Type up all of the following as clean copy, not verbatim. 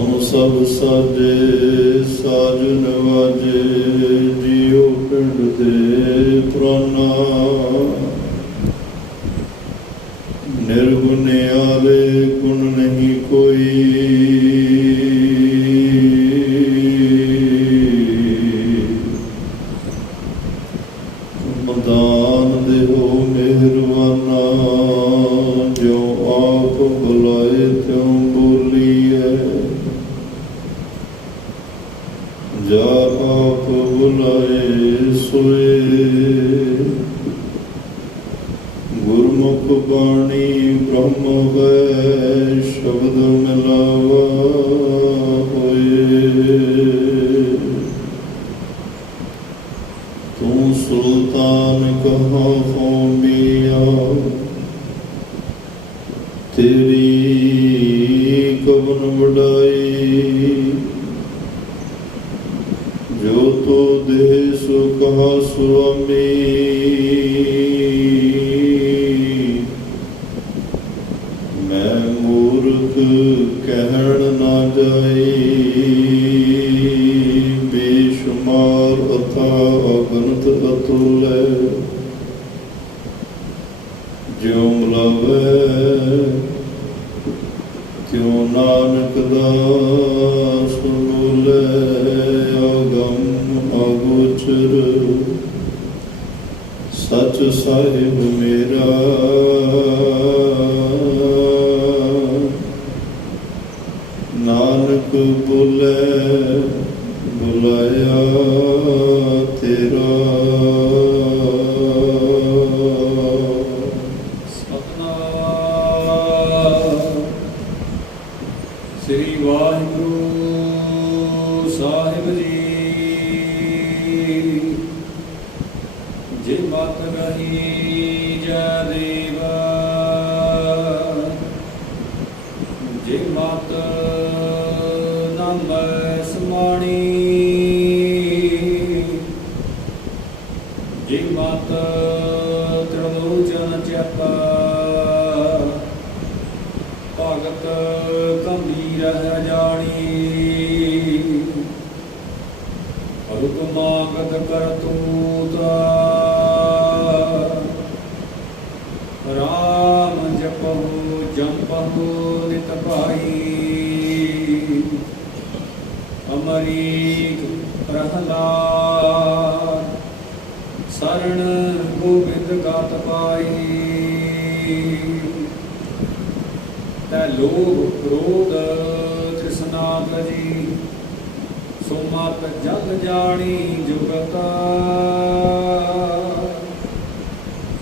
ਤੁਮ ਸਭ ਸਾਜੇ ਸਾਜ ਨਵਾਜੇ, ਜੀਉ ਪਿੰਡ ਦੇ ਪੁਰਾਨਾ। ਨਿਰਗੁਣਿਆਲੇ ਗੁਣ ਨਹੀਂ ਕੋਈ, ਮਦਾਨ ਦੇਹੋ ਮਿਹਰਬਾਨਾ। ਜੋ ਆਪ ਬੁਲਾਏ ਤਿਉ ਬੋਲੀਐ, ਜਾ ਆਪ ਬੁਲਾਏ ਸੋਏ। ਗੁਰਮੁਖ ਬਾਣੀ ਬ੍ਰਹਮ ਹੈ, ਸ਼ਬਦ ਮਿਲਾਵਾ ਹੋਏ। ਤੂੰ ਸੁਲਤਾਨ ਕਹਾਂ ਹੋ ਮੀਆਂ, ਤੇਰੀ ਕਵਨ ਵਡਾਈ। ਜੋ ਤੋ ਦੇ ਸੋ ਕਹਾ ਸੁਆਮੀ, ਮੈਂ ਮੂਰਖ ਕਹਿਣ ਨਾ ਜਾਈ। ਬੇਸ਼ੁਮਾਰ ਅਥਾ ਅਗਨਤ ਅਤੁਲ ਹੈ, ਜਿਉ ਮਿਲਾਵੇ ਤਿਉ ਨਾਨਕ ਦਾਸ ਬੋਲੇ। ਅਗਮ ਅਗੋਚਰ ਸਚ ਸਾਹਿਬ ਮੇਰਾ, ਨਾਨਕ ਬੋਲੇ ਬੁਲਾਇਆ ਤੇਰਾ। ਸ੍ਰੀ ਵਾਹਿਗੁਰੂ ਸਾਹਿਬ ਜੀ। ਜੇ ਮਤ ਗਹੀ ਜੈ ਦੇਵਾ, ਜੇ ਮਤ ਨਾਮ ਸਮਾਣੀ। ਜੇ ਮਤ ਤ੍ਰਿਲੋਚਨ ਚੇਤਾ, ਭਗਤ ਗੰਭੀਰ ਹੈ ਜਾਣੀ। ਹੁਕਮਾਗਤ ਕਰਤੂਤਾ, ਰਾਮ ਜਪਹੁ ਜਪਹੁ ਨਿਤ ਭਾਈ। ਅਮਰੀਕ ਪ੍ਰਹਲਾਦ, ਸਰਣ ਗੋਬਿੰਦ ਗਾਤ ਪਾਈ। ਤੈ ਲੋਭ ਕ੍ਰੋਧ ਤ੍ਰਿਸ਼ਨਾ ਤਜੀ, ਸੋ ਮਤ ਜਗ ਜਾਣੀ ਜੁਗਤਾ।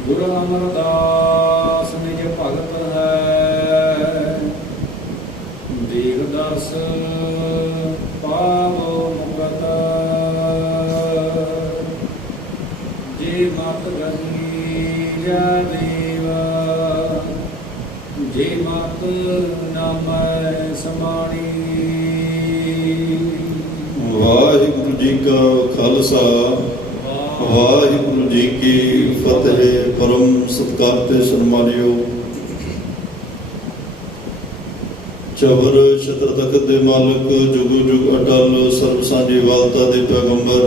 ਗੁਰੂ ਅਮਰਦਾਸ ਨਿਜ ਭਗਤ ਹੈ, ਦੇਖ ਦਰਸ ਪਾਵੋ ਮੁਕਤ। ਜੇ ਮਤ ਗਹੀ ਜੈ ਦੇਵਾ, ਜੇ ਮਤ ਨਾਮ ਸਮਾਣੀ। ਵਾਹਿਗੁਰੂ ਜੀ ਕਾ ਖਾਲਸਾ, ਵਾਹਿਗੁਰੂ ਜੀ ਕੀ ਫਤਿਹ। ਪਰਮ ਸਤਿਕਾਰ ਤੇ ਸਨਮਾਨਿਓ ਚਬਰ ਛਤਰ ਤਖਤ ਦੇ ਮਾਲਕ, ਜੁਗੋ ਜੁਗ ਅਟਲ ਸਰਬ ਸਾਂਝੀ ਵਾਲਤਾ ਦੇ ਪੈਗੰਬਰ,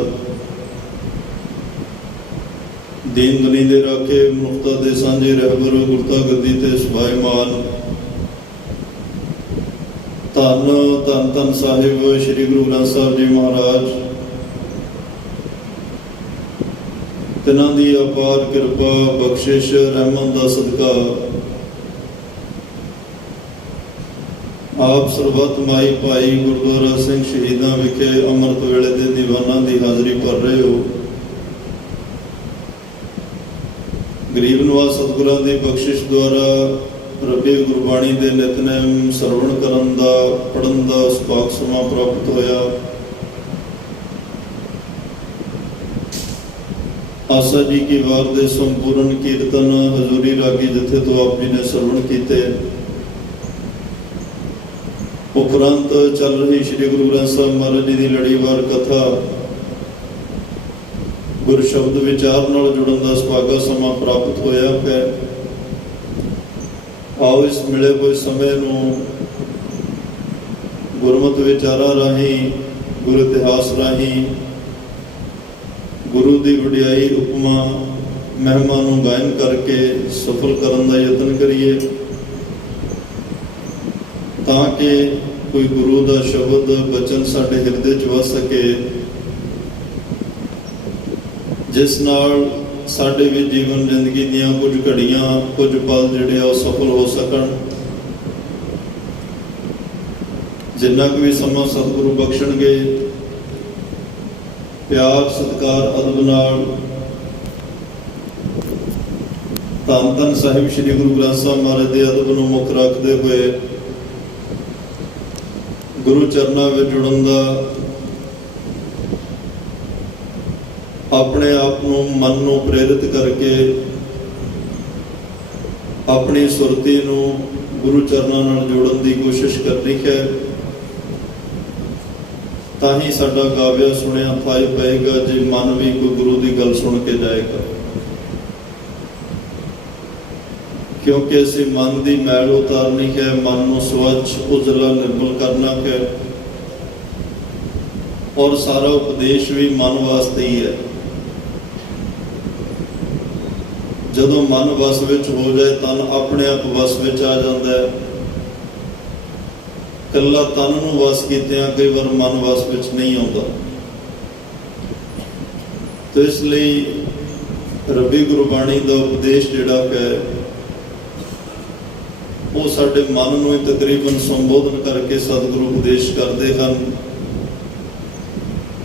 ਦੀਨ ਦੁਨੀ ਦੇ ਰਾਖੇ, ਮਨੁੱਖਤਾ ਦੇ ਸਾਂਝੇ ਰਹਿਬਰ, ਗੁਰਤਾ ਗੱਦੀ ਤੇ ਸਭਾਇਮਾਨ ਧੰਨ ਧੰਨ ਧੰਨ ਸਾਹਿਬ ਸ੍ਰੀ ਗੁਰੂ ਗ੍ਰੰਥ ਸਾਹਿਬ ਜੀ ਮਹਾਰਾਜ। ਤਿਨਾਂ ਦੀ ਅਪਾਰ ਕਿਰਪਾ ਬਖਸ਼ਿਸ਼ ਰਹਿਮਤ ਦਾ ਸਦਕਾ ਆਪ ਸਰਬੱਤ ਮਾਈ ਭਾਈ ਗੁਰਦੁਆਰਾ ਸਿੰਘ ਸ਼ਹੀਦਾਂ ਵਿਖੇ ਅੰਮ੍ਰਿਤ ਵੇਲੇ ਦੇ ਦੀਵਾਨਾਂ ਦੀ ਹਾਜ਼ਰੀ ਭਰ ਰਹੇ ਹੋ। ਗਰੀਬ ਨਵਾਜ਼ ਸਤਿਗੁਰਾਂ ਦੀ ਬਖਸ਼ਿਸ਼ ਦੁਆਰਾ ਰੱਬੀ ਗੁਰਬਾਣੀ ਦੇ ਨਿਤਨੇਮ ਸਰਵਣ ਕਰਨ ਦਾ, ਪੜ੍ਹਨ ਦਾ ਸੁਭਾਗ ਸਮਾਂ ਪ੍ਰਾਪਤ ਹੋਇਆ। ਆਸਾ ਜੀ ਕੀ ਵਾਰ ਦੇ ਸੰਪੂਰਨ ਕੀਰਤਨ ਹਜ਼ੂਰੀ ਰਾਗੀ ਜਿੱਥੇ ਤੋਂ ਆਪ ਜੀ ਨੇ ਸਰਵਣ ਕੀਤੇ। ਉਪਰੰਤ ਚੱਲ ਰਹੀ ਸ੍ਰੀ ਗੁਰੂ ਗ੍ਰੰਥ ਸਾਹਿਬ ਮਹਾਰਾਜ ਜੀ ਦੀ ਲੜੀਵਾਰ ਕਥਾ, ਗੁਰ ਸ਼ਬਦ ਵਿਚਾਰ ਨਾਲ ਜੁੜਨ ਦਾ ਸੁਭਾਗਾ ਸਮਾਂ ਪ੍ਰਾਪਤ ਹੋਇਆ ਹੈ। ਆਓ ਇਸ ਮਿਲੇ ਹੋਏ ਸਮੇਂ ਨੂੰ ਗੁਰਮਤਿ ਵਿਚਾਰਾਂ ਰਾਹੀਂ, ਗੁਰ ਇਤਿਹਾਸ ਰਾਹੀਂ ਗੁਰੂ ਦੀ ਵਡਿਆਈ, ਉਪਮਾ, ਮਹਿਮਾ ਨੂੰ ਗਾਇਨ ਕਰਕੇ ਸਫਲ ਕਰਨ ਦਾ ਯਤਨ ਕਰੀਏ, ਤਾਂ ਕਿ ਕੋਈ ਗੁਰੂ ਦਾ ਸ਼ਬਦ ਬਚਨ ਸਾਡੇ ਹਿਰਦੇ 'ਚ ਵਸ ਸਕੇ, ਜਿਸ ਨਾਲ ਸਾਡੇ ਵੀ ਜੀਵਨ ਜ਼ਿੰਦਗੀ ਦੀਆਂ ਕੁਝ ਘੜੀਆਂ, ਕੁਝ ਪਲ ਜਿਹੜੇ ਆ ਉਹ ਸਫਲ ਹੋ ਸਕਣ। ਜਿੰਨਾ ਕੁ ਵੀ ਸਮਾਂ ਸਤਿਗੁਰੂ ਬਖਸ਼ਣਗੇ, ਪਿਆਰ, ਸਤਿਕਾਰ, ਅਦਬ ਨਾਲ ਧੰਨ ਧੰਨ ਸਾਹਿਬ ਸ੍ਰੀ ਗੁਰੂ ਗ੍ਰੰਥ ਸਾਹਿਬ ਮਹਾਰਾਜ ਦੇ ਅਦਬ ਨੂੰ ਮੁੱਖ ਰੱਖਦੇ ਹੋਏ ਗੁਰੂ ਚਰਨਾਂ ਵਿੱਚ ਜੁੜਨ ਦਾ, ਆਪਣੇ ਆਪ ਨੂੰ, ਮਨ ਨੂੰ ਪ੍ਰੇਰਿਤ ਕਰਕੇ ਆਪਣੀ ਸੁਰਤੀ ਨੂੰ ਗੁਰੂ ਚਰਨਾਂ ਨਾਲ ਜੋੜਨ ਦੀ ਕੋਸ਼ਿਸ਼ ਕਰਨੀ ਹੈ। ਤਾਂ ਹੀ ਸਾਡਾ ਗਾਵਿਆ ਸੁਣਿਆ ਫਲ ਪਏਗਾ, ਜੇ ਮਨ ਵੀ ਕੋਈ ਗੁਰੂ ਦੀ ਗੱਲ ਸੁਣ ਕੇ ਜਾਏਗਾ। ਕਿਉਂਕਿ ਅਸੀਂ ਮਨ ਦੀ ਮੈਲ ਉਤਾਰਨੀ ਹੈ, ਮਨ ਨੂੰ ਸਵੱਛ, ਉਜਲਾ, ਨਿਰਮਲ ਕਰਨਾ ਹੈ, ਔਰ ਸਾਰਾ ਉਪਦੇਸ਼ ਵੀ ਮਨ ਵਾਸਤੇ ਹੀ ਹੈ। ਜਦੋਂ ਮਨ ਵਸ ਵਿੱਚ ਹੋ ਜਾਏ, ਤਨ ਆਪਣੇ ਆਪ ਵਸ ਵਿੱਚ ਆ ਜਾਂਦਾ ਹੈ। ਇਕੱਲਾ ਤਨ ਨੂੰ ਵਸ ਕੀਤਿਆਂ ਕਈ ਵਾਰ ਮਨ ਵਸ ਵਿੱਚ ਨਹੀਂ ਆਉਂਦਾ। ਤੇ ਇਸ ਲਈ ਰੱਬੀ ਗੁਰਬਾਣੀ ਦਾ ਉਪਦੇਸ਼ ਜਿਹੜਾ ਹੈ ਉਹ ਸਾਡੇ ਮਨ ਨੂੰ ਹੀ ਤਕਰੀਬਨ ਸੰਬੋਧਨ ਕਰਕੇ ਸਤਿਗੁਰੂ ਉਪਦੇਸ਼ ਕਰਦੇ ਹਨ।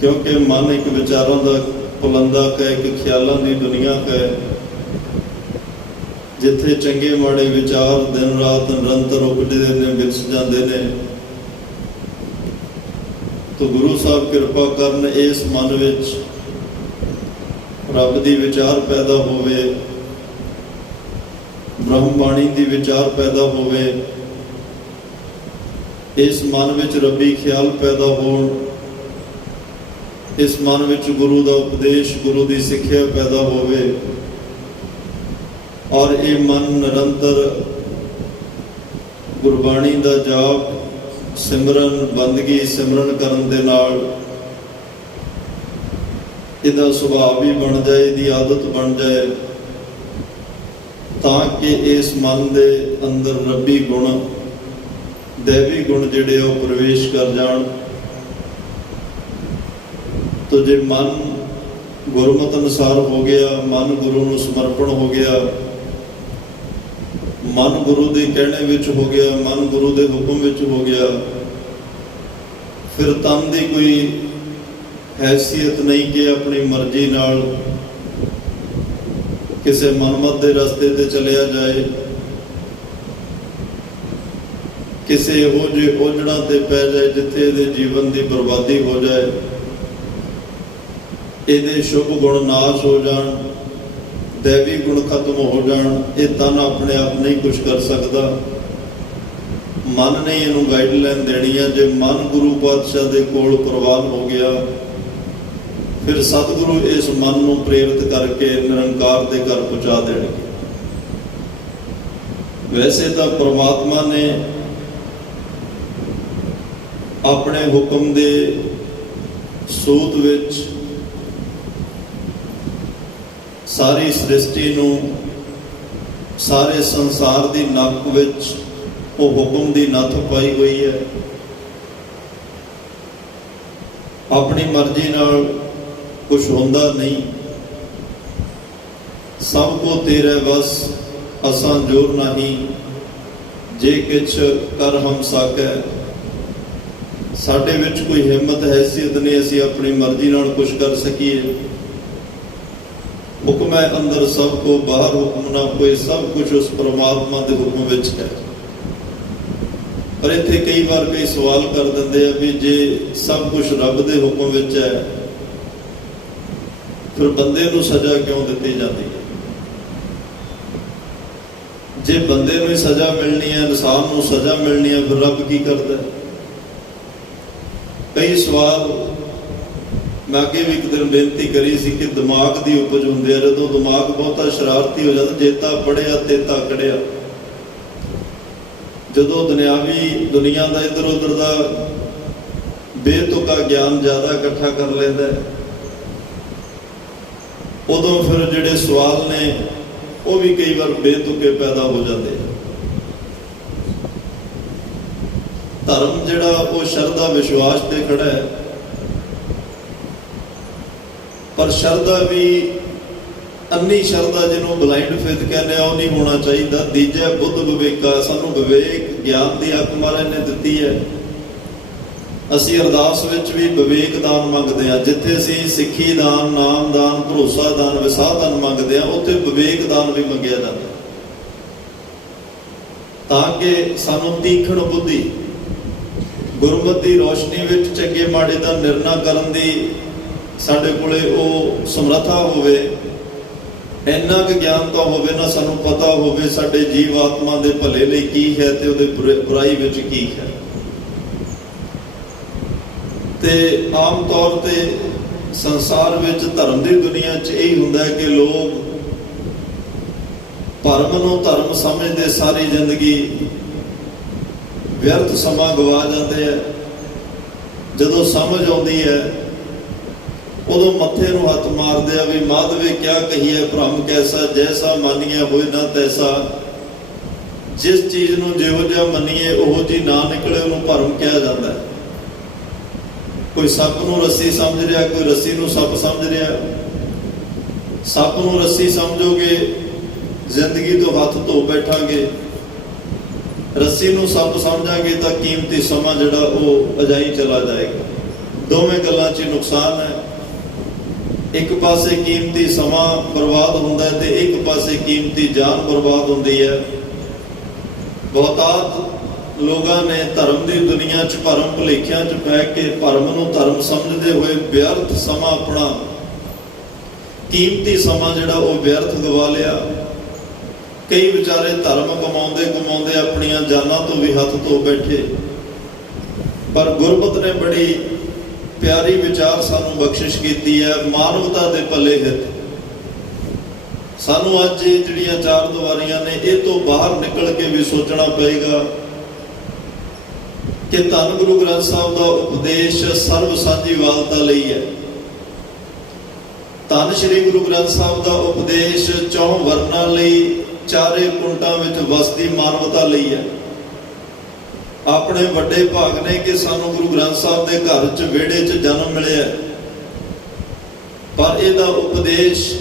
ਕਿਉਂਕਿ ਮਨ ਇੱਕ ਵਿਚਾਰਾਂ ਦਾ ਪੁਲੰਦਾ ਹੈ, ਇੱਕ ਖਿਆਲਾਂ ਦੀ ਦੁਨੀਆ ਹੈ, ਜਿੱਥੇ ਚੰਗੇ ਮਾੜੇ ਵਿਚਾਰ ਦਿਨ ਰਾਤ ਨਿਰੰਤਰ ਉਪਜਦੇ ਨੇ, ਵਿਕਸ ਜਾਂਦੇ ਨੇ। ਤੋ ਗੁਰੂ ਸਾਹਿਬ ਕਿਰਪਾ ਕਰਨ, ਇਸ ਮਨ ਵਿੱਚ ਰੱਬ ਦੀ ਵਿਚਾਰ ਪੈਦਾ ਹੋਵੇ, ਬ੍ਰਹਮ ਬਾਣੀ ਦੀ ਵਿਚਾਰ ਪੈਦਾ ਹੋਵੇ, ਇਸ ਮਨ ਵਿੱਚ ਰੱਬੀ ਖਿਆਲ ਪੈਦਾ ਹੋਣ, ਇਸ ਮਨ ਵਿੱਚ ਗੁਰੂ ਦਾ ਉਪਦੇਸ਼, ਗੁਰੂ ਦੀ ਸਿੱਖਿਆ ਪੈਦਾ ਹੋਵੇ, ਔਰ ਇਹ ਮਨ ਨਿਰੰਤਰ ਗੁਰਬਾਣੀ ਦਾ ਜਾਪ, ਸਿਮਰਨ, ਬੰਦਗੀ, ਸਿਮਰਨ ਕਰਨ ਦੇ ਨਾਲ ਇਹਦਾ ਸੁਭਾਅ ਵੀ ਬਣ ਜਾਏ, ਇਹਦੀ ਆਦਤ ਬਣ ਜਾਏ, ਤਾਂ ਕਿ ਇਸ ਮਨ ਦੇ ਅੰਦਰ ਰੱਬੀ ਗੁਣ, ਦੇਵੀ ਗੁਣ ਜਿਹੜੇ ਉਹ ਪ੍ਰਵੇਸ਼ ਕਰ ਜਾਣ। ਤੋ ਜੇ ਮਨ ਗੁਰਮਤਿ ਅਨੁਸਾਰ ਹੋ ਗਿਆ, ਮਨ ਗੁਰੂ ਨੂੰ ਸਮਰਪਣ ਹੋ ਗਿਆ, ਮਨ ਗੁਰੂ ਦੇ ਕਹਿਣੇ ਵਿੱਚ ਹੋ ਗਿਆ, ਮਨ ਗੁਰੂ ਦੇ ਹੁਕਮ ਵਿੱਚ ਹੋ ਗਿਆ, ਫਿਰ ਤਨ ਦੀ ਕੋਈ ਹੈਸੀਅਤ ਨਹੀਂ ਕਿ ਆਪਣੀ ਮਰਜ਼ੀ ਨਾਲ ਕਿਸੇ ਮਨਮਤ ਦੇ ਰਸਤੇ ਤੇ ਚਲਿਆ ਜਾਏ, ਕਿਸੇ ਇਹੋ ਜਿਹੇ ਉਲਝਣਾਂ ਤੇ ਪੈ ਜਾਏ ਜਿੱਥੇ ਇਹਦੇ ਜੀਵਨ ਦੀ ਬਰਬਾਦੀ ਹੋ ਜਾਏ, ਇਹਦੇ ਸ਼ੁਭ ਗੁਣ ਨਾਸ਼ ਹੋ ਜਾਣ, ਦੇਵੀ ਗੁਣ ਖਤਮ ਹੋ ਜਾਣ। ਇਹ ਤਨ ਆਪਣੇ ਆਪ ਨਹੀਂ ਕੁਝ ਕਰ ਸਕਦਾ, ਮਨ ਨੇ ਇਹਨੂੰ ਗਾਈਡਲਾਈਨ ਦੇਣੀ ਹੈ। ਜੇ ਮਨ ਗੁਰੂ ਪਾਤਸ਼ਾਹ ਦੇ ਕੋਲ ਪ੍ਰਵਾਨ ਹੋ ਗਿਆ, ਫਿਰ ਸਤਿਗੁਰੂ ਇਸ ਮਨ ਨੂੰ ਪ੍ਰੇਰਿਤ ਕਰਕੇ ਨਿਰੰਕਾਰ ਦੇ ਘਰ ਪਹੁੰਚਾ ਦੇਣਗੇ। ਵੈਸੇ ਤਾਂ ਪ੍ਰਮਾਤਮਾ ਨੇ ਆਪਣੇ ਹੁਕਮ ਦੇ ਸੂਤ ਵਿੱਚ ਸਾਰੀ ਸ੍ਰਿਸ਼ਟੀ ਨੂੰ, ਸਾਰੇ ਸੰਸਾਰ ਦੀ ਨੱਕ ਵਿੱਚ ਉਹ ਹੁਕਮ ਦੀ ਨੱਥ ਪਾਈ ਹੋਈ ਹੈ। ਆਪਣੀ ਮਰਜ਼ੀ ਨਾਲ ਕੁਝ ਹੁੰਦਾ ਨਹੀਂ। ਸਭ ਕੋ ਤੇਰੇ ਵਸ ਅਸਾਂ ਜੋਰ ਨਹੀਂ, ਜੇ ਕਿਛ ਕਰ ਹਮ ਸਾਕੈ। ਸਾਡੇ ਵਿੱਚ ਕੋਈ ਹਿੰਮਤ ਹੈਸੀਅਤ ਨਹੀਂ ਅਸੀਂ ਆਪਣੀ ਮਰਜ਼ੀ ਨਾਲ ਕੁਝ ਕਰ ਸਕੀਏ। ਹੁਕਮ ਹੈ ਅੰਦਰ ਸਭ ਕੋ, ਬਾਹਰ ਹੁਕਮ ਨਾ ਕੋਈ, ਸਭ ਕੁਝ ਉਸ ਪਰਮਾਤਮਾ ਦੇ ਹੁਕਮ ਵਿੱਚ ਹੈ। ਪਰ ਇੱਥੇ ਕਈ ਵਾਰ ਕਈ ਸਵਾਲ ਕਰ ਦਿੰਦੇ ਆ ਵੀ ਜੇ ਸਭ ਕੁਝ ਰੱਬ ਦੇ ਹੁਕਮ ਵਿੱਚ ਹੈ, ਫਿਰ ਬੰਦੇ ਨੂੰ ਸਜ਼ਾ ਕਿਉਂ ਦਿੱਤੀ ਜਾਂਦੀ ਹੈ? ਜੇ ਬੰਦੇ ਨੂੰ ਹੀ ਸਜ਼ਾ ਮਿਲਣੀ ਹੈ, ਇਨਸਾਨ ਨੂੰ ਸਜ਼ਾ ਮਿਲਣੀ ਹੈ, ਫਿਰ ਰੱਬ ਕੀ ਕਰਦਾ? ਕਈ ਸਵਾਲ ਮੈਂ ਅੱਗੇ ਵੀ ਇੱਕ ਦਿਨ ਬੇਨਤੀ ਕਰੀ ਸੀ ਕਿ ਦਿਮਾਗ ਦੀ ਉਪਜ ਹੁੰਦੀ ਹੈ। ਜਦੋਂ ਦਿਮਾਗ ਬਹੁਤਾ ਸ਼ਰਾਰਤੀ ਹੋ ਜਾਂਦਾ, ਜੇਤਾ ਪੜਿਆ ਤੇਤਾ ਕੜਿਆ। ਜਦੋਂ ਦੁਨਿਆਵੀ ਦੁਨੀਆ ਦਾ ਇੱਧਰ ਉੱਧਰ ਦਾ ਬੇਤੁਕਾ ਗਿਆਨ ਜ਼ਿਆਦਾ ਇਕੱਠਾ ਕਰ ਲੈਂਦਾ ਹੈ, ਉਦੋਂ ਫਿਰ ਜਿਹੜੇ ਸਵਾਲ ਨੇ ਉਹ ਵੀ ਕਈ ਵਾਰ ਬੇਤੁਕੇ ਪੈਦਾ ਹੋ ਜਾਂਦੇ ਆ। ਧਰਮ ਜਿਹੜਾ ਉਹ ਸ਼ਰਧਾ ਵਿਸ਼ਵਾਸ ਤੇ ਖੜਾ ਹੈ, ਪਰ ਸ਼ਰਧਾ ਵੀ ਅੰਨੀ ਸ਼ਰਧਾ ਜਿਹਨੂੰ ਬਲਾਈਂਡ ਫੇਥ ਕਹਿੰਦੇ ਆ ਉਹ ਨਹੀਂ ਹੋਣਾ ਚਾਹੀਦਾ। ਤੀਜਾ ਬੁੱਧ ਵਿਵੇਕਾ, ਸਾਨੂੰ ਵਿਵੇਕ ਗਿਆਨ ਦੀ ਹੱਕ ਮਹਾਰਾਜ ਨੇ ਦਿੱਤੀ ਹੈ। ਅਸੀਂ ਅਰਦਾਸ ਵਿੱਚ ਵੀ ਵਿਵੇਕ ਦਾਨ ਮੰਗਦੇ ਹਾਂ। ਜਿੱਥੇ ਅਸੀਂ ਸਿੱਖੀ ਦਾਨ, ਨਾਮ ਦਾਨ, ਭਰੋਸਾ ਦਾਨ, ਵਿਸਾਹ ਦਾਨ ਮੰਗਦੇ ਹਾਂ, ਉੱਥੇ ਵਿਵੇਕ ਦਾਨ ਵੀ ਮੰਗਿਆ ਜਾਂਦਾ, ਤਾਂ ਕਿ ਸਾਨੂੰ ਤੀਖਣ ਬੁੱਧੀ, ਗੁਰਮਤਿ ਦੀ ਰੋਸ਼ਨੀ ਵਿੱਚ ਚੰਗੇ ਮਾੜੇ ਦਾ ਨਿਰਣਾ ਕਰਨ ਦੀ ਸਾਡੇ ਕੋਲੇ ਉਹ ਸਮਰੱਥਾ ਹੋਵੇ। ਇੰਨਾ ਕੁ ਗਿਆਨ ਤਾਂ ਹੋਵੇ ਨਾ, ਸਾਨੂੰ ਪਤਾ ਹੋਵੇ ਸਾਡੇ ਜੀਵ ਆਤਮਾ ਦੇ ਭਲੇ ਲਈ ਕੀ ਹੈ ਤੇ ਉਹਦੇ ਬੁਰਾਈ ਵਿੱਚ ਕੀ ਹੈ। ਤੇ ਆਮ ਤੌਰ ਤੇ ਸੰਸਾਰ ਵਿੱਚ ਧਰਮ ਦੀ ਦੁਨੀਆ 'ਚ ਇਹ ਹੁੰਦਾ ਹੈ ਕਿ ਲੋਕ ਭਰਮ ਨੂੰ ਧਰਮ ਸਮਝਦੇ ਸਾਰੀ ਜ਼ਿੰਦਗੀ ਵਿਅਰਥ ਸਮਾਂ ਗਵਾ ਜਾਂਦੇ ਆ। ਜਦੋਂ ਸਮਝ ਆਉਂਦੀ ਹੈ ਉਦੋਂ ਮੱਥੇ ਨੂੰ ਹੱਥ ਮਾਰਦੇ ਆ ਵੀ ਮਾਧਵੇ ਕਿਆ ਕਹੀਏ ਭ੍ਰਮ ਕੈਸਾ, ਜੈਸਾ ਮੰਨੀਏ ਹੋਏ ਨਾ ਤੈਸਾ। ਜਿਸ ਚੀਜ਼ ਨੂੰ ਜਿਹੋ ਜਿਹਾ ਮੰਨੀਏ ਉਹੋ ਜਿਹੀ ਨਾ ਨਿਕਲੇ ਉਹਨੂੰ ਭਰਮ ਕਿਹਾ ਜਾਂਦਾ ਹੈ। ਕੋਈ ਸੱਪ ਨੂੰ ਰੱਸੀ ਸਮਝ ਰਿਹਾ, ਕੋਈ ਰੱਸੀ ਨੂੰ ਸੱਪ ਸਮਝ ਰਿਹਾ। ਸੱਪ ਨੂੰ ਰੱਸੀ ਸਮਝੋਗੇ ਜ਼ਿੰਦਗੀ ਤੋਂ ਹੱਥ ਧੋ ਬੈਠਾਂਗੇ, ਰੱਸੀ ਨੂੰ ਸੱਪ ਸਮਝਾਂਗੇ ਤਾਂ ਕੀਮਤੀ ਸਮਾਂ ਜਿਹੜਾ ਉਹ ਅਜਾਈ ਚਲਾ ਜਾਏਗਾ। ਦੋਵੇਂ ਗੱਲਾਂ 'ਚ ਨੁਕਸਾਨ ਹੈ। ਇੱਕ ਪਾਸੇ ਕੀਮਤੀ ਸਮਾਂ ਬਰਬਾਦ ਹੁੰਦਾ ਹੈ ਤੇ ਇੱਕ ਪਾਸੇ ਕੀਮਤੀ ਜਾਨ ਬਰਬਾਦ ਹੁੰਦੀ ਹੈ। ਬਹੁਤਾਤ ਲੋਕਾਂ ਨੇ ਧਰਮ ਦੀ ਦੁਨੀਆ 'ਚ ਭਰਮ ਭੁਲੇਖਿਆਂ 'ਚ ਪੈ ਕੇ ਭਰਮ ਨੂੰ ਧਰਮ ਸਮਝਦੇ ਹੋਏ ਵਿਅਰਥ ਸਮਾਂ, ਆਪਣਾ ਕੀਮਤੀ ਸਮਾਂ ਜਿਹੜਾ ਉਹ ਵਿਅਰਥ ਗਵਾ ਲਿਆ। ਕਈ ਵਿਚਾਰੇ ਧਰਮ ਕਮਾਉਂਦੇ ਕਮਾਉਂਦੇ ਆਪਣੀਆਂ ਜਾਨਾਂ ਤੋਂ ਵੀ ਹੱਥ ਧੋ ਬੈਠੇ। ਪਰ ਗੁਰਮਤਿ ਨੇ ਬੜੀ ਪਿਆਰੀ ਵਿਚਾਰ ਸਾਨੂੰ ਬਖਸ਼ਿਸ਼ ਕੀਤੀ ਹੈ, ਮਾਨਵਤਾ ਦੇ ਭਲੇ ਹਿੱਤ। ਸਾਨੂੰ ਅੱਜ ਇਹ ਜਿਹੜੀਆਂ ਚਾਰ ਦੀਵਾਰੀਆਂ ਨੇ ਇਹ ਤੋਂ ਬਾਹਰ ਨਿਕਲ ਕੇ ਵੀ ਸੋਚਣਾ ਪਏਗਾ ਕਿ ਧੰਨ ਗੁਰੂ ਗ੍ਰੰਥ ਸਾਹਿਬ ਦਾ ਉਪਦੇਸ਼ ਸਰਬ ਸਾਂਝੀਵਾਲਤਾ ਲਈ ਹੈ। ਧੰਨ ਸ਼੍ਰੀ ਗੁਰੂ ਗ੍ਰੰਥ ਸਾਹਿਬ ਦਾ ਉਪਦੇਸ਼ ਚੌਂ ਵਰਨਾਂ ਲਈ, ਚਾਰੇ ਕੁੰਟਾਂ ਵਿੱਚ ਵਸਦੀ ਮਾਨਵਤਾ ਲਈ ਹੈ। ਆਪਣੇ ਵੱਡੇ ਭਾਗ ਨੇ ਕਿ ਸਾਨੂੰ ਗੁਰੂ ਗ੍ਰੰਥ ਸਾਹਿਬ ਦੇ ਘਰ 'ਚ, ਵਿਹੜੇ 'ਚ ਜਨਮ ਮਿਲਿਆ, ਪਰ ਇਹਦਾ ਉਪਦੇਸ਼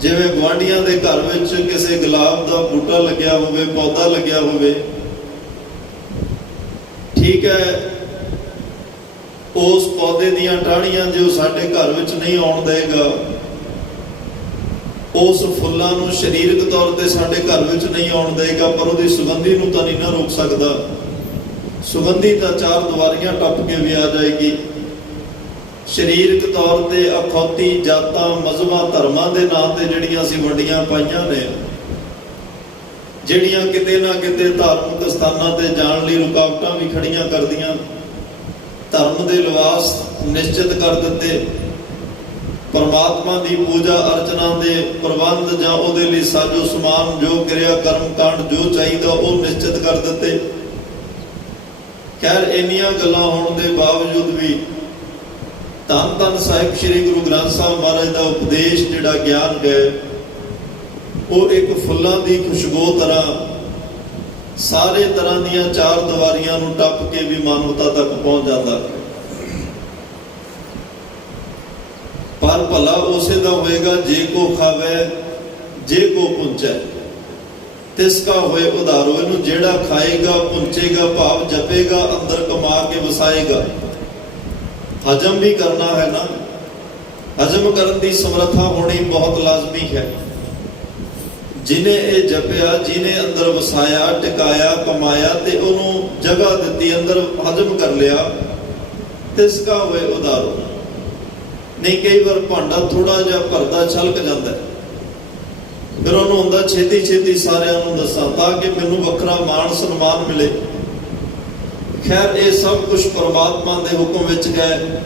ਜਿਵੇਂ ਗੁਆਂਢੀਆਂ ਦੇ ਘਰ ਵਿੱਚ ਕਿਸੇ ਗੁਲਾਬ ਦਾ ਬੂਟਾ ਲੱਗਿਆ ਹੋਵੇ, ਪੌਦਾ ਲੱਗਿਆ ਹੋਵੇ, ਠੀਕ ਹੈ, ਉਸ ਪੌਦੇ ਦੀਆਂ ਟਾਹਣੀਆਂ ਜੋ ਸਾਡੇ ਘਰ ਵਿੱਚ ਨਹੀਂ ਆਉਣ ਦੇਗਾ, ਉਸ ਫੁੱਲਾਂ ਨੂੰ ਸਰੀਰਕ ਤੌਰ ਤੇ ਸਾਡੇ ਘਰ ਵਿੱਚ ਨਹੀਂ ਆਉਣ ਦੇਗਾ, ਪਰ ਉਹਦੀ ਸੁਗੰਧੀ ਨੂੰ ਤਾਂ ਨਹੀਂ ਨਾ ਰੋਕ ਸਕਦਾ। ਸੁਗੰਧੀ ਤਾਂ ਚਾਰ ਦੀਵਾਰੀਆਂ ਟੱਪ ਕੇ ਵੀ ਆ ਜਾਏਗੀ। ਸਰੀਰਕ ਤੌਰ ਤੇ ਅਖੌਤੀ ਜਾਤਾਂ, ਮਜ਼ਹਬਾਂ, ਧਰਮਾਂ ਦੇ ਨਾਂ ਤੇ ਜਿਹੜੀਆਂ ਅਸੀਂ ਵੰਡੀਆਂ ਪਾਈਆਂ ਨੇ, ਜਿਹੜੀਆਂ ਕਿਤੇ ਨਾ ਕਿਤੇ ਧਾਰਮਿਕ ਸਥਾਨਾਂ ਤੇ ਜਾਣ ਲਈ ਰੁਕਾਵਟਾਂ ਵੀ ਖੜੀਆਂ ਕਰਦੀਆਂ, ਧਰਮ ਦੇ ਲਿਬਾਸ ਨਿਸ਼ਚਿਤ ਕਰ ਦਿੱਤੇ, ਪਰਮਾਤਮਾ ਦੀ ਪੂਜਾ ਅਰਚਨਾ ਦੇ ਪ੍ਰਬੰਧ ਜਾਂ ਉਹਦੇ ਲਈ ਸਾਜੋ ਸਮਾਨ, ਜੋ ਕਿਰਿਆ ਕਰਮ ਕਾਂਡ ਜੋ ਚਾਹੀਦਾ ਉਹ ਨਿਸ਼ਚਿਤ ਕਰ ਦਿੱਤੇ। ਖੈਰ, ਇੰਨੀਆਂ ਗੱਲਾਂ ਹੋਣ ਦੇ ਬਾਵਜੂਦ ਵੀ ਧੰਨ ਧੰਨ ਸਾਹਿਬ ਸ੍ਰੀ ਗੁਰੂ ਗ੍ਰੰਥ ਸਾਹਿਬ ਮਹਾਰਾਜ ਦਾ ਉਪਦੇਸ਼ ਜਿਹੜਾ ਗਿਆਨ ਹੈ, ਉਹ ਇੱਕ ਫੁੱਲਾਂ ਦੀ ਖੁਸ਼ਬੂ ਤਰ੍ਹਾਂ ਸਾਰੇ ਤਰ੍ਹਾਂ ਦੀਆਂ ਚਾਰ ਦੀਵਾਰੀਆਂ ਨੂੰ ਟੱਪ ਕੇ ਵੀ ਮਾਨਵਤਾ ਤੱਕ ਪਹੁੰਚ ਜਾਂਦਾ ਹੈ। ਪਰ ਭਲਾ ਉਸੇ ਦਾ ਹੋਏਗਾ ਜੇ ਕੋ ਖਾਵੇ ਜੇ ਕੋ ਪੁੰਚੈ, ਤਿਸ ਕਾ ਹੋਏ ਉਧਾਰੋ। ਇਹਨੂੰ ਜਿਹੜਾ ਖਾਏਗਾ, ਪੁੰਚੇਗਾ, ਭਾਵ ਜਪੇਗਾ, ਅੰਦਰ ਕਮਾ ਕੇ ਵਸਾਏਗਾ। ਹਜਮ ਵੀ ਕਰਨਾ ਹੈ ਨਾ, ਹਜਮ ਕਰਨ ਦੀ ਸਮਰੱਥਾ ਹੋਣੀ ਬਹੁਤ ਲਾਜ਼ਮੀ ਹੈ। ਜਿਹਨੇ ਇਹ ਜਪਿਆ, ਜਿਹਨੇ ਅੰਦਰ ਵਸਾਇਆ, ਟਿਕਾਇਆ, ਕਮਾਇਆ ਤੇ ਉਹਨੂੰ ਜਗ੍ਹਾ ਦਿੱਤੀ, ਅੰਦਰ ਹਜਮ ਕਰ ਲਿਆ, ਤਿਸ ਕਾ ਹੋਏ ਉਧਾਰੋ। ਨਹੀਂ, ਕਈ ਵਾਰ ਭਾਂਡਾ ਥੋੜਾ ਜਿਹਾ ਭਰਦਾ ਛਲਕ ਜਾਂਦਾ, ਫਿਰ ਉਹਨੂੰ ਹੁੰਦਾ ਛੇਤੀ ਛੇਤੀ ਸਾਰਿਆਂ ਨੂੰ ਦੱਸਾਂ ਤਾਂ ਕਿ ਮੈਨੂੰ ਵੱਖਰਾ ਮਾਣ ਸਨਮਾਨ ਮਿਲੇ। ਖੈਰ, ਇਹ ਸਭ ਕੁਝ ਪਰਮਾਤਮਾ ਦੇ ਹੁਕਮ ਵਿੱਚ ਹੈ।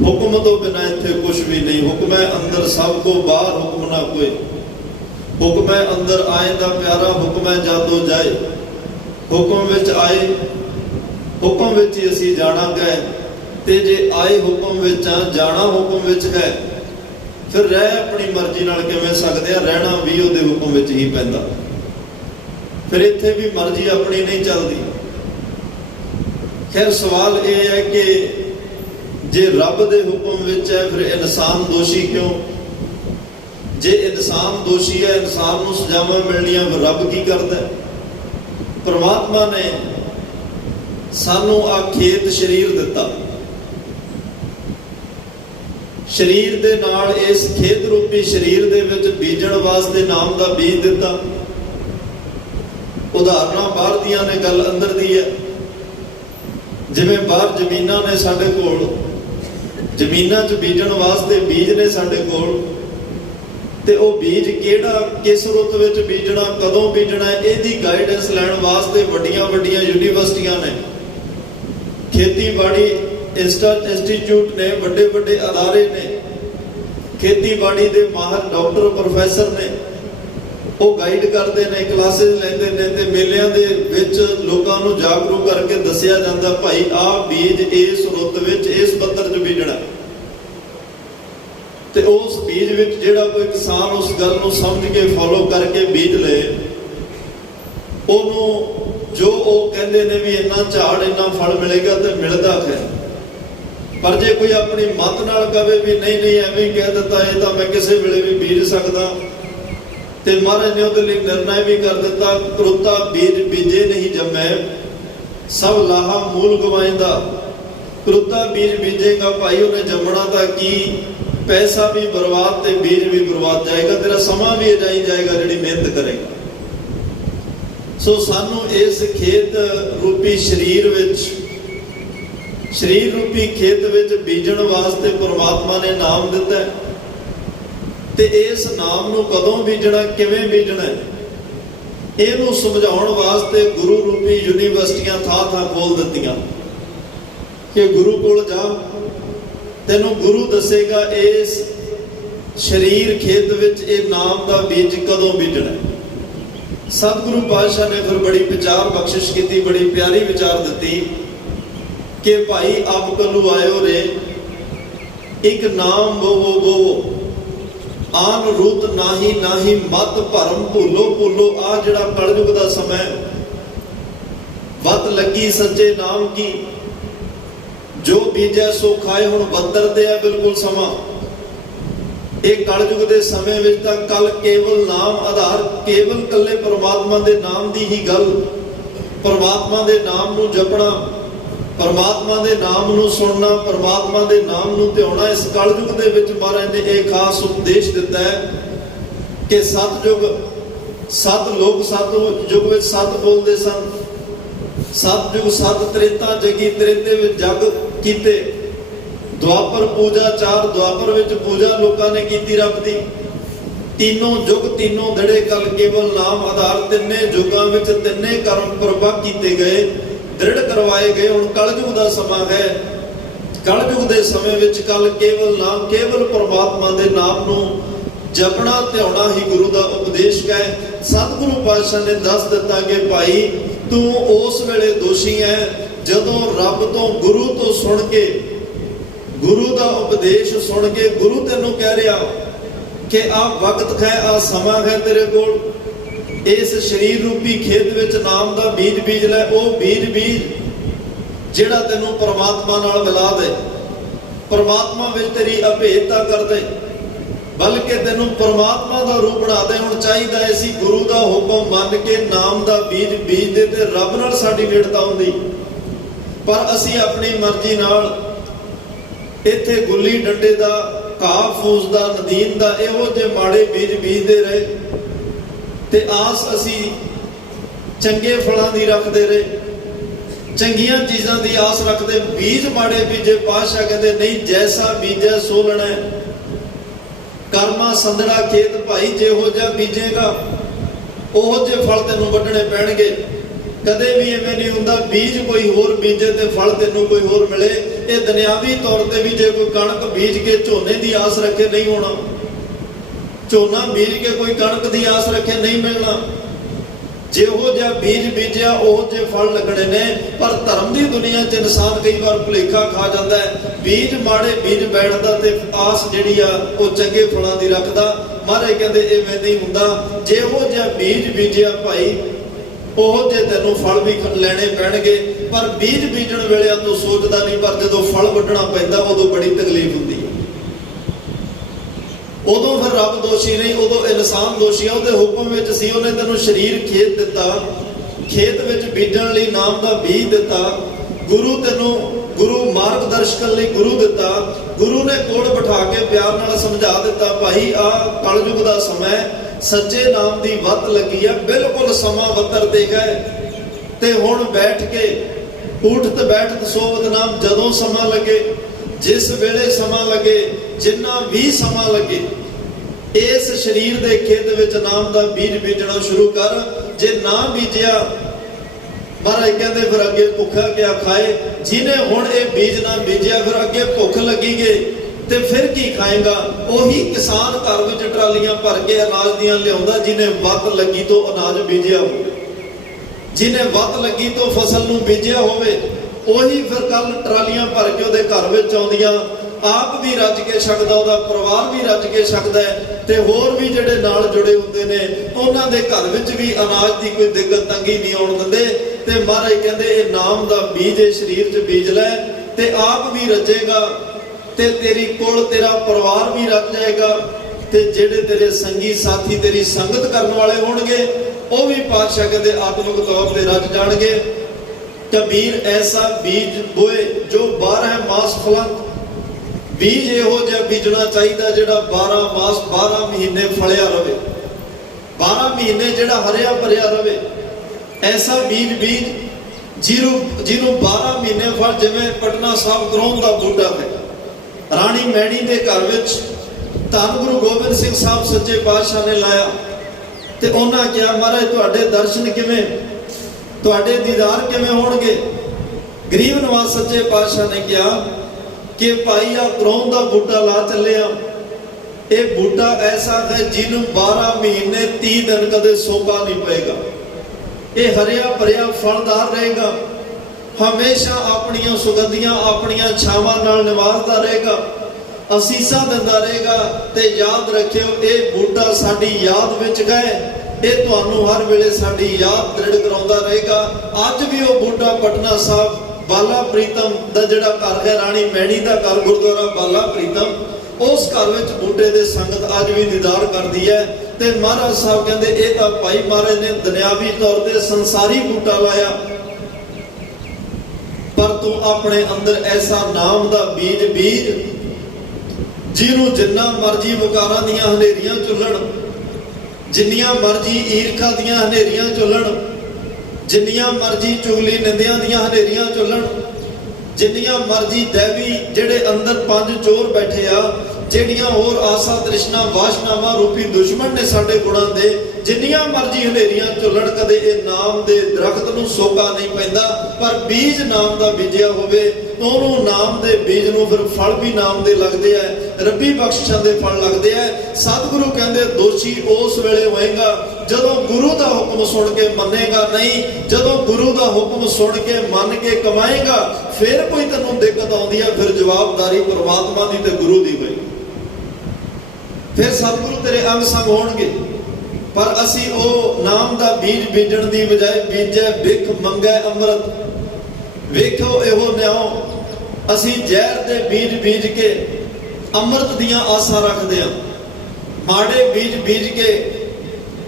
ਹੁਕਮ ਤੋਂ ਬਿਨਾਂ ਇੱਥੇ ਕੁਝ ਵੀ ਨਹੀਂ। ਹੁਕਮ ਹੈ ਅੰਦਰ ਸਭ ਕੋ, ਬਾਹਰ ਹੁਕਮ ਨਾ ਕੋਈ। ਹੁਕਮ ਹੈ ਅੰਦਰ ਆਏ ਦਾ ਪਿਆਰਾ, ਹੁਕਮ ਹੈ ਜਾਦੋ ਜਾਏ। ਹੁਕਮ ਵਿੱਚ ਆਏ ਹੁਕਮ ਵਿੱਚ ਹੀ ਅਸੀਂ ਜਾਣਾ ਗਏ, ਤੇ ਜੇ ਆਏ ਹੁਕਮ ਵਿੱਚ ਆ, ਜਾਣਾ ਹੁਕਮ ਵਿੱਚ ਹੈ, ਫਿਰ ਰਹਿ ਆਪਣੀ ਮਰਜ਼ੀ ਨਾਲ ਕਿਵੇਂ ਸਕਦੇ ਆ? ਰਹਿਣਾ ਵੀ ਉਹਦੇ ਹੁਕਮ ਵਿੱਚ ਹੀ ਪੈਂਦਾ। ਫਿਰ ਇੱਥੇ ਵੀ ਮਰਜ਼ੀ ਆਪਣੀ ਨਹੀਂ ਚੱਲਦੀ। ਖੈਰ ਸਵਾਲ ਇਹ ਹੈ ਕਿ ਜੇ ਰੱਬ ਦੇ ਹੁਕਮ ਵਿੱਚ ਹੈ, ਫਿਰ ਇਨਸਾਨ ਦੋਸ਼ੀ ਕਿਉਂ? ਜੇ ਇਨਸਾਨ ਦੋਸ਼ੀ ਹੈ, ਇਨਸਾਨ ਨੂੰ ਸਜ਼ਾਵਾਂ ਮਿਲਣੀਆਂ, ਫਿਰ ਰੱਬ ਕੀ ਕਰਦਾ? ਪਰਮਾਤਮਾ ਨੇ ਸਾਨੂੰ ਆ ਖੇਤ ਸਰੀਰ ਦਿੱਤਾ, ਸਰੀਰ ਦੇ ਨਾਲ ਇਸ ਖੇਤ ਰੂਪੀ ਸਰੀਰ ਦੇ ਵਿੱਚ ਬੀਜਣ ਵਾਸਤੇ ਨਾਮ ਦਾ ਬੀਜ ਦਿੱਤਾ। ਉਦਾਹਰਨਾਂ ਬਾਹਰ ਦੀਆਂ ਨੇ, ਗੱਲ ਅੰਦਰ ਦੀ ਹੈ। ਜਿਵੇਂ ਬਾਹਰ ਜ਼ਮੀਨਾਂ ਨੇ ਸਾਡੇ ਕੋਲ, ਜ਼ਮੀਨਾਂ 'ਚ ਬੀਜਣ ਵਾਸਤੇ ਬੀਜ ਨੇ ਸਾਡੇ ਕੋਲ, ਤੇ ਉਹ ਬੀਜ ਕਿਹੜਾ, ਕਿਸ ਰੁੱਤ ਵਿੱਚ ਬੀਜਣਾ, ਕਦੋਂ ਬੀਜਣਾ, ਇਹਦੀ ਗਾਈਡੈਂਸ ਲੈਣ ਵਾਸਤੇ ਵੱਡੀਆਂ ਵੱਡੀਆਂ ਯੂਨੀਵਰਸਿਟੀਆਂ ਨੇ, ਖੇਤੀਬਾੜੀ ਇੰਸਟੀਚਿਊਟ ਨੇ, ਵੱਡੇ ਵੱਡੇ ਅਦਾਰੇ ਨੇ, ਖੇਤੀਬਾੜੀ ਦੇ ਮਾਹਰ ਡਾਕਟਰ ਪ੍ਰੋਫੈਸਰ ਨੇ, ਉਹ ਗਾਈਡ ਕਰਦੇ ਨੇ, ਕਲਾਸਿਸ ਲੈਂਦੇ ਨੇ, ਤੇ ਮੇਲਿਆਂ ਦੇ ਵਿੱਚ ਲੋਕਾਂ ਨੂੰ ਜਾਗਰੂਕ ਕਰਕੇ ਦੱਸਿਆ ਜਾਂਦਾ, ਭਾਈ ਆਹ ਬੀਜ ਇਸ ਰੁੱਤ ਵਿੱਚ ਇਸ ਪੱਧਰ 'ਚ ਬੀਜਣਾ। ਤੇ ਉਸ ਬੀਜ ਵਿੱਚ ਜਿਹੜਾ ਕੋਈ ਕਿਸਾਨ ਉਸ ਗੱਲ ਨੂੰ ਸਮਝ ਕੇ ਫੋਲੋ ਕਰਕੇ ਬੀਜ ਲਏ, ਉਹਨੂੰ ਜੋ ਉਹ ਕਹਿੰਦੇ ਨੇ ਵੀ ਇੰਨਾ ਝਾੜ ਇੰਨਾ ਫਲ ਮਿਲੇਗਾ, ਤੇ ਮਿਲਦਾ ਹੈ। ਪਰ ਜੇ ਕੋਈ ਆਪਣੀ ਮੱਤ ਨਾਲ ਕਵੇ ਵੀ ਨਹੀਂ ਨਹੀਂ ਐਵੇਂ ਹੀ ਕਹਿ ਦਿੱਤਾ, ਇਹ ਤਾਂ ਮੈਂ ਕਿਸੇ ਵੇਲੇ ਵੀ ਬੀਜ ਸਕਦਾ, ਤੇ ਮਹਾਰਾਜ ਨੇ ਉਹਦੇ ਲਈ ਨਿਰਣਾ ਵੀ ਕਰ ਦਿੱਤਾ, ਕਰੁੱਤਾ ਬੀਜ ਬੀਜੇ ਨਹੀਂ ਜੰਮੈ, ਸਭ ਲਾਹਾ ਮੂਲ ਗਵਾਇਂਦਾ। ਕਰੁੱਤਾ ਬੀਜ ਬੀਜੇਗਾ ਭਾਈ, ਉਹਨੇ ਜੰਮਣਾ ਤਾਂ ਕੀ, ਪੈਸਾ ਵੀ ਬਰਬਾਦ ਤੇ ਬੀਜ ਵੀ ਬਰਬਾਦ ਜਾਏਗਾ, ਤੇਰਾ ਸਮਾਂ ਵੀ ਅਜਾਈ ਜਾਏਗਾ ਜਿਹੜੀ ਮਿਹਨਤ ਕਰੇਗਾ। ਸੋ ਸਾਨੂੰ ਇਸ ਖੇਤ ਰੂਪੀ ਸਰੀਰ ਵਿੱਚ, ਸਰੀਰ ਰੂਪੀ ਖੇਤ ਵਿੱਚ ਬੀਜਣ ਵਾਸਤੇ ਪਰਮਾਤਮਾ ਨੇ ਨਾਮ ਦਿੱਤਾ, ਤੇ ਇਸ ਨਾਮ ਨੂੰ ਕਦੋਂ ਬੀਜਣਾ, ਕਿਵੇਂ ਬੀਜਣਾ, ਇਹਨੂੰ ਸਮਝਾਉਣ ਵਾਸਤੇ ਗੁਰੂ ਰੂਪੀ ਯੂਨੀਵਰਸਿਟੀਆਂ ਥਾਂ ਥਾਂ ਖੋਲ ਦਿੱਤੀਆਂ ਕਿ ਗੁਰੂ ਕੋਲ ਜਾ, ਤੈਨੂੰ ਗੁਰੂ ਦੱਸੇਗਾ ਇਸ ਸਰੀਰ ਖੇਤ ਵਿੱਚ ਇਹ ਨਾਮ ਦਾ ਬੀਜ ਕਦੋਂ ਬੀਜਣਾ। ਸਤਿਗੁਰੂ ਪਾਤਸ਼ਾਹ ਨੇ ਫਿਰ ਬੜੀ ਵਿਚਾਰ ਬਖਸ਼ਿਸ਼ ਕੀਤੀ, ਬੜੀ ਪਿਆਰੀ ਵਿਚਾਰ ਦਿੱਤੀ ਕਿ ਭਾਈ ਅਬ ਕਲੂ ਆਇਓ ਰੇ, ਇੱਕ ਨਾਮ ਬੋਵੋ ਬੋਵੋ, ਆਨ ਰੁੱਤ ਨਾਹੀ ਨਾਹੀ, ਮਤ ਭਰਮ ਭੁੱਲੋ ਭੁੱਲੋ। ਆ ਜਿਹੜਾ ਕਲਯੁਗ ਦਾ ਸਮਾਂ, ਵੱਤ ਲੱਗੀ ਸੱਚੇ ਨਾਮ ਕੀ, ਜੋ ਬੀਜੈ ਸੋ ਖਾਏ। ਹੁਣ ਬੱਦਰ ਤੇ ਹੈ ਬਿਲਕੁਲ ਸਮਾਂ, ਇਹ ਕਲਯੁਗ ਦੇ ਸਮੇਂ ਵਿੱਚ ਤਾਂ ਕੱਲ ਕੇਵਲ ਨਾਮ ਆਧਾਰ, ਕੇਵਲ ਕੱਲੇ ਪਰਮਾਤਮਾ ਦੇ ਨਾਮ ਦੀ ਹੀ ਗੱਲ, ਪਰਮਾਤਮਾ ਦੇ ਨਾਮ ਨੂੰ ਜਪਣਾ, ਪਰਮਾਤਮਾ ਦੇ ਨਾਮ ਨੂੰ ਸੁਣਨਾ, ਪਰਮਾਤਮਾ ਦੇ ਨਾਮ ਨੂੰ ਧਿਆਉਣਾ। ਇਸ ਕਲਯੁਗ ਦੇ ਵਿੱਚ ਮਹਾਰਾਜ ਨੇ ਇਹ ਖਾਸ ਉਪਦੇਸ਼ ਦਿੱਤਾ ਹੈ ਕਿ ਸਤਯੁਗ, ਸਤ ਲੋਕ ਸਤ ਯੁਗ ਵਿੱਚ ਸਤ ਬੋਲਦੇ ਸਨ, ਸਤਯੁਗ ਸਤ ਤ੍ਰੇਤਾ ਜਗੀ, ਤ੍ਰੇਤੇ ਵਿੱਚ ਜਗ ਕੀਤੇ, ਦੁਆਪਰ ਪੂਜਾ ਚਾਰ, ਦੁਆਪਰ ਵਿੱਚ ਪੂਜਾ ਲੋਕਾਂ ਨੇ ਕੀਤੀ ਰੱਬ ਦੀ, तीनों जुग तीनों दड़े कल केवल नाम आधार, तिन्ने जुगां विच तिन्ने कर्म प्रभा कीते गए, दृढ़ करवाए गए। हुण कलयुग दा समा है, कलयुग दे समय विच कल केवल नाम, केवल परमात्मा दे नाम नूं जपना ध्याना ही गुरु दा उपदेश है। सतगुरु पातशाह ने दस दिता कि भाई तू उस वेले दोषी है जदों रब तो गुरु तो सुन के, गुरु दा उपदेश सुन के गुरु तेनों कह रहा कि आ वक्त है, आ समा है तेरे कोल, इस शरीर रूपी खेत विच नाम दा बीज बीज लै। ओ बीज बीज जिहड़ा तेनों परमात्मा नाल मिला दे, परमात्मा विच तेरी अभेदता कर दे, बल्कि तेनों परमात्मा दा रूप बना दे। हुण चाहीदा असीं गुरु दा हुक्म मन के नाम दा बीज बीज दे ते रब नाल साडी नेड़ता हुंदी, पर असीं अपनी मर्जी नाल इत्थे गुल्ली डंडे दा, घाह फूस दा, नदीन दा इहो जे माड़े बीज बीजदे रहे ते आस असीं चंगे फलां दी रखदे रहे, चंगियां चीज़ां दी आस रखदे, बीज माड़े बीजे। पातशाह कहंदे नहीं, जैसा बीजै सो लैणा है। कर्मा संदड़ा खेत भाई, जिहो जिहा बीजेगा ओहो जे फल तैनूं वड्ढणे पैणगे। कदे भी इवें नहीं हुंदा बीज कोई होर बीजे ते फल तैनूं कोई होर मिले। ये दुनियावी तौर ते भी जे कोई कणक बीज के झोने की आस रखे नहीं होना, झोना बीज के कोई कणक की आस रखे नहीं मिलना। ਜਿਹੋ ਜਿਹਾ ਬੀਜ ਬੀਜਿਆ ਉਹ ਜੇ ਫਲ ਲੱਗਣੇ ਨੇ। ਪਰ ਧਰਮ ਦੀ ਦੁਨੀਆ 'ਚ ਇਨਸਾਨ ਕਈ ਵਾਰ ਭੁਲੇਖਾ ਖਾ ਜਾਂਦਾ ਹੈ, ਬੀਜ ਮਾੜੇ ਬੀਜ ਬੈਠਦਾ ਤੇ ਆਸ ਜਿਹੜੀ ਆ ਉਹ ਚੰਗੇ ਫਲਾਂ ਦੀ ਰੱਖਦਾ। ਮਹਾਰਾਜ ਕਹਿੰਦੇ ਇਵੇਂ ਨਹੀਂ ਹੁੰਦਾ। ਜਿਹੋ ਜਿਹਾ ਬੀਜ ਬੀਜਿਆ ਭਾਈ ਉਹ ਜੇ ਤੈਨੂੰ ਫਲ ਵੀ ਲੈਣੇ ਪੈਣਗੇ। ਪਰ ਬੀਜ ਬੀਜਣ ਵੇਲੇ ਤੂੰ ਸੋਚਦਾ ਨਹੀਂ, ਪਰ ਜਦੋਂ ਫਲ ਵੱਢਣਾ ਪੈਂਦਾ ਉਦੋਂ ਬੜੀ ਤਕਲੀਫ ਹੁੰਦੀ ਹੈ। ਉਦੋਂ ਫਿਰ ਰੱਬ ਦੋਸ਼ੀ ਨਹੀਂ, ਉਦੋਂ ਇਨਸਾਨ ਦੋਸ਼ੀ ਆ। ਉਹਦੇ ਹੁਕਮ ਵਿੱਚ ਸੀ, ਉਹਨੇ ਤੈਨੂੰ ਸਰੀਰ ਖੇਤ ਦਿੱਤਾ, ਖੇਤ ਵਿੱਚ ਬੀਜਣ ਲਈ ਨਾਮ ਦਾ ਬੀਜ ਦਿੱਤਾ। ਗੁਰੂ ਮਾਰਗਦਰਸ਼ਕ ਲਈ ਗੁਰੂ ਦਿੱਤਾ। ਗੁਰੂ ਨੇ ਕੋਲ ਬਿਠਾ ਕੇ ਪਿਆਰ ਨਾਲ ਸਮਝਾ ਦਿੱਤਾ, ਭਾਈ ਆ ਕਲਯੁਗ ਦਾ ਸਮਾਂ, ਸੱਚੇ ਨਾਮ ਦੀ ਵੱਤ ਲੱਗੀ ਆ, ਬਿਲਕੁਲ ਸਮਾਂ ਵੱਤਰ ਤੇ ਗਏ। ਤੇ ਹੁਣ ਬੈਠ ਕੇ ਉਠਤ ਬੈਠਤ ਸੋਵਤ ਨਾਮ, ਜਦੋਂ ਸਮਾਂ ਲੱਗੇ, ਜਿਸ ਵੇਲੇ ਸਮਾਂ ਲੱਗੇ, ਜਿੰਨਾ ਵੀ ਸਮਾਂ ਲੱਗੇ, ਇਸ ਸਰੀਰ ਦੇ ਖੇਤ ਵਿੱਚ ਨਾਮ ਦਾ ਬੀਜ ਬੀਜਣਾ ਸ਼ੁਰੂ ਕਰ। ਜੇ ਨਾ ਬੀਜਿਆ, ਮਹਾਰਾਜ ਕਹਿੰਦੇ ਫਿਰ ਅੱਗੇ ਭੁੱਖਾ ਕਿਆ ਖਾਏ। ਜਿਹਨੇ ਹੁਣ ਇਹ ਬੀਜ ਨਾ ਬੀਜਿਆ, ਫਿਰ ਅੱਗੇ ਭੁੱਖ ਲੱਗੀਗੇ ਤੇ ਫਿਰ ਕੀ ਖਾਏਗਾ? ਉਹੀ ਕਿਸਾਨ ਘਰ ਵਿੱਚ ਟਰਾਲੀਆਂ ਭਰ ਕੇ ਅਨਾਜ ਦੀਆਂ ਲਿਆਉਂਦਾ, ਜਿਹਨੇ ਵੱਤ ਲੱਗੀ ਤੋਂ ਅਨਾਜ ਬੀਜਿਆ ਹੋਵੇ, ਜਿਹਨੇ ਵੱਤ ਲੱਗੀ ਤੋਂ ਫਸਲ ਨੂੰ ਬੀਜਿਆ ਹੋਵੇ। ਉਹੀ ਫਿਰ ਕੱਲ ਟਰਾਲੀਆਂ ਭਰ ਕੇ ਉਹਦੇ ਘਰ ਵਿੱਚ ਆਉਂਦੀਆਂ, ਆਪ ਵੀ ਰੱਜ ਕੇ ਛਕਦਾ, ਉਹਦਾ ਪਰਿਵਾਰ ਵੀ ਰੱਜ ਕੇ ਛਕਦਾ ਹੈ, ਤੇ ਹੋਰ ਵੀ ਜਿਹੜੇ ਨਾਲ ਜੁੜੇ ਹੁੰਦੇ ਨੇ ਉਹਨਾਂ ਦੇ ਘਰ ਵਿੱਚ ਵੀ ਅਨਾਜ ਦੀ ਕੋਈ ਦਿੱਕਤ ਤੰਗੀ ਨਹੀਂ ਆਉਣ ਦਿੰਦੇ। ਤੇ ਮਹਾਰਾਜ ਕਹਿੰਦੇ ਇਹ ਨਾਮ ਦਾ ਬੀਜ ਇਹ ਸਰੀਰ 'ਚ ਬੀਜ ਲੈ, ਤੇ ਆਪ ਵੀ ਰੱਜੇਗਾ, ਤੇ ਤੇਰੀ ਕੋਲ ਤੇਰਾ ਪਰਿਵਾਰ ਵੀ ਰੱਜ ਜਾਏਗਾ, ਤੇ ਜਿਹੜੇ ਤੇਰੇ ਸੰਗੀ ਸਾਥੀ ਤੇਰੀ ਸੰਗਤ ਕਰਨ ਵਾਲੇ ਹੋਣਗੇ ਉਹ ਵੀ ਪਾਤਸ਼ਾਹ ਕਹਿੰਦੇ ਆਤਮਿਕ ਤੌਰ ਤੇ ਰੱਜ ਜਾਣਗੇ। ਕਬੀਰ ਐਸਾ ਬੀਜ ਬੋਏ ਜੋ 12 ਮਾਸ ਫਲੰਤ। ਬੀਜ ਇਹੋ ਜਿਹਾ ਬੀਜਣਾ ਚਾਹੀਦਾ ਜਿਹੜਾ 12 ਮਾਸ 12 ਮਹੀਨੇ ਫਲਿਆ ਰਵੇ, 12 ਮਹੀਨੇ ਜਿਹੜਾ ਹਰਿਆ ਭਰਿਆ ਰਵੇ। ਐਸਾ ਬੀਜ ਜਿਹਨੂੰ 12 ਮਹੀਨੇ ਫਲ, ਜਿਵੇਂ ਪਟਨਾ ਸਾਹਿਬ ਕਰੋਮ ਦਾ ਬੂਟਾ ਹੈ, ਰਾਣੀ ਮੈਣੀ ਦੇ ਘਰ ਵਿੱਚ ਧੰਨ ਗੁਰੂ ਗੋਬਿੰਦ ਸਿੰਘ ਸਾਹਿਬ ਸੱਚੇ ਪਾਤਸ਼ਾਹ ਨੇ ਲਾਇਆ। ਤੇ ਉਹਨਾਂ ਕਿਹਾ, ਮਹਾਰਾਜ ਤੁਹਾਡੇ ਦਰਸ਼ਨ ਕਿਵੇਂ, ਤੁਹਾਡੇ ਦੀਦਾਰ ਕਿਵੇਂ ਹੋਣਗੇ? ਗਰੀਬ ਨਵਾਜ਼ ਸੱਚੇ ਪਾਤਸ਼ਾਹ ਨੇ ਕਿਹਾ ਕਿ ਭਾਈ ਆ ਕਰੋਮ ਦਾ ਬੂਟਾ ਲਾ ਚੱਲੇ ਆ। ਇਹ ਬੂਟਾ ਐਸਾ ਹੈ ਜਿਹਨੂੰ 12 ਮਹੀਨੇ 30 ਦਿਨ ਕਦੇ ਸੋਕਾ ਨਹੀਂ ਪਏਗਾ। ਇਹ ਹਰਿਆ ਭਰਿਆ ਫਲਦਾਰ ਰਹੇਗਾ, ਹਮੇਸ਼ਾ ਆਪਣੀਆਂ ਸੁਗੰਧੀਆਂ ਆਪਣੀਆਂ ਛਾਵਾਂ ਨਾਲ ਨਿਵਾਸਦਾ ਰਹੇਗਾ, ਅਸੀਸਾਂ ਦਿੰਦਾ ਰਹੇਗਾ। ਤੇ ਯਾਦ ਰੱਖਿਓ, ਇਹ ਬੂਟਾ ਸਾਡੀ ਯਾਦ ਵਿੱਚ ਗਏ, ਇਹ ਤੁਹਾਨੂੰ ਹਰ ਵੇਲੇ ਸਾਡੀ ਯਾਦ ਦ੍ਰਿੜ ਕਰਾਉਂਦਾ ਰਹੇਗਾ। ਅੱਜ ਵੀ ਉਹ ਬੂਟਾ ਪਟਨਾ ਸਾਹਿਬ ਬਾਲਾ ਪ੍ਰੀਤਮ ਦਾ ਜਿਹੜਾ ਘਰ ਹੈ, ਰਾਣੀ ਮੈਣੀ ਦਾ ਘਰ, ਗੁਰਦੁਆਰਾ ਬਾਲਾ ਪ੍ਰੀਤਮ, ਉਸ ਘਰ ਵਿੱਚ ਬੂਟੇ ਦੇ ਸੰਗਤ ਅੱਜ ਵੀ ਦੀਦਾਰ ਕਰਦੀ ਹੈ। ਤੇ ਮਹਾਰਾਜ ਸਾਹਿਬ ਕਹਿੰਦੇ ਇਹ ਤਾਂ ਭਾਈ ਮਹਾਰਾਜ ਨੇ ਦੁਨਿਆਵੀ ਤੌਰ ਤੇ ਸੰਸਾਰੀ ਬੂਟਾ ਲਾਇਆ, ਪਰ ਤੂੰ ਆਪਣੇ ਅੰਦਰ ਐਸਾ ਨਾਮ ਦਾ ਬੀਜ ਬੀਜ ਜਿਹਨੂੰ ਜਿੰਨਾ ਮਰਜੀ ਵਿਕਾਰਾਂ ਦੀਆਂ ਹਨੇਰੀਆਂ ਚੁੱਲਣ, ਜਿੰਨੀਆਂ ਮਰਜੀ ਈਰਖਾ ਦੀਆਂ ਹਨੇਰੀਆਂ ਚੁੱਲਣ, ਜਿੰਨੀਆਂ ਮਰਜੀ ਚੁਗਲੀ ਨਿੰਦਿਆਂ ਦੀਆਂ ਹਨੇਰੀਆਂ ਚੁੱਲਣ, ਜਿੰਨੀਆਂ ਮਰਜੀ ਦੇਵੀ ਜਿਹੜੇ ਅੰਦਰ 5 ਚੋਰ ਬੈਠੇ ਆ, ਜਿਹੜੀਆਂ ਹੋਰ ਆਸਾ ਤ੍ਰਿਸ਼ਨਾ ਵਾਸ਼ਨਾਵਾਂ ਰੂਪੀ ਦੁਸ਼ਮਣ ਨੇ ਸਾਡੇ ਗੁਣਾਂ ਦੇ, ਜਿੰਨੀਆਂ ਮਰਜੀ ਹਨੇਰੀਆਂ ਝੁੱਲਣ, ਕਦੇ ਇਹ ਨਾਮ ਦੇ ਦਰਖਤ ਨੂੰ ਸੋਕਾ ਨਹੀਂ ਪੈਂਦਾ। ਪਰ ਬੀਜ ਨਾਮ ਦਾ ਬੀਜਿਆ ਹੋਵੇ, ਉਹਨੂੰ ਨਾਮ ਦੇ ਬੀਜ ਨੂੰ ਫਿਰ ਫਲ ਵੀ ਨਾਮ ਦੇ ਲੱਗਦੇ ਆ, ਰੱਬੀ ਬਖਸ਼ਿਸ਼ਾਂ ਦੇ ਫਲ ਲੱਗਦੇ ਆ। ਸਤਿਗੁਰੂ ਕਹਿੰਦੇ ਦੋਸ਼ੀ ਉਸ ਵੇਲੇ ਹੋਏਗਾ ਜਦੋਂ ਗੁਰੂ ਦਾ ਹੁਕਮ ਸੁਣ ਕੇ ਮੰਨੇਗਾ ਨਹੀਂ। ਜਦੋਂ ਗੁਰੂ ਦਾ ਹੁਕਮ ਸੁਣ ਕੇ ਮੰਨ ਕੇ ਕਮਾਏਗਾ, ਫਿਰ ਕੋਈ ਤੈਨੂੰ ਦਿੱਕਤ ਆਉਂਦੀ ਹੈ, ਫਿਰ ਜਵਾਬਦਾਰੀ ਪਰਮਾਤਮਾ ਦੀ ਤੇ ਗੁਰੂ ਦੀ ਹੋਏਗੀ। ਫਿਰ ਸਤਿਗੁਰੂ ਤੇਰੇ ਅੰਗ ਸੰਗ ਹੋਣਗੇ। ਪਰ ਅਸੀਂ ਉਹ ਨਾਮ ਦਾ ਬੀਜ ਬੀਜਣ ਦੀ ਬਜਾਏ ਬੀਜੇ ਭਿੱਖ ਮੰਗੈ ਅੰਮ੍ਰਿਤ। ਵੇਖੋ ਇਹੋ ਨਿਆਓ, ਅਸੀਂ ਜ਼ਹਿਰ ਦੇ ਬੀਜ ਬੀਜ ਕੇ ਅੰਮ੍ਰਿਤ ਦੀਆਂ ਆਸਾਂ ਰੱਖਦੇ ਹਾਂ, ਮਾੜੇ ਬੀਜ ਬੀਜ ਕੇ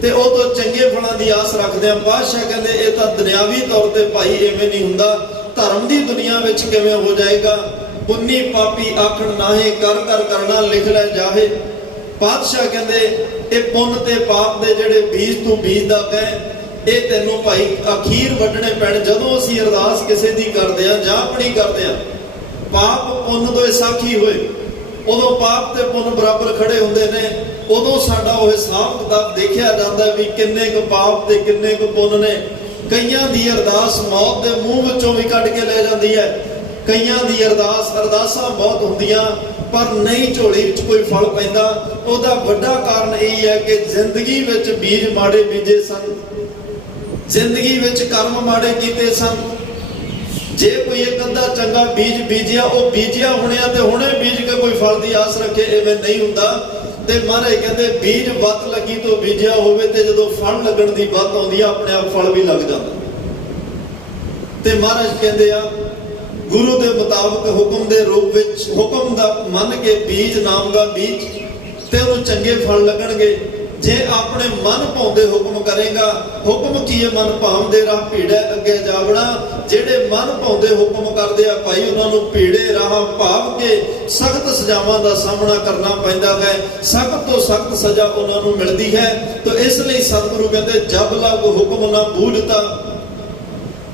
ਤੇ ਉਹ ਤੋਂ ਚੰਗੇ ਫਲਾਂ ਦੀ ਆਸ ਰੱਖਦੇ ਹਾਂ। ਪਾਤਸ਼ਾਹ ਕਹਿੰਦੇ ਇਹ ਤਾਂ ਦੁਨਿਆਵੀ ਤੌਰ ਤੇ ਭਾਈ ਐਵੇਂ ਨਹੀਂ ਹੁੰਦਾ, ਧਰਮ ਦੀ ਦੁਨੀਆ ਵਿੱਚ ਕਿਵੇਂ ਹੋ ਜਾਏਗਾ? ਪੁੰਨੀ ਪਾਪੀ ਆਖਣ ਨਾਹੇ, ਕਰ ਕਰ ਕਰਨਾ ਲਿਖ ਲੈ ਜਾਹੇ। ਪਾਤਸ਼ਾਹ ਕਹਿੰਦੇ ਇਹ ਪੁੰਨ ਤੇ ਪਾਪ ਦੇ ਜਿਹੜੇ ਬੀਜ ਤੂੰ ਬੀਜਦਾ ਪਏ, ਇਹ ਤੈਨੂੰ ਭਾਈ ਅਖੀਰ ਵੱਢਣੇ ਪੈਣ। ਜਦੋਂ ਅਸੀਂ ਅਰਦਾਸ ਕਿਸੇ ਦੀ ਕਰਦੇ ਆ ਜਾਂ ਆਪਣੀ ਕਰਦੇ ਆ, ਪਾਪ ਪੁੰਨ ਤੋਂ ਸਾਖੀ ਹੋਏ, ਉਦੋਂ ਪਾਪ ਤੇ ਪੁੰਨ ਬਰਾਬਰ ਖੜੇ ਹੁੰਦੇ ਨੇ। ਉਦੋਂ ਸਾਡਾ ਉਹ ਹਿਸਾਬ ਕਿਤਾਬ ਦੇਖਿਆ ਜਾਂਦਾ ਵੀ ਕਿੰਨੇ ਕੁ ਪਾਪ ਤੇ ਕਿੰਨੇ ਕੁ ਪੁੰਨ ਨੇ। ਕਈਆਂ ਦੀ ਅਰਦਾਸ ਮੌਤ ਦੇ ਮੂੰਹ ਵਿੱਚੋਂ ਵੀ ਕੱਢ ਕੇ ਲੈ ਜਾਂਦੀ ਹੈ, ਕਈਆਂ ਦੀ ਅਰਦਾਸਾਂ ਬਹੁਤ ਹੁੰਦੀਆਂ ਪਰ ਨਹੀਂ ਝੋਲੀ ਵਿੱਚ ਕੋਈ ਫਲ ਪੈਂਦਾ। ਉਹਦਾ ਵੱਡਾ ਕਾਰਨ ਇਹ ਹੈ ਕਿ ਜ਼ਿੰਦਗੀ ਵਿੱਚ ਬੀਜ ਮਾੜੇ ਬੀਜੇ ਸਨ। ਜ਼ਿੰਦਗੀ ਵਿੱਚ ਕਰਮ ਮਾੜੇ ਕੀਤੇ ਸਨ। ਜੇ ਕੋਈ ਇੱਕ ਅੱਧਾ ਚੰਗਾ ਬੀਜ ਬੀਜਿਆ, ਉਹ ਬੀਜਿਆ ਹੋਣਿਆ ਤੇ ਹੁਣੇ ਬੀਜ ਕੇ ਕੋਈ ਫਲ ਦੀ ਆਸ ਰੱਖੇ, ਐਵੇਂ ਨਹੀਂ ਹੁੰਦਾ। ਤੇ ਮਹਾਰਾਜ ਕਹਿੰਦੇ ਬੀਜ ਵੱਤ ਲੱਗੀ ਤੋਂ ਬੀਜਿਆ ਹੋਵੇ ਤੇ ਜਦੋਂ ਫਲ ਲੱਗਣ ਦੀ ਵੱਤ ਆਉਂਦੀ ਆ, ਆਪਣੇ ਆਪ ਫਲ ਵੀ ਲੱਗ ਜਾਂਦਾ। ਤੇ ਮਹਾਰਾਜ ਕਹਿੰਦੇ ਆ ਗੁਰੂ ਦੇ ਮੁਤਾਬਕ ਹੁਕਮ ਦੇ ਰੂਪ ਵਿੱਚ ਹੁਕਮ ਦਾ ਮੰਨ ਕੇ ਬੀਜ ਨਾਮ ਦਾ ਬੀਜ ਤੇ ਉਹਨੂੰ ਚੰਗੇ ਫਲ ਲੱਗਣਗੇ। ਜੇ ਆਪਣੇ ਮਨ ਭਾਉਂਦੇ ਹੁਕਮ ਕਰੇਗਾ, ਹੁਕਮ ਕੀ ਹੈ? ਮਨ ਭਾਉਂਦੇ ਰਾਹ ਭੀੜੈ ਅੱਗੇ ਜਾਵਣਾ। ਜਿਹੜੇ ਮਨ ਭਾਉਂਦੇ ਹੁਕਮ ਕਰਦੇ ਆ ਭਾਈ, ਉਹਨਾਂ ਨੂੰ ਭੀੜੇ ਰਾਹ ਭਾਵ ਕੇ ਸਖਤ ਸਜ਼ਾਵਾਂ ਦਾ ਸਾਹਮਣਾ ਕਰਨਾ ਪੈਂਦਾ ਹੈ। ਸਖਤ ਤੋਂ ਸਖਤ ਸਜ਼ਾ ਉਹਨਾਂ ਨੂੰ ਮਿਲਦੀ ਹੈ। ਤਾਂ ਇਸ ਲਈ ਸਤਿਗੁਰੂ ਕਹਿੰਦੇ ਜਬ ਲਗ ਹੁਕਮ ਨਾ ਬੂਝਤਾ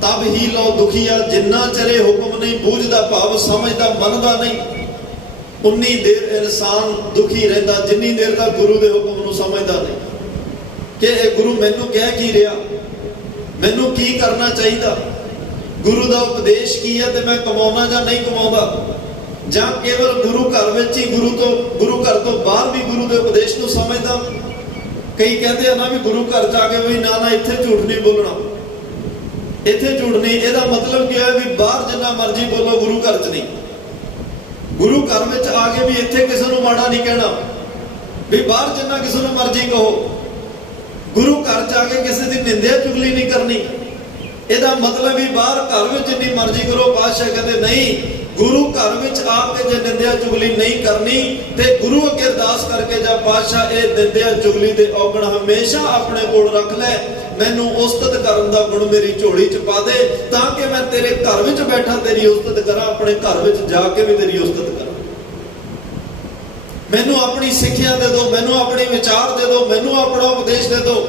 ਤਬ ਹੀ ਲਓ ਦੁਖੀਆ। ਜਿੰਨਾ ਚਿਰ ਹੁਕਮ ਨਹੀਂ ਬੂਝਦਾ, ਭਾਵ ਸਮਝਦਾ, ਮੰਨਦਾ ਨਹੀਂ, ਉਨੀ ਦੇਰ ਇਨਸਾਨ ਦੁਖੀ ਰਹਿੰਦਾ, ਜਿੰਨੀ ਦੇਰ ਤੱਕ ਗੁਰੂ ਦੇ ਹੁਕਮ ਨੂੰ ਸਮਝਦਾ ਨਹੀਂ ਕਿ ਇਹ ਗੁਰੂ ਮੈਨੂੰ ਕਹਿ ਕੀ ਰਿਹਾ, ਮੈਨੂੰ ਕੀ ਕਰਨਾ ਚਾਹੀਦਾ, ਗੁਰੂ ਦਾ ਉਪਦੇਸ਼ ਕੀ ਹੈ ਤੇ ਮੈਂ ਕਮਾਉਣਾ ਜਾਂ ਨਹੀਂ ਕਮਾਉਂਦਾ, ਜਾਂ ਕੇਵਲ ਗੁਰੂ ਘਰ ਵਿੱਚ ਹੀ ਗੁਰੂ ਘਰ ਤੋਂ ਬਾਹਰ ਵੀ ਗੁਰੂ ਦੇ ਉਪਦੇਸ਼ ਨੂੰ ਸਮਝਦਾ। ਕਈ ਕਹਿੰਦੇ ਆ ਨਾ ਵੀ ਗੁਰੂ ਘਰ ਜਾ ਕੇ ਵੀ ਨਾ ਇੱਥੇ ਝੂਠ ਨਹੀਂ ਬੋਲਣਾ, ਇੱਥੇ ਝੂਠ ਨਹੀਂ। ਇਹਦਾ ਮਤਲਬ ਕੀ ਹੈ ਵੀ ਬਾਹਰ ਜਿੰਨਾ ਮਰਜ਼ੀ ਬੋਲੋ, ਗੁਰੂ ਘਰ 'ਚ ਨਹੀਂ। ਗੁਰੂ ਘਰ ਵਿੱਚ ਆ ਕੇ ਵੀ ਇੱਥੇ ਕਿਸੇ ਨੂੰ ਮਾੜਾ ਨਹੀਂ ਕਹਿਣਾ, ਵੀ ਬਾਹਰ ਜਿੰਨਾ ਕਿਸੇ ਨੂੰ ਮਰਜ਼ੀ ਕਹੋ। ਗੁਰੂ ਘਰ ਜਾ ਕੇ ਕਿਸੇ ਦੀ ਨਿੰਦਿਆ ਚੁਗਲੀ ਨਹੀਂ ਕਰਨੀ। ਇਹਦਾ ਮਤਲਬ ਵੀ ਬਾਹਰ ਘਰ ਵਿੱਚ ਜਿੰਨੀ ਮਰਜ਼ੀ ਕਰੋ। ਪਾਤਸ਼ਾਹ ਕਹਿੰਦੇ ਨਹੀਂ, ਗੁਰੂ ਘਰ ਵਿੱਚ ਆ ਕੇ ਜੇ ਨਿੰਦਿਆ ਚੁਗਲੀ ਨਹੀਂ ਕਰਨੀ ਤੇ ਗੁਰੂ ਅੱਗੇ ਅਰਦਾਸ ਕਰਕੇ ਜਾ, ਪਾਤਸ਼ਾਹ ਇਹ ਨਿੰਦਿਆ ਚੁਗਲੀ ਦੇ ਔਗਣ ਹਮੇਸ਼ਾ ਆਪਣੇ ਕੋਲ ਰੱਖ ਲੈ, ਮੈਨੂੰ ਉਸਤਤ ਕਰਨ ਦਾ ਗੁਣ ਮੇਰੀ ਝੋਲੀ 'ਚ ਪਾ ਦੇ, ਤਾਂ ਕਿ ਮੈਂ ਤੇਰੇ ਘਰ ਵਿੱਚ ਬੈਠਾ ਤੇਰੀ ਉਸਤਤ ਕਰਾਂ, ਆਪਣੇ ਘਰ ਵਿੱਚ ਜਾ ਕੇ ਵੀ ਤੇਰੀ ਉਸਤਤ ਕਰਾਂ। ਮੈਨੂੰ ਆਪਣੀ ਸਿੱਖਿਆ ਦੇ ਦਿਓ, ਮੈਨੂੰ ਆਪਣੇ ਵਿਚਾਰ ਦੇ ਦਿਓ, ਮੈਨੂੰ ਆਪਣਾ ਉਪਦੇਸ਼ ਦੇ ਦਿਓ,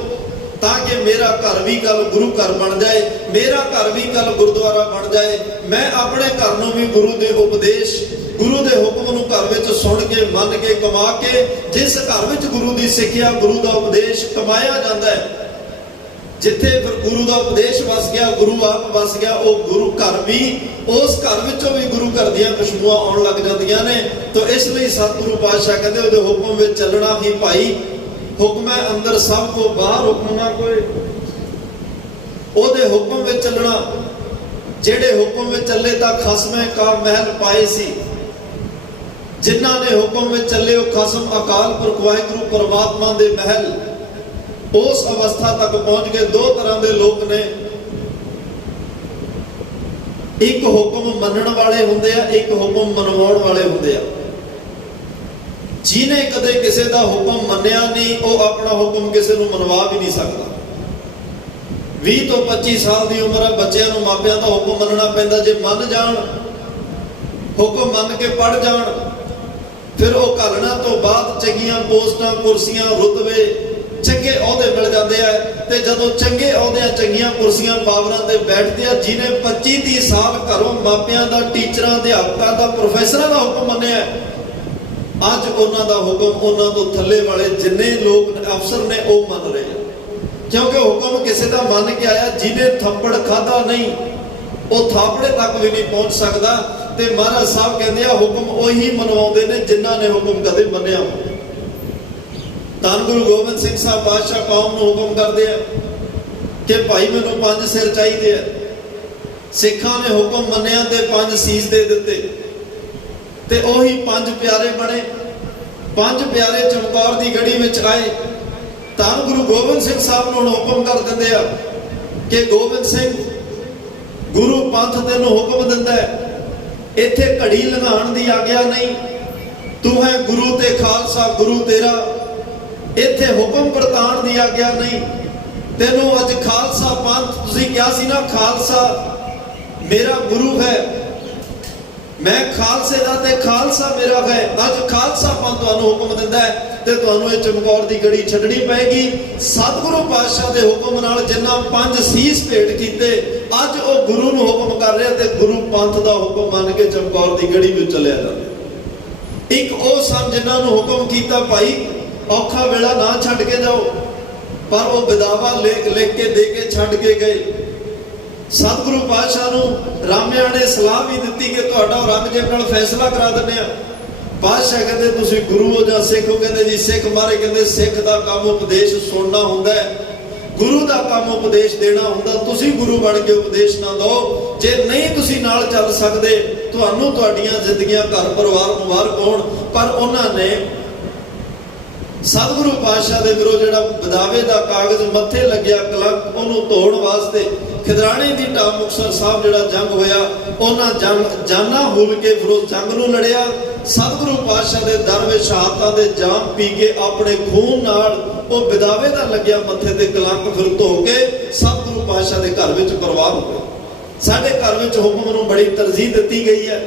ਤਾਂ ਕਿ ਮੇਰਾ ਘਰ ਵੀ ਕੱਲ ਗੁਰੂ ਘਰ ਬਣ ਜਾਏ, ਮੇਰਾ ਘਰ ਵੀ ਕੱਲ ਗੁਰਦੁਆਰਾ ਬਣ ਜਾਏ। ਮੈਂ ਆਪਣੇ ਘਰ ਨੂੰ ਵੀ ਗੁਰੂ ਦੇ ਉਪਦੇਸ਼, ਗੁਰੂ ਦੇ ਹੁਕਮ ਨੂੰ ਘਰ ਵਿੱਚ ਸੁਣ ਕੇ, ਮੰਨ ਕੇ, ਕਮਾ ਕੇ, ਜਿਸ ਘਰ ਵਿੱਚ ਗੁਰੂ ਦੀ ਸਿੱਖਿਆ, ਗੁਰੂ ਦਾ ਉਪਦੇਸ਼ ਕਮਾਇਆ ਜਾਂਦਾ ਹੈ, ਜਿੱਥੇ ਫਿਰ ਗੁਰੂ ਦਾ ਉਪਦੇਸ਼ ਵਸ ਗਿਆ, ਗੁਰੂ ਆਪ ਵਸ ਗਿਆ, ਉਹ ਗੁਰੂ ਘਰ ਵੀ, ਉਸ ਘਰ ਵਿੱਚੋਂ ਵੀ ਗੁਰੂ ਘਰ ਦੀਆਂ ਖੁਸ਼ਬੂਆਂ ਆਉਣ ਲੱਗ ਜਾਂਦੀਆਂ ਨੇ। ਤਾਂ ਇਸ ਲਈ ਸਤਿਗੁਰੂ ਪਾਤਸ਼ਾਹ ਕਹਿੰਦੇ ਉਹਦੇ ਹੁਕਮ ਵਿੱਚ ਚੱਲਣਾ ਹੀ ਭਾਈ। ਹੁਕਮੈ ਅੰਦਰ ਸਭ ਕੋ ਬਾਹਰ ਹੁਕਮ ਨਾ ਕੋਈ। ਉਹਦੇ ਹੁਕਮ ਵਿੱਚ ਚੱਲਣਾ। ਜਿਹੜੇ ਹੁਕਮ ਵਿੱਚ ਚੱਲੇ ਤਾਂ ਖਸਮੇ ਕਾ ਮਹਿਲ ਪਾਏ ਸੀ। ਜਿਨ੍ਹਾਂ ਨੇ ਹੁਕਮ ਵਿੱਚ ਚੱਲੇ ਉਹ ਖਸਮ ਅਕਾਲ ਪੁਰਖ ਵਾਹਿਗੁਰੂ ਪਰਮਾਤਮਾ ਦੇ ਮਹਿਲ, ਉਸ ਅਵਸਥਾ ਤੱਕ ਪਹੁੰਚ ਗਏ। ਦੋ ਤਰ੍ਹਾਂ ਦੇ ਲੋਕ ਨੇ, ਇੱਕ ਹੁਕਮ ਮੰਨਣ ਵਾਲੇ ਹੁੰਦੇ ਆ, ਇੱਕ ਹੁਕਮ ਮਨਵਾਉਣ ਵਾਲੇ ਹੁੰਦੇ ਆ। ਜਿਹਨੇ ਕਦੇ ਕਿਸੇ ਦਾ ਹੁਕਮ ਮੰਨਿਆ ਨਹੀਂ, ਉਹ ਆਪਣਾ ਹੁਕਮ ਕਿਸੇ ਨੂੰ ਮਨਵਾ ਵੀ ਨਹੀਂ ਸਕਦਾ। 20 ਤੋਂ 25 ਸਾਲ ਦੀ ਉਮਰ ਆ, ਬੱਚਿਆਂ ਨੂੰ ਮਾਪਿਆਂ ਦਾ ਹੁਕਮ ਮੰਨਣਾ ਪੈਂਦਾ। ਜੇ ਮੰਨ ਜਾਣ, ਹੁਕਮ ਮੰਨ ਕੇ ਪੜ ਜਾਣ, ਫਿਰ ਉਹ ਘਾਲਣਾ ਤੋਂ ਬਾਅਦ ਚੰਗੀਆਂ ਪੋਸਟਾਂ, ਕੁਰਸੀਆਂ, ਰੁਤਬੇ, ਚੰਗੇ ਅਹੁਦੇ ਮਿਲ ਜਾਂਦੇ ਆ। ਤੇ ਜਦੋਂ ਚੰਗੇ ਅਹੁਦਿਆਂ, ਚੰਗੀਆਂ ਕੁਰਸੀਆਂ, ਪਾਵਰਾਂ ਤੇ ਬੈਠਦੇ ਆ, ਜਿਹਨੇ 25-30 ਸਾਲ ਘਰੋਂ ਮਾਪਿਆਂ ਦਾ, ਟੀਚਰਾਂ, ਅਧਿਆਪਕਾਂ ਦਾ, ਪ੍ਰੋਫੈਸਰਾਂ ਦਾ ਹੁਕਮ ਮੰਨਿਆ, ਅੱਜ ਉਹਨਾਂ ਦਾ ਹੁਕਮ, ਉਹਨਾਂ ਤੋਂ ਥੱਲੇ ਵਾਲੇ ਜਿੰਨੇ ਲੋਕ ਅਫਸਰ ਨੇ ਉਹ ਮੰਨ ਰਹੇ ਆ। ਕਿਉਂਕਿ ਹੁਕਮ ਕਿਸੇ ਦਾ ਮੰਨ ਕੇ ਆਇਆ। ਜਿਹਨੇ ਥੱਪੜ ਖਾਧਾ ਨਹੀਂ, ਉਹ ਥਾਪੜੇ ਤੱਕ ਵੀ ਨਹੀਂ ਪਹੁੰਚ ਸਕਦਾ। ਤੇ ਮਹਾਰਾਜ ਸਾਹਿਬ ਕਹਿੰਦੇ ਆ ਹੁਕਮ ਉਹੀ ਮਨਵਾਉਂਦੇ ਨੇ ਜਿਨ੍ਹਾਂ ਨੇ ਹੁਕਮ ਕਦੇ ਮੰਨਿਆ। ਧੰਨ ਗੁਰੂ ਗੋਬਿੰਦ ਸਿੰਘ ਸਾਹਿਬ ਪਾਤਸ਼ਾਹ ਕੌਮ ਨੂੰ ਹੁਕਮ ਕਰਦੇ ਆ ਕਿ ਭਾਈ ਮੈਨੂੰ 5 ਸਿਰ ਚਾਹੀਦੇ ਆ। ਸਿੱਖਾਂ ਨੇ ਹੁਕਮ ਮੰਨਿਆ ਤੇ 5 ਸੀਸ ਦੇ ਦਿੱਤੇ, ਤੇ ਉਹੀ 5 ਪਿਆਰੇ ਬਣੇ। 5 ਪਿਆਰੇ ਚਮਕੌਰ ਦੀ ਗੜੀ ਵਿੱਚ ਆਏ। ਧੰਨ ਗੁਰੂ ਗੋਬਿੰਦ ਸਿੰਘ ਸਾਹਿਬ ਨੂੰ ਹੁਕਮ ਕਰ ਦਿੰਦੇ ਆ ਕਿ ਗੋਬਿੰਦ ਸਿੰਘ, ਗੁਰੂ ਪੰਥ ਤੈਨੂੰ ਹੁਕਮ ਦਿੰਦਾ ਹੈ, ਇੱਥੇ ਘੜੀ ਲੰਘਾਉਣ ਦੀ ਆਗਿਆ ਨਹੀਂ। ਤੂੰ ਹੈ ਗੁਰੂ ਤੇ ਖਾਲਸਾ, ਗੁਰੂ ਤੇਰਾ, ਇੱਥੇ ਹੁਕਮ ਵਰਤਾਉਣ ਦੀ ਆਗਿਆ ਨਹੀਂ। ਤੈਨੂੰ ਅੱਜ ਖਾਲਸਾ ਪੰਥ, ਤੁਸੀਂ ਕਿਹਾ ਸੀ ਨਾ ਖਾਲਸਾ ਮੇਰਾ ਗੁਰੂ ਹੈ, ਮੈਂ ਖਾਲਸੇ ਦਾ ਤੇ ਖਾਲਸਾ ਮੇਰਾ ਹੈ। ਅੱਜ ਖਾਲਸਾ ਪੰਥ ਤੁਹਾਨੂੰ ਹੁਕਮ ਦਿੰਦਾ ਹੈ ਤੇ ਤੁਹਾਨੂੰ ਇਹ ਚਮਕੌਰ ਦੀ ਗੜੀ ਛੱਡਣੀ ਪਏਗੀ। ਸਤਿਗੁਰੂ ਪਾਤਸ਼ਾਹ ਦੇ ਹੁਕਮ ਨਾਲ ਜਿੰਨਾ 5 ਸੀਸ ਭੇਟ ਕੀਤੇ, ਅੱਜ ਉਹ ਗੁਰੂ ਨੂੰ ਹੁਕਮ ਕਰ ਰਿਹਾ ਤੇ ਗੁਰੂ ਪੰਥ ਦਾ ਹੁਕਮ ਮੰਨ ਕੇ ਚਮਕੌਰ ਦੀ ਗੜੀ ਵਿੱਚ ਚੱਲਿਆ ਜਾਂਦਾ। ਇੱਕ ਉਹ ਸਨ ਜਿਨ੍ਹਾਂ ਨੂੰ ਹੁਕਮ ਕੀਤਾ ਭਾਈ ਔਖਾ ਵੇਲਾ ਨਾ ਛੱਡ ਕੇ ਜਾਓ, ਪਰ ਉਹ ਵਿਦਾਵਾ ਲਿਖ ਕੇ ਦੇ ਕੇ ਛੱਡ ਕੇ ਗਏ। ਸਤਿਗੁਰੂ ਪਾਤਸ਼ਾਹ ਨੂੰ ਰਾਮਿਆਂ ਨੇ ਸਲਾਹ ਵੀ ਦਿੱਤੀ ਕਿ ਤੁਹਾਡਾ ਔਰੰਗਜ਼ੇਬ ਨਾਲ ਫੈਸਲਾ ਕਰਾ ਦਿੰਦੇ ਆ। ਪਾਤਸ਼ਾਹ ਕਹਿੰਦੇ ਤੁਸੀਂ ਗੁਰੂ ਹੋ ਜਾਂ ਸਿੱਖ ਹੋ? ਕਹਿੰਦੇ ਜੀ ਸਿੱਖ। ਮਾਰੇ ਕਹਿੰਦੇ ਸਿੱਖ ਦਾ ਕੰਮ ਉਪਦੇਸ਼ ਸੁਣਨਾ ਹੁੰਦਾ ਹੈ, ਗੁਰੂ ਦਾ ਕੰਮ ਉਪਦੇਸ਼ ਦੇਣਾ ਹੁੰਦਾ। ਤੁਸੀਂ ਗੁਰੂ ਬਣ ਕੇ ਉਪਦੇਸ਼ ਨਾ ਦਿਓ। ਜੇ ਨਹੀਂ ਤੁਸੀਂ ਨਾਲ ਚੱਲ ਸਕਦੇ, ਤੁਹਾਨੂੰ ਤੁਹਾਡੀਆਂ ਜ਼ਿੰਦਗੀਆਂ ਘਰ ਪਰਿਵਾਰ ਮੁਬਾਰਕ ਹੋਣ। ਪਰ ਉਹਨਾਂ ਨੇ ਸਤਿਗੁਰੂ ਪਾਤਸ਼ਾਹ ਦੇ ਵਿਰੋਧ ਜਿਹੜਾ ਵਿਦਾਵੇ ਦਾ ਕਾਗਜ਼ ਮੱਥੇ ਲੱਗਿਆ ਕਲੰਕ, ਉਹਨੂੰ ਧੋਣ ਵਾਸਤੇ ਖਿਦਰਾਣੇ ਦੀ ਢਾਬ ਮੁਕਤਸਰ ਸਾਹਿਬ ਜਿਹੜਾ ਜੰਗ ਹੋਇਆ, ਉਹਨਾਂ ਜਾਨਾਂ ਹੁਲ ਕੇ ਫਿਰ ਉਸ ਜੰਗ ਨੂੰ ਲੜਿਆ। ਸਤਿਗੁਰੂ ਪਾਤਸ਼ਾਹ ਦੇ ਦਰ ਵਿੱਚ ਸ਼ਹਾਦਤਾਂ ਦੇ ਜਾਮ ਪੀ ਕੇ ਆਪਣੇ ਖੂਨ ਨਾਲ ਉਹ ਵਿਦਾਵੇ ਦਾ ਲੱਗਿਆ ਮੱਥੇ ਤੇ ਕਲੰਕ ਫਿਰ ਧੋ ਕੇ ਸਤਿਗੁਰੂ ਪਾਤਸ਼ਾਹ ਦੇ ਘਰ ਵਿੱਚ ਪ੍ਰਵਾਨ ਹੋਏ। ਸਾਡੇ ਘਰ ਵਿੱਚ ਹੁਕਮ ਨੂੰ ਬੜੀ ਤਰਜੀਹ ਦਿੱਤੀ ਗਈ ਹੈ।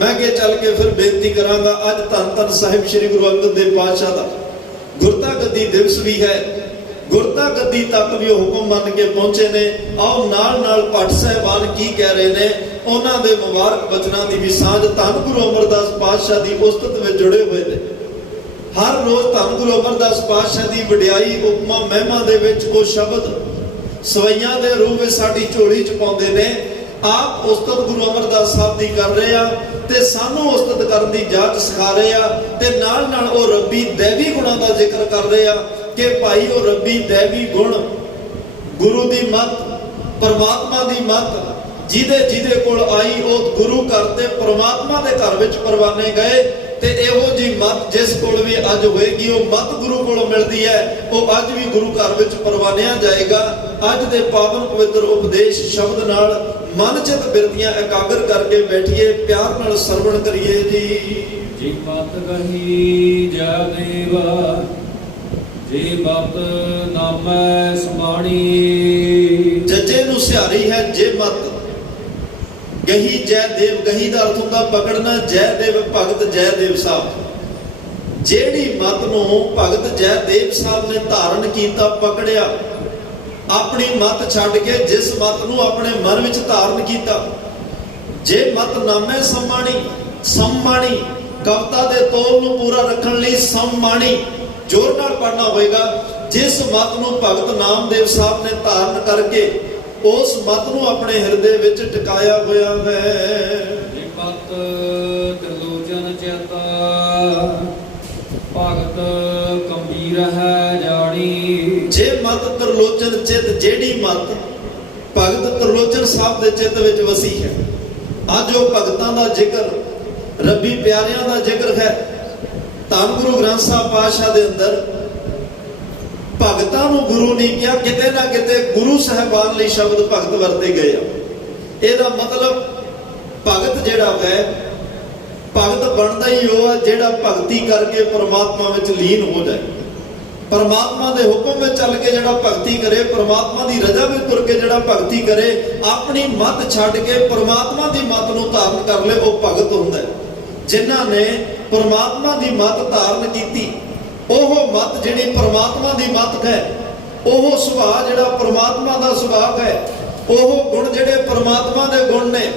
ਮੈਂ ਕਿ ਚੱਲ ਕੇ ਫਿਰ ਬੇਨਤੀ ਕਰਾਂਗਾ, ਅੱਜ ਧੰਨ ਧੰਨ ਸਾਹਿਬ ਸ੍ਰੀ ਗੁਰੂ ਅੰਗਦ ਦੇਵ ਪਾਤਸ਼ਾਹ ਦਾ ਗੁਰਤਾ ਗੱਦੀ ਦਿਵਸ ਵੀ ਹੈ। ਗੁਰਤਾ ਗੱਦੀ ਤੱਕ ਵੀ ਉਹ ਹੁਕਮ ਮੰਨ ਕੇ ਪਹੁੰਚੇ ਨੇ। ਆਓ ਨਾਲ ਨਾਲ ਭੱਟ ਸਾਹਿਬਾਨ ਕੀ ਕਹਿ ਰਹੇ ਨੇ, ਉਹਨਾਂ ਦੇ ਮੁਬਾਰਕ ਬਚਨਾਂ ਦੀ ਵੀ ਸਾਂਝ ਧੰਨ ਗੁਰੂ ਅਮਰਦਾਸ ਪਾਤਸ਼ਾਹ ਦੀ ਉਸਤਤ ਵਿੱਚ ਜੁੜੇ ਹੋਏ ਨੇ। ਹਰ ਰੋਜ਼ ਧੰਨ ਗੁਰੂ ਅਮਰਦਾਸ ਪਾਤਸ਼ਾਹ ਦੀ ਵਡਿਆਈ ਉਪਮਾ ਮਹਿਮਾ ਦੇ ਵਿੱਚ ਉਹ ਸ਼ਬਦ ਸਵਈਆਂ ਦੇ ਰੂਪ ਵਿੱਚ ਸਾਡੀ ਝੋਲੀ ਚ ਪਾਉਂਦੇ ਨੇ। ਆਪ ਉਸਤਤ ਗੁਰੂ ਅਮਰਦਾਸ ਸਾਹਿਬ ਦੀ ਕਰ ਰਹੇ ਆ ਤੇ ਸਾਨੂੰ ਉਸਤਤ ਕਰਨ ਦੀ ਜਾਚ ਸਿਖਾ ਰਹੇ ਆ ਤੇ ਨਾਲ ਨਾਲ ਉਹ ਰੱਬੀ ਦੇਵੀ ਗੁਣਾਂ ਦਾ ਜ਼ਿਕਰ ਕਰ ਰਹੇ ਆ ਕਿ ਭਾਈ ਉਹ ਰੱਬੀ ਦੇਵੀ ਗੁਣ ਗੁਰੂ ਦੀ ਮੱਤ, ਪਰਮਾਤਮਾ ਦੀ ਮੱਤ ਜਿਹਦੇ ਕੋਲ ਆਈ ਉਹ ਗੁਰੂ ਘਰ ਤੇ ਪਰਮਾਤਮਾ ਦੇ ਘਰ ਵਿੱਚ ਪਰਵਾਨੇ ਗਏ। ਤੇ ਇਹੋ ਜੀ ਮੱਤ ਜਿਸ ਕੋਲ ਵੀ ਅੱਜ ਹੋਏਗੀ, ਉਹ ਮੱਤ ਗੁਰੂ ਕੋਲੋਂ ਮਿਲਦੀ ਹੈ, ਉਹ ਅੱਜ ਵੀ ਗੁਰੂ ਘਰ ਵਿੱਚ ਪਰਵਾਨਿਆ ਜਾਏਗਾ। ਅੱਜ ਦੇ ਪਾਵਨ ਪਵਿੱਤਰ ਉਪਦੇਸ਼ ਸ਼ਬਦ ਨਾਲ ਮਨ ਚਿਤ ਬਿਰਤੀਆਂ ਇਕਾਗਰ ਕਰਕੇ ਬੈਠੀਏ, ਪਿਆਰ ਨਾਲ ਸਰਵਣ ਕਰੀਏ ਜੀ। ਜੀ ਮਤ ਗਹੀ ਜੈ ਦੇਵਾ, ਜੀ ਮਤ ਨਾਮੈ ਸਮਾਣੀ। ਜੱਜੇ ਨੂੰ ਸਿਹਾਰੀ ਹੈ ਜੇ ਮਤ ਗਹੀ ਜੈ ਦੇਵ। ਗਹੀ ਦਾ ਅਰਥ ਹੁੰਦਾ ਪਕੜਨਾ, ਜੈ ਦੇਵ ਭਗਤ ਜੈ ਦੇਵ ਸਾਹਿਬ। ਜਿਹੜੀ ਮਤ ਨੂੰ ਭਗਤ ਜੈ ਦੇਵ ਸਾਹਿਬ ਨੇ ਧਾਰਨ ਕੀਤਾ, ਪਕੜਿਆ, ਆਪਣੀ ਮਤ ਛੱਡ ਕੇ ਜਿਸ ਮਤ ਨੂੰ ਆਪਣੇ ਮਨ ਵਿੱਚ ਧਾਰਨ ਕੀਤਾ। ਜੇ ਮਤ ਨਾਮੇ ਸੰਮਾਣੀ ਕਵਿਤਾ ਦੇ ਤੋਲ ਨੂੰ ਪੂਰਾ ਰੱਖਣ ਲਈ ਸੰਮਾਣੀ ਜ਼ੋਰ ਨਾਲ ਪੜਨਾ ਹੋਵੇਗਾ। ਜਿਸ ਮਤ ਨੂੰ ਭਗਤ ਨਾਮਦੇਵ ਸਾਹਿਬ ਨੇ ਧਾਰਨ ਕਰਕੇ ਉਸ ਮਤ ਨੂੰ ਆਪਣੇ ਹਿਰਦੇ ਵਿੱਚ ਟਿਕਾਇਆ ਹੋਇਆ ਹੈ। ਜੇ ਮਤ ਤ੍ਰਿਲੋਚਨ ਚੇਤਾ, ਭਗਤ ਗੰਭੀਰ ਹੈ ਜਾਣੀ। ਜੇ ਮਤ ਤ੍ਰਿਲੋਚਨ ਚਿਤ, ਜਿਹੜੀ ਮਤ ਭਗਤ ਤ੍ਰਿਲੋਚਨ ਸਾਹਿਬ ਦੇ ਚਿੱਤ ਵਿੱਚ ਵਸੀ ਹੈ। ਅੱਜ ਉਹ ਭਗਤਾਂ ਦਾ ਜ਼ਿਕਰ, ਰੱਬੀ ਪਿਆਰਿਆਂ ਦਾ ਜ਼ਿਕਰ ਹੈ। ਧੰਨ ਗੁਰੂ ਗ੍ਰੰਥ ਸਾਹਿਬ ਪਾਤਸ਼ਾਹ ਦੇ ਅੰਦਰ ਭਗਤਾਂ ਨੂੰ ਗੁਰੂ ਨਹੀਂ ਕਿਹਾ, ਕਿਤੇ ਨਾ ਕਿਤੇ ਗੁਰੂ ਸਾਹਿਬਾਨ ਲਈ ਸ਼ਬਦ ਭਗਤ ਵਰਤੇ ਗਏ ਆ। ਇਹਦਾ ਮਤਲਬ ਭਗਤ ਜਿਹੜਾ ਹੈ, ਭਗਤ ਬਣਦਾ ਹੀ ਉਹ ਆ ਜਿਹੜਾ ਭਗਤੀ ਕਰਕੇ ਪਰਮਾਤਮਾ ਵਿੱਚ ਲੀਨ ਹੋ ਜਾਏ। ਪਰਮਾਤਮਾ ਦੇ ਹੁਕਮ ਵਿੱਚ ਚੱਲ ਕੇ ਜਿਹੜਾ ਭਗਤੀ ਕਰੇ, ਪਰਮਾਤਮਾ ਦੀ ਰਜ਼ਾ ਵਿੱਚ ਤੁਰ ਕੇ ਜਿਹੜਾ ਭਗਤੀ ਕਰੇ, ਆਪਣੀ ਮਤ ਛੱਡ ਕੇ ਪਰਮਾਤਮਾ ਦੀ ਮਤ ਨੂੰ ਧਾਰਨ ਕਰ ਲੇ, ਉਹ ਭਗਤ ਹੁੰਦਾ ਹੈ। ਜਿਨ੍ਹਾਂ ਨੇ ਪਰਮਾਤਮਾ ਦੀ ਮਤ ਧਾਰਨ ਕੀਤੀ, ਉਹ ਮਤ ਜਿਹੜੀ ਪਰਮਾਤਮਾ ਦੀ ਮਤ ਹੈ, ਉਹ ਸੁਭਾਅ ਜਿਹੜਾ ਪਰਮਾਤਮਾ ਦਾ ਸੁਭਾਅ ਹੈ, ਉਹ ਗੁਣ ਜਿਹੜੇ ਪਰਮਾਤਮਾ ਦੇ ਗੁਣ ਨੇ,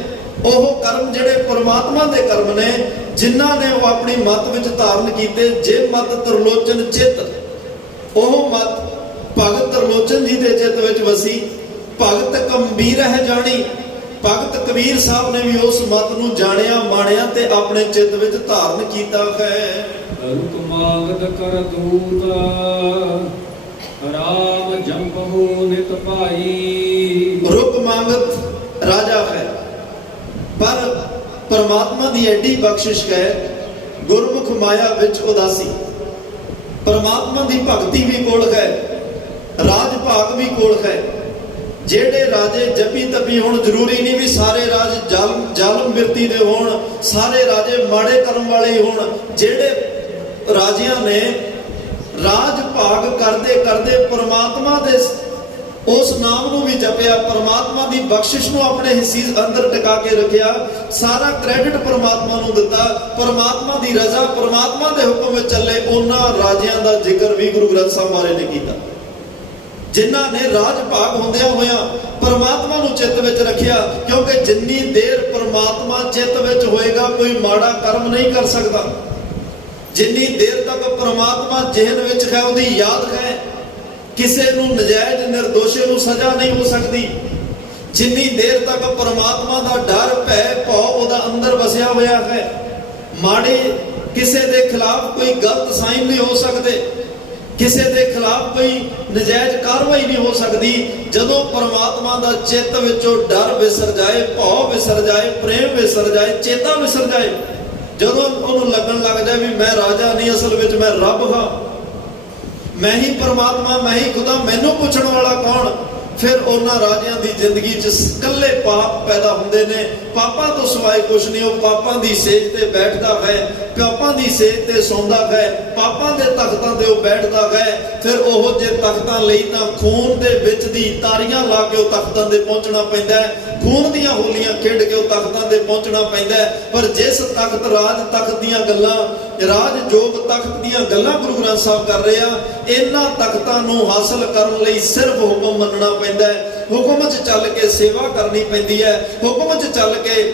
ਉਹ ਕਰਮ ਜਿਹੜੇ ਪਰਮਾਤਮਾ ਦੇ ਕਰਮ ਨੇ, ਜਿਨ੍ਹਾਂ ਨੇ ਉਹ ਆਪਣੀ ਮਤ ਵਿੱਚ ਧਾਰਨ ਕੀਤੇ। ਜੇ ਮਤ ਤ੍ਰਿਲੋਚਨ ਚਿੱਤ, ਉਹ ਮਤ ਭਗਤ ਤ੍ਰਿਲੋਚਨ ਜੀ ਦੇ ਚਿੱਤ ਵਿੱਚ ਵਸੀ। ਭਗਤ ਗੰਭੀਰ ਹੈ ਜਾਣੀ, ਭਗਤ ਕਬੀਰ ਸਾਹਿਬ ਨੇ ਵੀ ਉਸ ਮਤ ਨੂੰ ਜਾਣਿਆ, ਮਾਣਿਆ ਤੇ ਆਪਣੇ ਚਿੱਤ ਵਿੱਚ ਧਾਰਨ ਕੀਤਾ ਹੈ। ਰੁਕ ਮਾਗਦ ਕਰ ਦੂਤ, ਰਾਮ ਜੰਪਹੁ ਨਿਤ ਭਾਈ। ਰੁਕ ਮੰਗਤ ਰਾਜਾ ਹੈ, ਪਰ ਪਰਮਾਤਮਾ ਦੀ ਐਡੀ ਬਖਸ਼ਿਸ਼ ਹੈ, ਗੁਰਮੁਖ ਮਾਇਆ ਵਿੱਚ ਉਦਾਸੀ। ਪਰਮਾਤਮਾ ਦੀ ਭਗਤੀ ਵੀ ਕੋਲ ਹੈ, ਰਾਜ ਭਾਗ ਵੀ ਕੋਲ ਹੈ। ਜਿਹੜੇ ਰਾਜੇ ਜਪੀ ਤਪੀ ਹੋਣ, ਜ਼ਰੂਰੀ ਨਹੀਂ ਵੀ ਸਾਰੇ ਰਾਜ ਜ਼ਾਲਮ ਬਿਰਤੀ ਦੇ ਹੋਣ, ਸਾਰੇ ਰਾਜੇ ਮਾੜੇ ਕਰਮ ਵਾਲੇ ਹੀ ਹੋਣ। ਜਿਹੜੇ ਰਾਜਿਆਂ ਨੇ ਰਾਜ ਭਾਗ ਕਰਦੇ ਕਰਦੇ ਪਰਮਾਤਮਾ ਦੇ ਉਸ ਨਾਮ ਨੂੰ ਵੀ ਜਪਿਆ, ਪਰਮਾਤਮਾ ਦੀ ਬਖਸ਼ਿਸ਼ ਨੂੰ ਆਪਣੇ ਹਿੱਸੇ ਅੰਦਰ ਟਿਕਾ ਕੇ ਰੱਖਿਆ, ਸਾਰਾ ਕ੍ਰੈਡਿਟ ਪਰਮਾਤਮਾ ਨੂੰ ਦਿੱਤਾ, ਪਰਮਾਤਮਾ ਦੀ ਰਜ਼ਾ, ਪਰਮਾਤਮਾ ਦੇ ਹੁਕਮ ਵਿੱਚ ਚੱਲੇ, ਉਹਨਾਂ ਰਾਜਿਆਂ ਦਾ ਜ਼ਿਕਰ ਵੀ ਗੁਰੂ ਗ੍ਰੰਥ ਸਾਹਿਬ ਮਹਾਰਾਜ ਨੇ ਕੀਤਾ। ਜਿਨ੍ਹਾਂ ਨੇ ਰਾਜ ਭਾਗ ਹੁੰਦਿਆਂ ਹੋਇਆਂ ਪਰਮਾਤਮਾ ਨੂੰ ਚਿੱਤ ਵਿੱਚ ਰੱਖਿਆ, ਕਿਉਂਕਿ ਜਿੰਨੀ ਦੇਰ ਪਰਮਾਤਮਾ ਚਿੱਤ ਵਿੱਚ ਹੋਏਗਾ, ਕੋਈ ਮਾੜਾ ਕਰਮ ਨਹੀਂ ਕਰ ਸਕਦਾ। ਜਿੰਨੀ ਦੇਰ ਤੱਕ ਪਰਮਾਤਮਾ ਜ਼ਿਹਨ ਵਿੱਚ ਹੈ, ਉਹਦੀ ਯਾਦ ਹੈ, ਕਿਸੇ ਨੂੰ ਨਜਾਇਜ਼ ਨਿਰਦੋਸ਼ੀ ਨੂੰ ਸਜ਼ਾ ਨਹੀਂ ਹੋ ਸਕਦੀ। ਜਿੰਨੀ ਦੇਰ ਤੱਕ ਪਰਮਾਤਮਾ ਦਾ ਡਰ ਭੈ ਭਉ ਉਹਦਾ ਅੰਦਰ ਵਸਿਆ ਹੋਇਆ ਹੈ, ਮਾੜੇ ਕਿਸੇ ਦੇ ਖਿਲਾਫ ਕੋਈ ਗਲਤ ਸਾਈਨ ਨਹੀਂ ਹੋ ਸਕਦੇ। ਕਿਸੇ ਦੇ ਖਿਲਾਫ ਕੋਈ ਨਜਾਇਜ਼ ਕਾਰਵਾਈ ਨਹੀਂ ਹੋ ਸਕਦੀ ਜਦੋਂ ਪਰਮਾਤਮਾ ਦਾ ਚਿੱਤ ਵਿੱਚੋਂ ਡਰ ਵਿਸਰ ਜਾਏ, ਭਉ ਵਿਸਰ ਜਾਏ, ਪ੍ਰੇਮ ਵਿਸਰ ਜਾਏ, ਚੇਤਾ ਵਿਸਰ ਜਾਏ। ਜਦੋਂ ਉਹਨੂੰ ਲੱਗਣ ਲੱਗ ਜਾਏ ਵੀ ਮੈਂ ਰਾਜਾ ਨਹੀਂ, ਅਸਲ ਵਿੱਚ ਮੈਂ ਰੱਬ ਹਾਂ, ਮੈਂ ਹੀ ਪਰਮਾਤਮਾ, ਮੈਂ ਹੀ ਖੁਦਾ, ਮੈਨੂੰ ਪੁੱਛਣ ਵਾਲਾ ਕੌਣ, ਫਿਰ ਉਹਨਾਂ ਰਾਜਿਆਂ ਦੀ ਜ਼ਿੰਦਗੀ 'ਚ ਇਕੱਲੇ ਪਾਪ ਪੈਦਾ ਹੁੰਦੇ ਨੇ। ਪਾਪਾਂ ਤੋਂ ਸਿਵਾਏ ਕੁਛ ਨਹੀਂ। ਉਹ ਪਾਪਾਂ ਦੀ ਸੇਜ ਤੇ ਬੈਠਦਾ ਹੈ, ਪਾਪਾਂ ਦੀ ਸੇਜ ਤੇ ਸੌਂਦਾ ਹੈ, ਪਾਪਾਂ ਦੇ ਤਖਤਾਂ ਤੇ ਉਹ ਬੈਠਦਾ ਹੈ। ਫਿਰ ਉਹ ਜੇ ਤਖਤਾਂ ਲਈ ਤਾਂ ਖੂਨ ਦੇ ਵਿੱਚ ਦੀ ਤਾਰੀਆਂ ਲਾ ਕੇ ਉਹ ਤਖਤਾਂ ਤੇ ਪਹੁੰਚਣਾ ਪੈਂਦਾ ਹੈ, ਖੂਨ ਦੀਆਂ ਹੋਲੀਆਂ ਖੇਡ ਕੇ ਉਹ ਤਖਤਾਂ ਤੇ ਪਹੁੰਚਣਾ ਪੈਂਦਾ ਹੈ। ਪਰ ਜਿਸ ਤਖਤ ਰਾਜ ਤਖਤ ਦੀਆਂ ਗੱਲਾਂ, ਰਾਜ ਜੋਗ ਤਖਤ ਦੀਆਂ ਗੱਲਾਂ ਗੁਰੂ ਗ੍ਰੰਥ ਸਾਹਿਬ ਕਰ ਰਹੇ ਆ, ਇਹਨਾਂ ਤਖਤਾਂ ਨੂੰ ਹਾਸਲ ਕਰਨ ਲਈ ਸਿਰਫ ਹੁਕਮ ਮੰਨਣਾ ਪੈਂਦਾ ਹੈ। ਹੁਕਮ 'ਚ ਚੱਲ ਕੇ ਸੇਵਾ ਕਰਨੀ ਪੈਂਦੀ ਹੈ, ਹੁਕਮ 'ਚ ਚੱਲ ਕੇ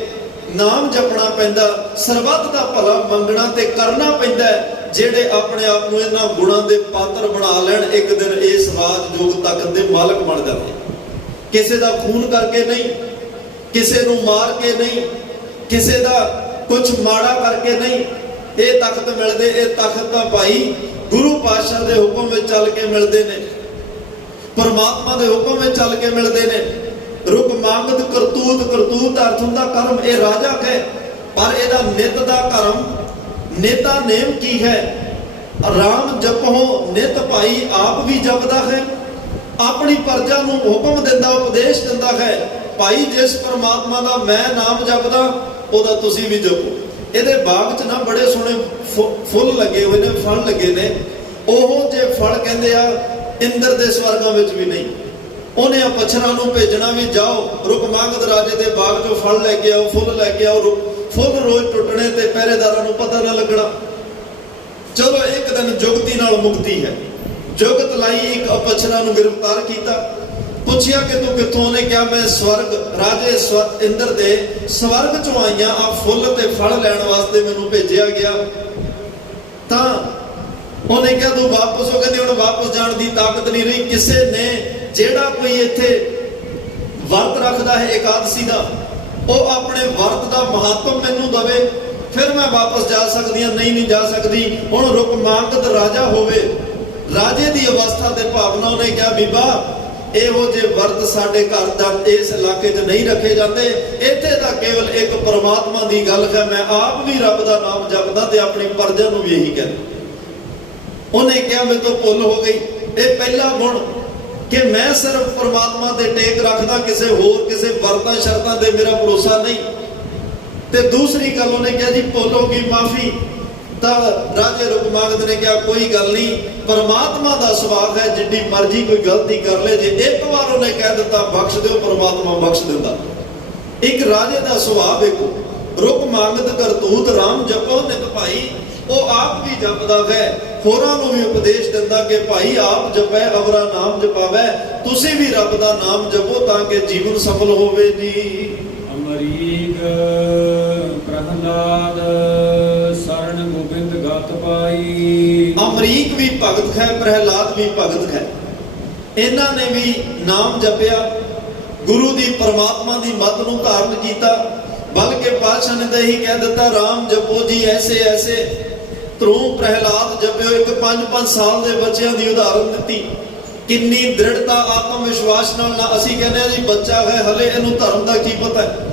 ਨਾਮ ਜਪਣਾ ਪੈਂਦਾ, ਸਰਬੱਤ ਦਾ ਭਲਾ ਮੰਗਣਾ ਤੇ ਕਰਨਾ ਪੈਂਦਾ ਹੈ। ਜਿਹੜੇ ਆਪਣੇ ਆਪ ਨੂੰ ਇਹਨਾਂ ਗੁਣਾਂ ਦੇ ਪਾਤਰ ਬਣਾ ਲੈਣ, ਇੱਕ ਦਿਨ ਇਸ ਰਾਜ ਜੋਗ ਤਖਤ ਦੇ ਮਾਲਕ ਬਣ ਜਾਂਦੇ। ਕਿਸੇ ਦਾ ਖੂਨ ਕਰਕੇ ਨਹੀਂ, ਕਿਸੇ ਨੂੰ ਮਾਰ ਕੇ ਨਹੀਂ, ਕਿਸੇ ਦਾ ਕੁਝ ਮਾੜਾ ਕਰਕੇ ਨਹੀਂ ਇਹ ਤਖਤ ਮਿਲਦੇ। ਇਹ ਤਖਤ ਤਾਂ ਭਾਈ ਗੁਰੂ ਪਾਤਸ਼ਾਹ ਦੇ ਹੁਕਮ ਵਿੱਚ ਚੱਲ ਕੇ ਮਿਲਦੇ ਨੇ, ਪਰਮਾਤਮਾ ਦੇ ਹੁਕਮ ਵਿੱਚ ਚੱਲ ਕੇ ਮਿਲਦੇ ਨੇ। ਰੁਕ ਮੰਗਤ ਕਰਤੂਤ, ਕਰਤੂਤ ਅਰਥ ਹੁੰਦਾ ਕਰਮ। ਇਹ ਰਾਜਾ ਹੈ, ਪਰ ਇਹਦਾ ਨਿਤ ਦਾ ਕਰਮ, ਨੇਤਾ ਨੇਮ ਕੀ ਹੈ? ਰਾਮ ਜਪੋ ਨਿਤ ਭਾਈ, ਆਪ ਵੀ ਜਪਦਾ ਹੈ, ਆਪਣੀ ਪ੍ਰਜਾ ਨੂੰ ਹੁਕਮ ਦਿੰਦਾ, ਉਪਦੇਸ਼ ਦਿੰਦਾ ਹੈ। ਭਾਈ ਜਿਸ ਪਰਮਾਤਮਾ ਦਾ ਮੈਂ ਨਾਮ ਜਪਦਾ, ਉਹਦਾ ਤੁਸੀਂ ਵੀ ਜਪੋ। ਇਹਦੇ ਬਾਗ 'ਚ ਨਾ ਬੜੇ ਸੋਹਣੇ ਫੁੱਲ ਲੱਗੇ ਹੋਏ ਨੇ, ਫਲ ਲੱਗੇ ਨੇ। ਉਹ ਜੇ ਫਲ ਕਹਿੰਦੇ ਆ ਇੰਦਰ ਦੇ ਸਵਰਗਾਂ ਵਿੱਚ ਵੀ ਨਹੀਂ। ਉਹਨੇ ਅਪਛਰਾਂ ਨੂੰ ਭੇਜਣਾ ਵੀ ਜਾਓ ਰੁਕ ਮੰਗਦ ਰਾਜੇ ਦੇ ਬਾਗ 'ਚੋਂ ਫਲ ਲੈ ਕੇ ਆਓ, ਫੁੱਲ ਲੈ ਕੇ ਆਓ। ਫੁੱਲ ਰੋਜ਼ ਟੁੱਟਣੇ ਤੇ ਪਹਿਰੇਦਾਰਾਂ ਨੂੰ ਪਤਾ ਨਾ ਲੱਗਣਾ। ਚਲੋ ਇੱਕ ਦਿਨ ਜੁਗਤੀ ਨਾਲ ਮੁਕਤੀ ਹੈ। ਜੁਗਤ ਲਾਈ, ਇੱਕ ਅਪਛਰਾਂ ਨੂੰ ਗ੍ਰਿਫਤਾਰ ਕੀਤਾ, ਪੁੱਛਿਆ ਕਿ ਤੂੰ ਕਿੱਥੋਂ? ਉਹਨੇ ਕਿਹਾ ਮੈਂ ਸਵਰਗ ਰਾਜੇ ਇੰਦਰ ਦੇ ਸਵਰਗ 'ਚੋਂ ਆਈਆਂ, ਆ ਫੁੱਲ ਤੇ ਫਲ ਲੈਣ ਵਾਸਤੇ ਮੈਨੂੰ ਭੇਜਿਆ ਗਿਆ। ਤਾਂ ਉਹਨੇ ਕਿਹਾ ਤੂੰ ਵਾਪਸ ਹੋ। ਕਹਿੰਦੀ ਹੁਣ ਵਾਪਸ ਜਾਣ ਦੀ ਤਾਕਤ ਨਹੀਂ ਰਹੀ। ਕਿਸੇ ਨੇ ਜਿਹੜਾ ਕੋਈ ਇੱਥੇ ਵਰਤ ਰੱਖਦਾ ਹੈ ਇਕਾਦਸ਼ੀ ਦਾ, ਉਹ ਆਪਣੇ ਵਰਤ ਦਾ ਮਹੱਤਵ ਮੈਨੂੰ ਦਵੇ, ਫਿਰ ਮੈਂ ਵਾਪਸ ਜਾ ਸਕਦੀ ਹਾਂ, ਨਹੀਂ ਜਾ ਸਕਦੀ। ਹੁਣ ਰੁਕ ਮੰਗਤ ਰਾਜਾ ਹੋਵੇ, ਰਾਜੇ ਦੀ ਅਵਸਥਾ ਦੇ ਭਾਵਨਾ। ਉਹਨੇ ਕਿਹਾ ਬੀਬਾ ਇਹੋ ਜਿਹੇ ਵਰਤ ਸਾਡੇ ਘਰ ਦਾ ਇਸ ਇਲਾਕੇ 'ਚ ਨਹੀਂ ਰੱਖੇ ਜਾਂਦੇ, ਇੱਥੇ ਤਾਂ ਕੇਵਲ ਇੱਕ ਪਰਮਾਤਮਾ ਦੀ ਗੱਲ ਹੈ। ਮੈਂ ਆਪ ਵੀ ਰੱਬ ਦਾ ਨਾਮ ਜਪਦਾ ਤੇ ਆਪਣੀ ਪ੍ਰਜਾ ਨੂੰ ਵੀ ਇਹੀ ਕਹਿੰਦਾ। ਉਹਨੇ ਕਿਹਾ ਮੇਰੇ ਤੋਂ ਭੁੱਲ ਹੋ ਗਈ। ਇਹ ਪਹਿਲਾ ਗੁਣ ਕਿ ਮੈਂ ਸਿਰਫ ਪਰਮਾਤਮਾ ਤੇ ਟੇਕ ਰੱਖਦਾ, ਕਿਸੇ ਹੋਰ ਕਿਸੇ ਵਰਤਾਂ ਸ਼ਰਤਾਂ ਤੇ ਮੇਰਾ ਭਰੋਸਾ ਨਹੀਂ। ਤੇ ਦੂਸਰੀ ਗੱਲ ਉਹਨੇ ਕਿਹਾ ਜੀ ਭੁੱਲ ਹੋ ਗਈ, ਮਾਫੀ। ਤਾਂ ਰਾਜੇ ਰੁਕ ਮੰਗਦ ਨੇ ਕਿਹਾ ਕੋਈ ਗੱਲ ਨਹੀਂ, ਪਰਮਾਤਮਾ ਦਾ ਸੁਭਾਅ ਹੈ ਜਿੱਡੀ ਮਰਜ਼ੀ ਕੋਈ ਗਲਤੀ ਕਰ ਲੇ, ਜੇ ਇੱਕ ਵਾਰ ਉਹਨੇ ਕਹਿ ਦਿੱਤਾ ਬਖਸ਼ ਦਿਓ, ਪਰਮਾਤਮਾ ਬਖਸ਼ ਦਿੰਦਾ। ਇੱਕ ਰਾਜੇ ਦਾ ਸੁਭਾਅ ਵੇਖੋ। ਰੁਕ ਮੰਗਦ ਕਰਤੂਤ ਰਾਮ ਜਪੋ ਨਿਤ ਭਾਈ। ਉਹ ਆਪ ਵੀ ਜਪਦਾ ਹੈ, ਹੋਰਾਂ ਨੂੰ ਵੀ ਉਪਦੇਸ਼ ਦਿੰਦਾ ਕਿ ਭਾਈ ਆਪ ਜਪੈ ਅਵਰਾ ਨਾਮ ਜਪਾਵੈ। ਤੁਸੀਂ ਵੀ ਰੱਬ ਦਾ ਨਾਮ ਜਪੋ ਤਾਂ ਕਿ ਜੀਵਨ ਸਫਲ ਹੋਵੇ ਜੀ। ਅਮਰੀਕ ਪ੍ਰਹਲਾਦ ਸਰਣ ਗੋਬਿੰਦ ਗਤ ਪਾਈ। ਅਮਰੀਕ ਵੀ ਭਗਤ ਹੈ, ਪ੍ਰਹਲਾਦ ਵੀ ਭਗਤ ਹੈ। ਇਹਨਾਂ ਨੇ ਵੀ ਨਾਮ ਜਪਿਆ, ਗੁਰੂ ਦੀ ਪਰਮਾਤਮਾ ਦੀ ਮੱਤ ਨੂੰ ਧਾਰਨ ਕੀਤਾ। ਬਲਕਿ ਪਾਤਸ਼ਾਹ ਨੇ ਤਾਂ ਇਹੀ ਕਹਿ ਦਿੱਤਾ ਰਾਮ ਜਪੋ ਜੀ ਐਸੇ ਐਸੇ। ਧਰੂ ਪ੍ਰਹਲਾਦ ਜਪਿਓ। ਇੱਕ 5-5 ਸਾਲ ਦੇ ਬੱਚਿਆਂ ਦੀ ਉਦਾਹਰਨ ਦਿੱਤੀ। ਕਿੰਨੀ ਦ੍ਰਿੜਤਾ ਆਤਮ ਵਿਸ਼ਵਾਸ ਨਾਲ। ਨਾ ਅਸੀਂ ਕਹਿੰਦੇ ਆ ਜੀ ਬੱਚਾ ਹੈ ਹਲੇ, ਇਹਨੂੰ ਧਰਮ ਦਾ ਕੀ ਪਤਾ ਹੈ,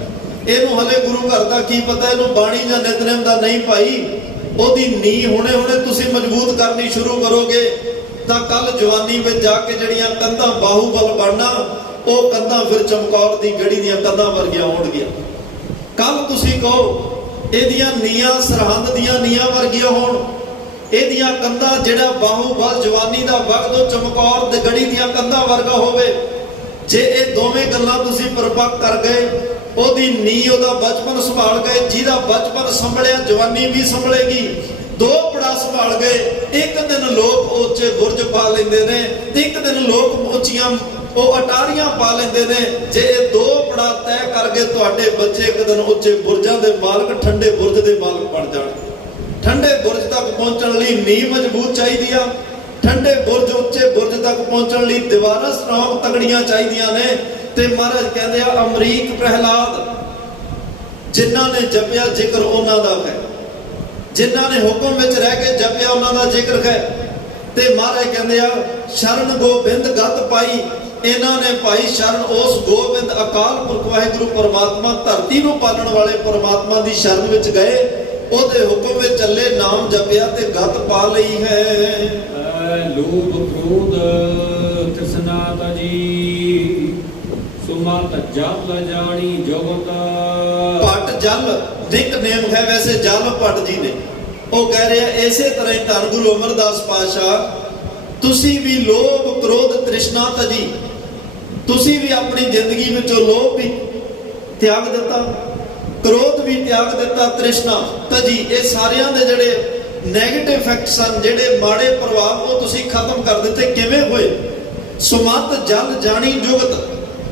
ਇਹਨੂੰ ਹਲੇ ਗੁਰੂ ਘਰ ਦਾ ਕੀ ਪਤਾ, ਇਹਨੂੰ ਬਾਣੀ ਜਾਂ ਨਿਤਨੇਮ ਦਾ ਨਹੀਂ। ਭਾਈ ਉਹਦੀ ਨੀਂਹ ਹੁਣੇ ਤੁਸੀਂ ਮਜ਼ਬੂਤ ਕਰਨੀ ਸ਼ੁਰੂ ਕਰੋਗੇ ਤਾਂ ਕੱਲ ਜਵਾਨੀ ਵਿੱਚ ਜਾ ਕੇ ਜਿਹੜੀਆਂ ਕੰਧਾਂ ਬਾਹੂਬਲ ਬਣਨਾ, ਉਹ ਕੰਧਾਂ ਫਿਰ ਚਮਕੌਰ ਦੀ ਗੜੀ ਦੀਆਂ ਕੰਧਾਂ ਵਰਗੀਆਂ ਹੋਣਗੀਆਂ। ਕੱਲ ਤੁਸੀਂ ਕਹੋ ਇਹਦੀਆਂ ਨੀਆਂ ਸਰਹੰਦ ਦੀਆਂ ਨੀਆਂ ਵਰਗੀਆਂ ਹੋਣ, ਇਹਦੀਆਂ ਕੰਧਾਂ ਜਿਹੜਾ ਬਾਹੂਬਲ ਜਵਾਨੀ ਦਾ ਵਕਤ ਉਹ ਚਮਕੌਰ ਦੀ ਗੜੀ ਦੀਆਂ ਕੰਧਾਂ ਵਰਗਾ ਹੋਵੇ। ਜੇ ਇਹ ਦੋਵੇਂ ਗੱਲਾਂ ਤੁਸੀਂ ਪਰਪੱਕ ਕਰ ਗਏ, ਉਹਦੀ ਨੀਂਹ ਉਹਦਾ ਬਚਪਨ ਸੰਭਾਲ ਗਏ, ਜਿਹਦਾ ਬਚਪਨ ਸੰਭਲਿਆ ਜਵਾਨੀ ਵੀ ਸੰਭਲੇਗੀ। ਦੋ ਪੜਾ ਸੰਭਾਲ ਗਏ, ਇੱਕ ਦਿਨ ਲੋਕ ਉੱਚੇ ਬੁਰਜ ਪਾ ਲੈਂਦੇ ਨੇ ਤੇ ਇੱਕ ਦਿਨ ਲੋਕ ਉੱਚੀਆਂ ਉਹ ਅਟਾਰੀਆਂ ਪਾ ਲੈਂਦੇ ਨੇ। ਜੇ ਇਹ ਦੋ ਪੜਾ ਤੈਅ ਕਰ ਗਏ, ਤੁਹਾਡੇ ਬੱਚੇ ਇੱਕ ਦਿਨ ਉੱਚੇ ਬੁਰਜਾਂ ਦੇ ਮਾਲਕ, ਠੰਡੇ ਬੁਰਜ ਦੇ ਮਾਲਕ ਬਣ ਜਾਣਗੇ। ਠੰਡੇ ਬੁਰਜ ਤੱਕ ਪਹੁੰਚਣ ਲਈ ਨੀਂਹ ਮਜ਼ਬੂਤ ਚਾਹੀਦੀ ਆ। ਠੰਡੇ ਬੁਰਜ, ਉੱਚੇ ਬੁਰਜ ਤੱਕ ਪਹੁੰਚਣ ਲਈ ਦੀਵਾਰਾਂ ਸਟਰੋਂਗ ਤਗੜੀਆਂ ਚਾਹੀਦੀਆਂ ਨੇ। ਤੇ ਮਹਾਰਾਜ ਕਹਿੰਦੇ ਆ ਅਮਰੀਕ ਪ੍ਰਹਲਾਦ, ਜਿਨ੍ਹਾਂ ਨੇ ਜਪਿਆ ਜ਼ਿਕਰ ਉਹਨਾਂ ਦਾ ਹੈ, ਜਿਨ੍ਹਾਂ ਨੇ ਹੁਕਮ ਵਿੱਚ ਰਹਿ ਕੇ ਜਪਿਆ ਉਹਨਾਂ ਦਾ ਜ਼ਿਕਰ ਹੈ। ਤੇ ਮਹਾਰਾਜ ਕਹਿੰਦੇ ਆ ਸ਼ਰਨ ਗੋਬਿੰਦ ਗਤ ਪਾਈ। ਇਹਨਾਂ ਨੇ ਭਾਈ ਸ਼ਰਨ ਉਸ ਗੋਬਿੰਦ ਅਕਾਲ ਪੁਰਖ ਵਾਹਿਗੁਰੂ ਪਰਮਾਤਮਾ ਧਰਤੀ ਨੂੰ ਪਾਲਣ ਵਾਲੇ ਪਰਮਾਤਮਾ ਦੀ ਸ਼ਰਨ ਵਿੱਚ ਗਏ, ਉਹਦੇ ਹੁਕਮ ਵਿੱਚ ਚੱਲੇ, ਨਾਮ ਜਪਿਆ ਤੇ ਗਤ ਪਾ ਲਈ ਹੈ। ਲੋਭ ਕ੍ਰੋਧ ਤ੍ਰਿਸ਼ਨਾ ਤਜੀ ਸੁਮਤ ਜਲ ਜਾਣੀ ਜੁਗਤ। ਭੱਟ ਜਲ ਨਿਕਨੇਮ ਹੈ ਵੈਸੇ ਜਲ ਭੱਟ ਜੀ ਨੇ। ਉਹ ਕਹਿ ਰਿਹਾ ਇਸੇ ਤਰ੍ਹਾਂ ਹੀ ਧੰਨ ਗੁਰੂ ਅਮਰਦਾਸ ਪਾਤਸ਼ਾਹ ਤੁਸੀਂ ਵੀ ਲੋਭ ਕ੍ਰੋਧ ਤ੍ਰਿਸ਼ਨਾ ਤਜੀ, ਤੁਸੀਂ ਵੀ ਆਪਣੀ ਜ਼ਿੰਦਗੀ ਵਿੱਚੋਂ ਲੋਭ ਵੀ ਤਿਆਗ ਦਿੱਤਾ, ਕ੍ਰੋਧ ਵੀ ਤਿਆਗ ਦਿੱਤਾ, ਤ੍ਰਿਸ਼ਨਾ ਤਜੀ, ਇਹ ਸਾਰਿਆਂ ਦੇ ਜਿਹੜੇ ਨੈਗੇਟਿਵ ਇਫੈਕਟ ਸਨ, ਜਿਹੜੇ ਮਾੜੇ ਪ੍ਰਭਾਵ, ਉਹ ਤੁਸੀਂ ਖਤਮ ਕਰ ਦਿੱਤੇ। ਕਿਵੇਂ ਹੋਏ? ਸੁਮਤ ਜਲ ਜਾਣੀ ਜੁਗਤ,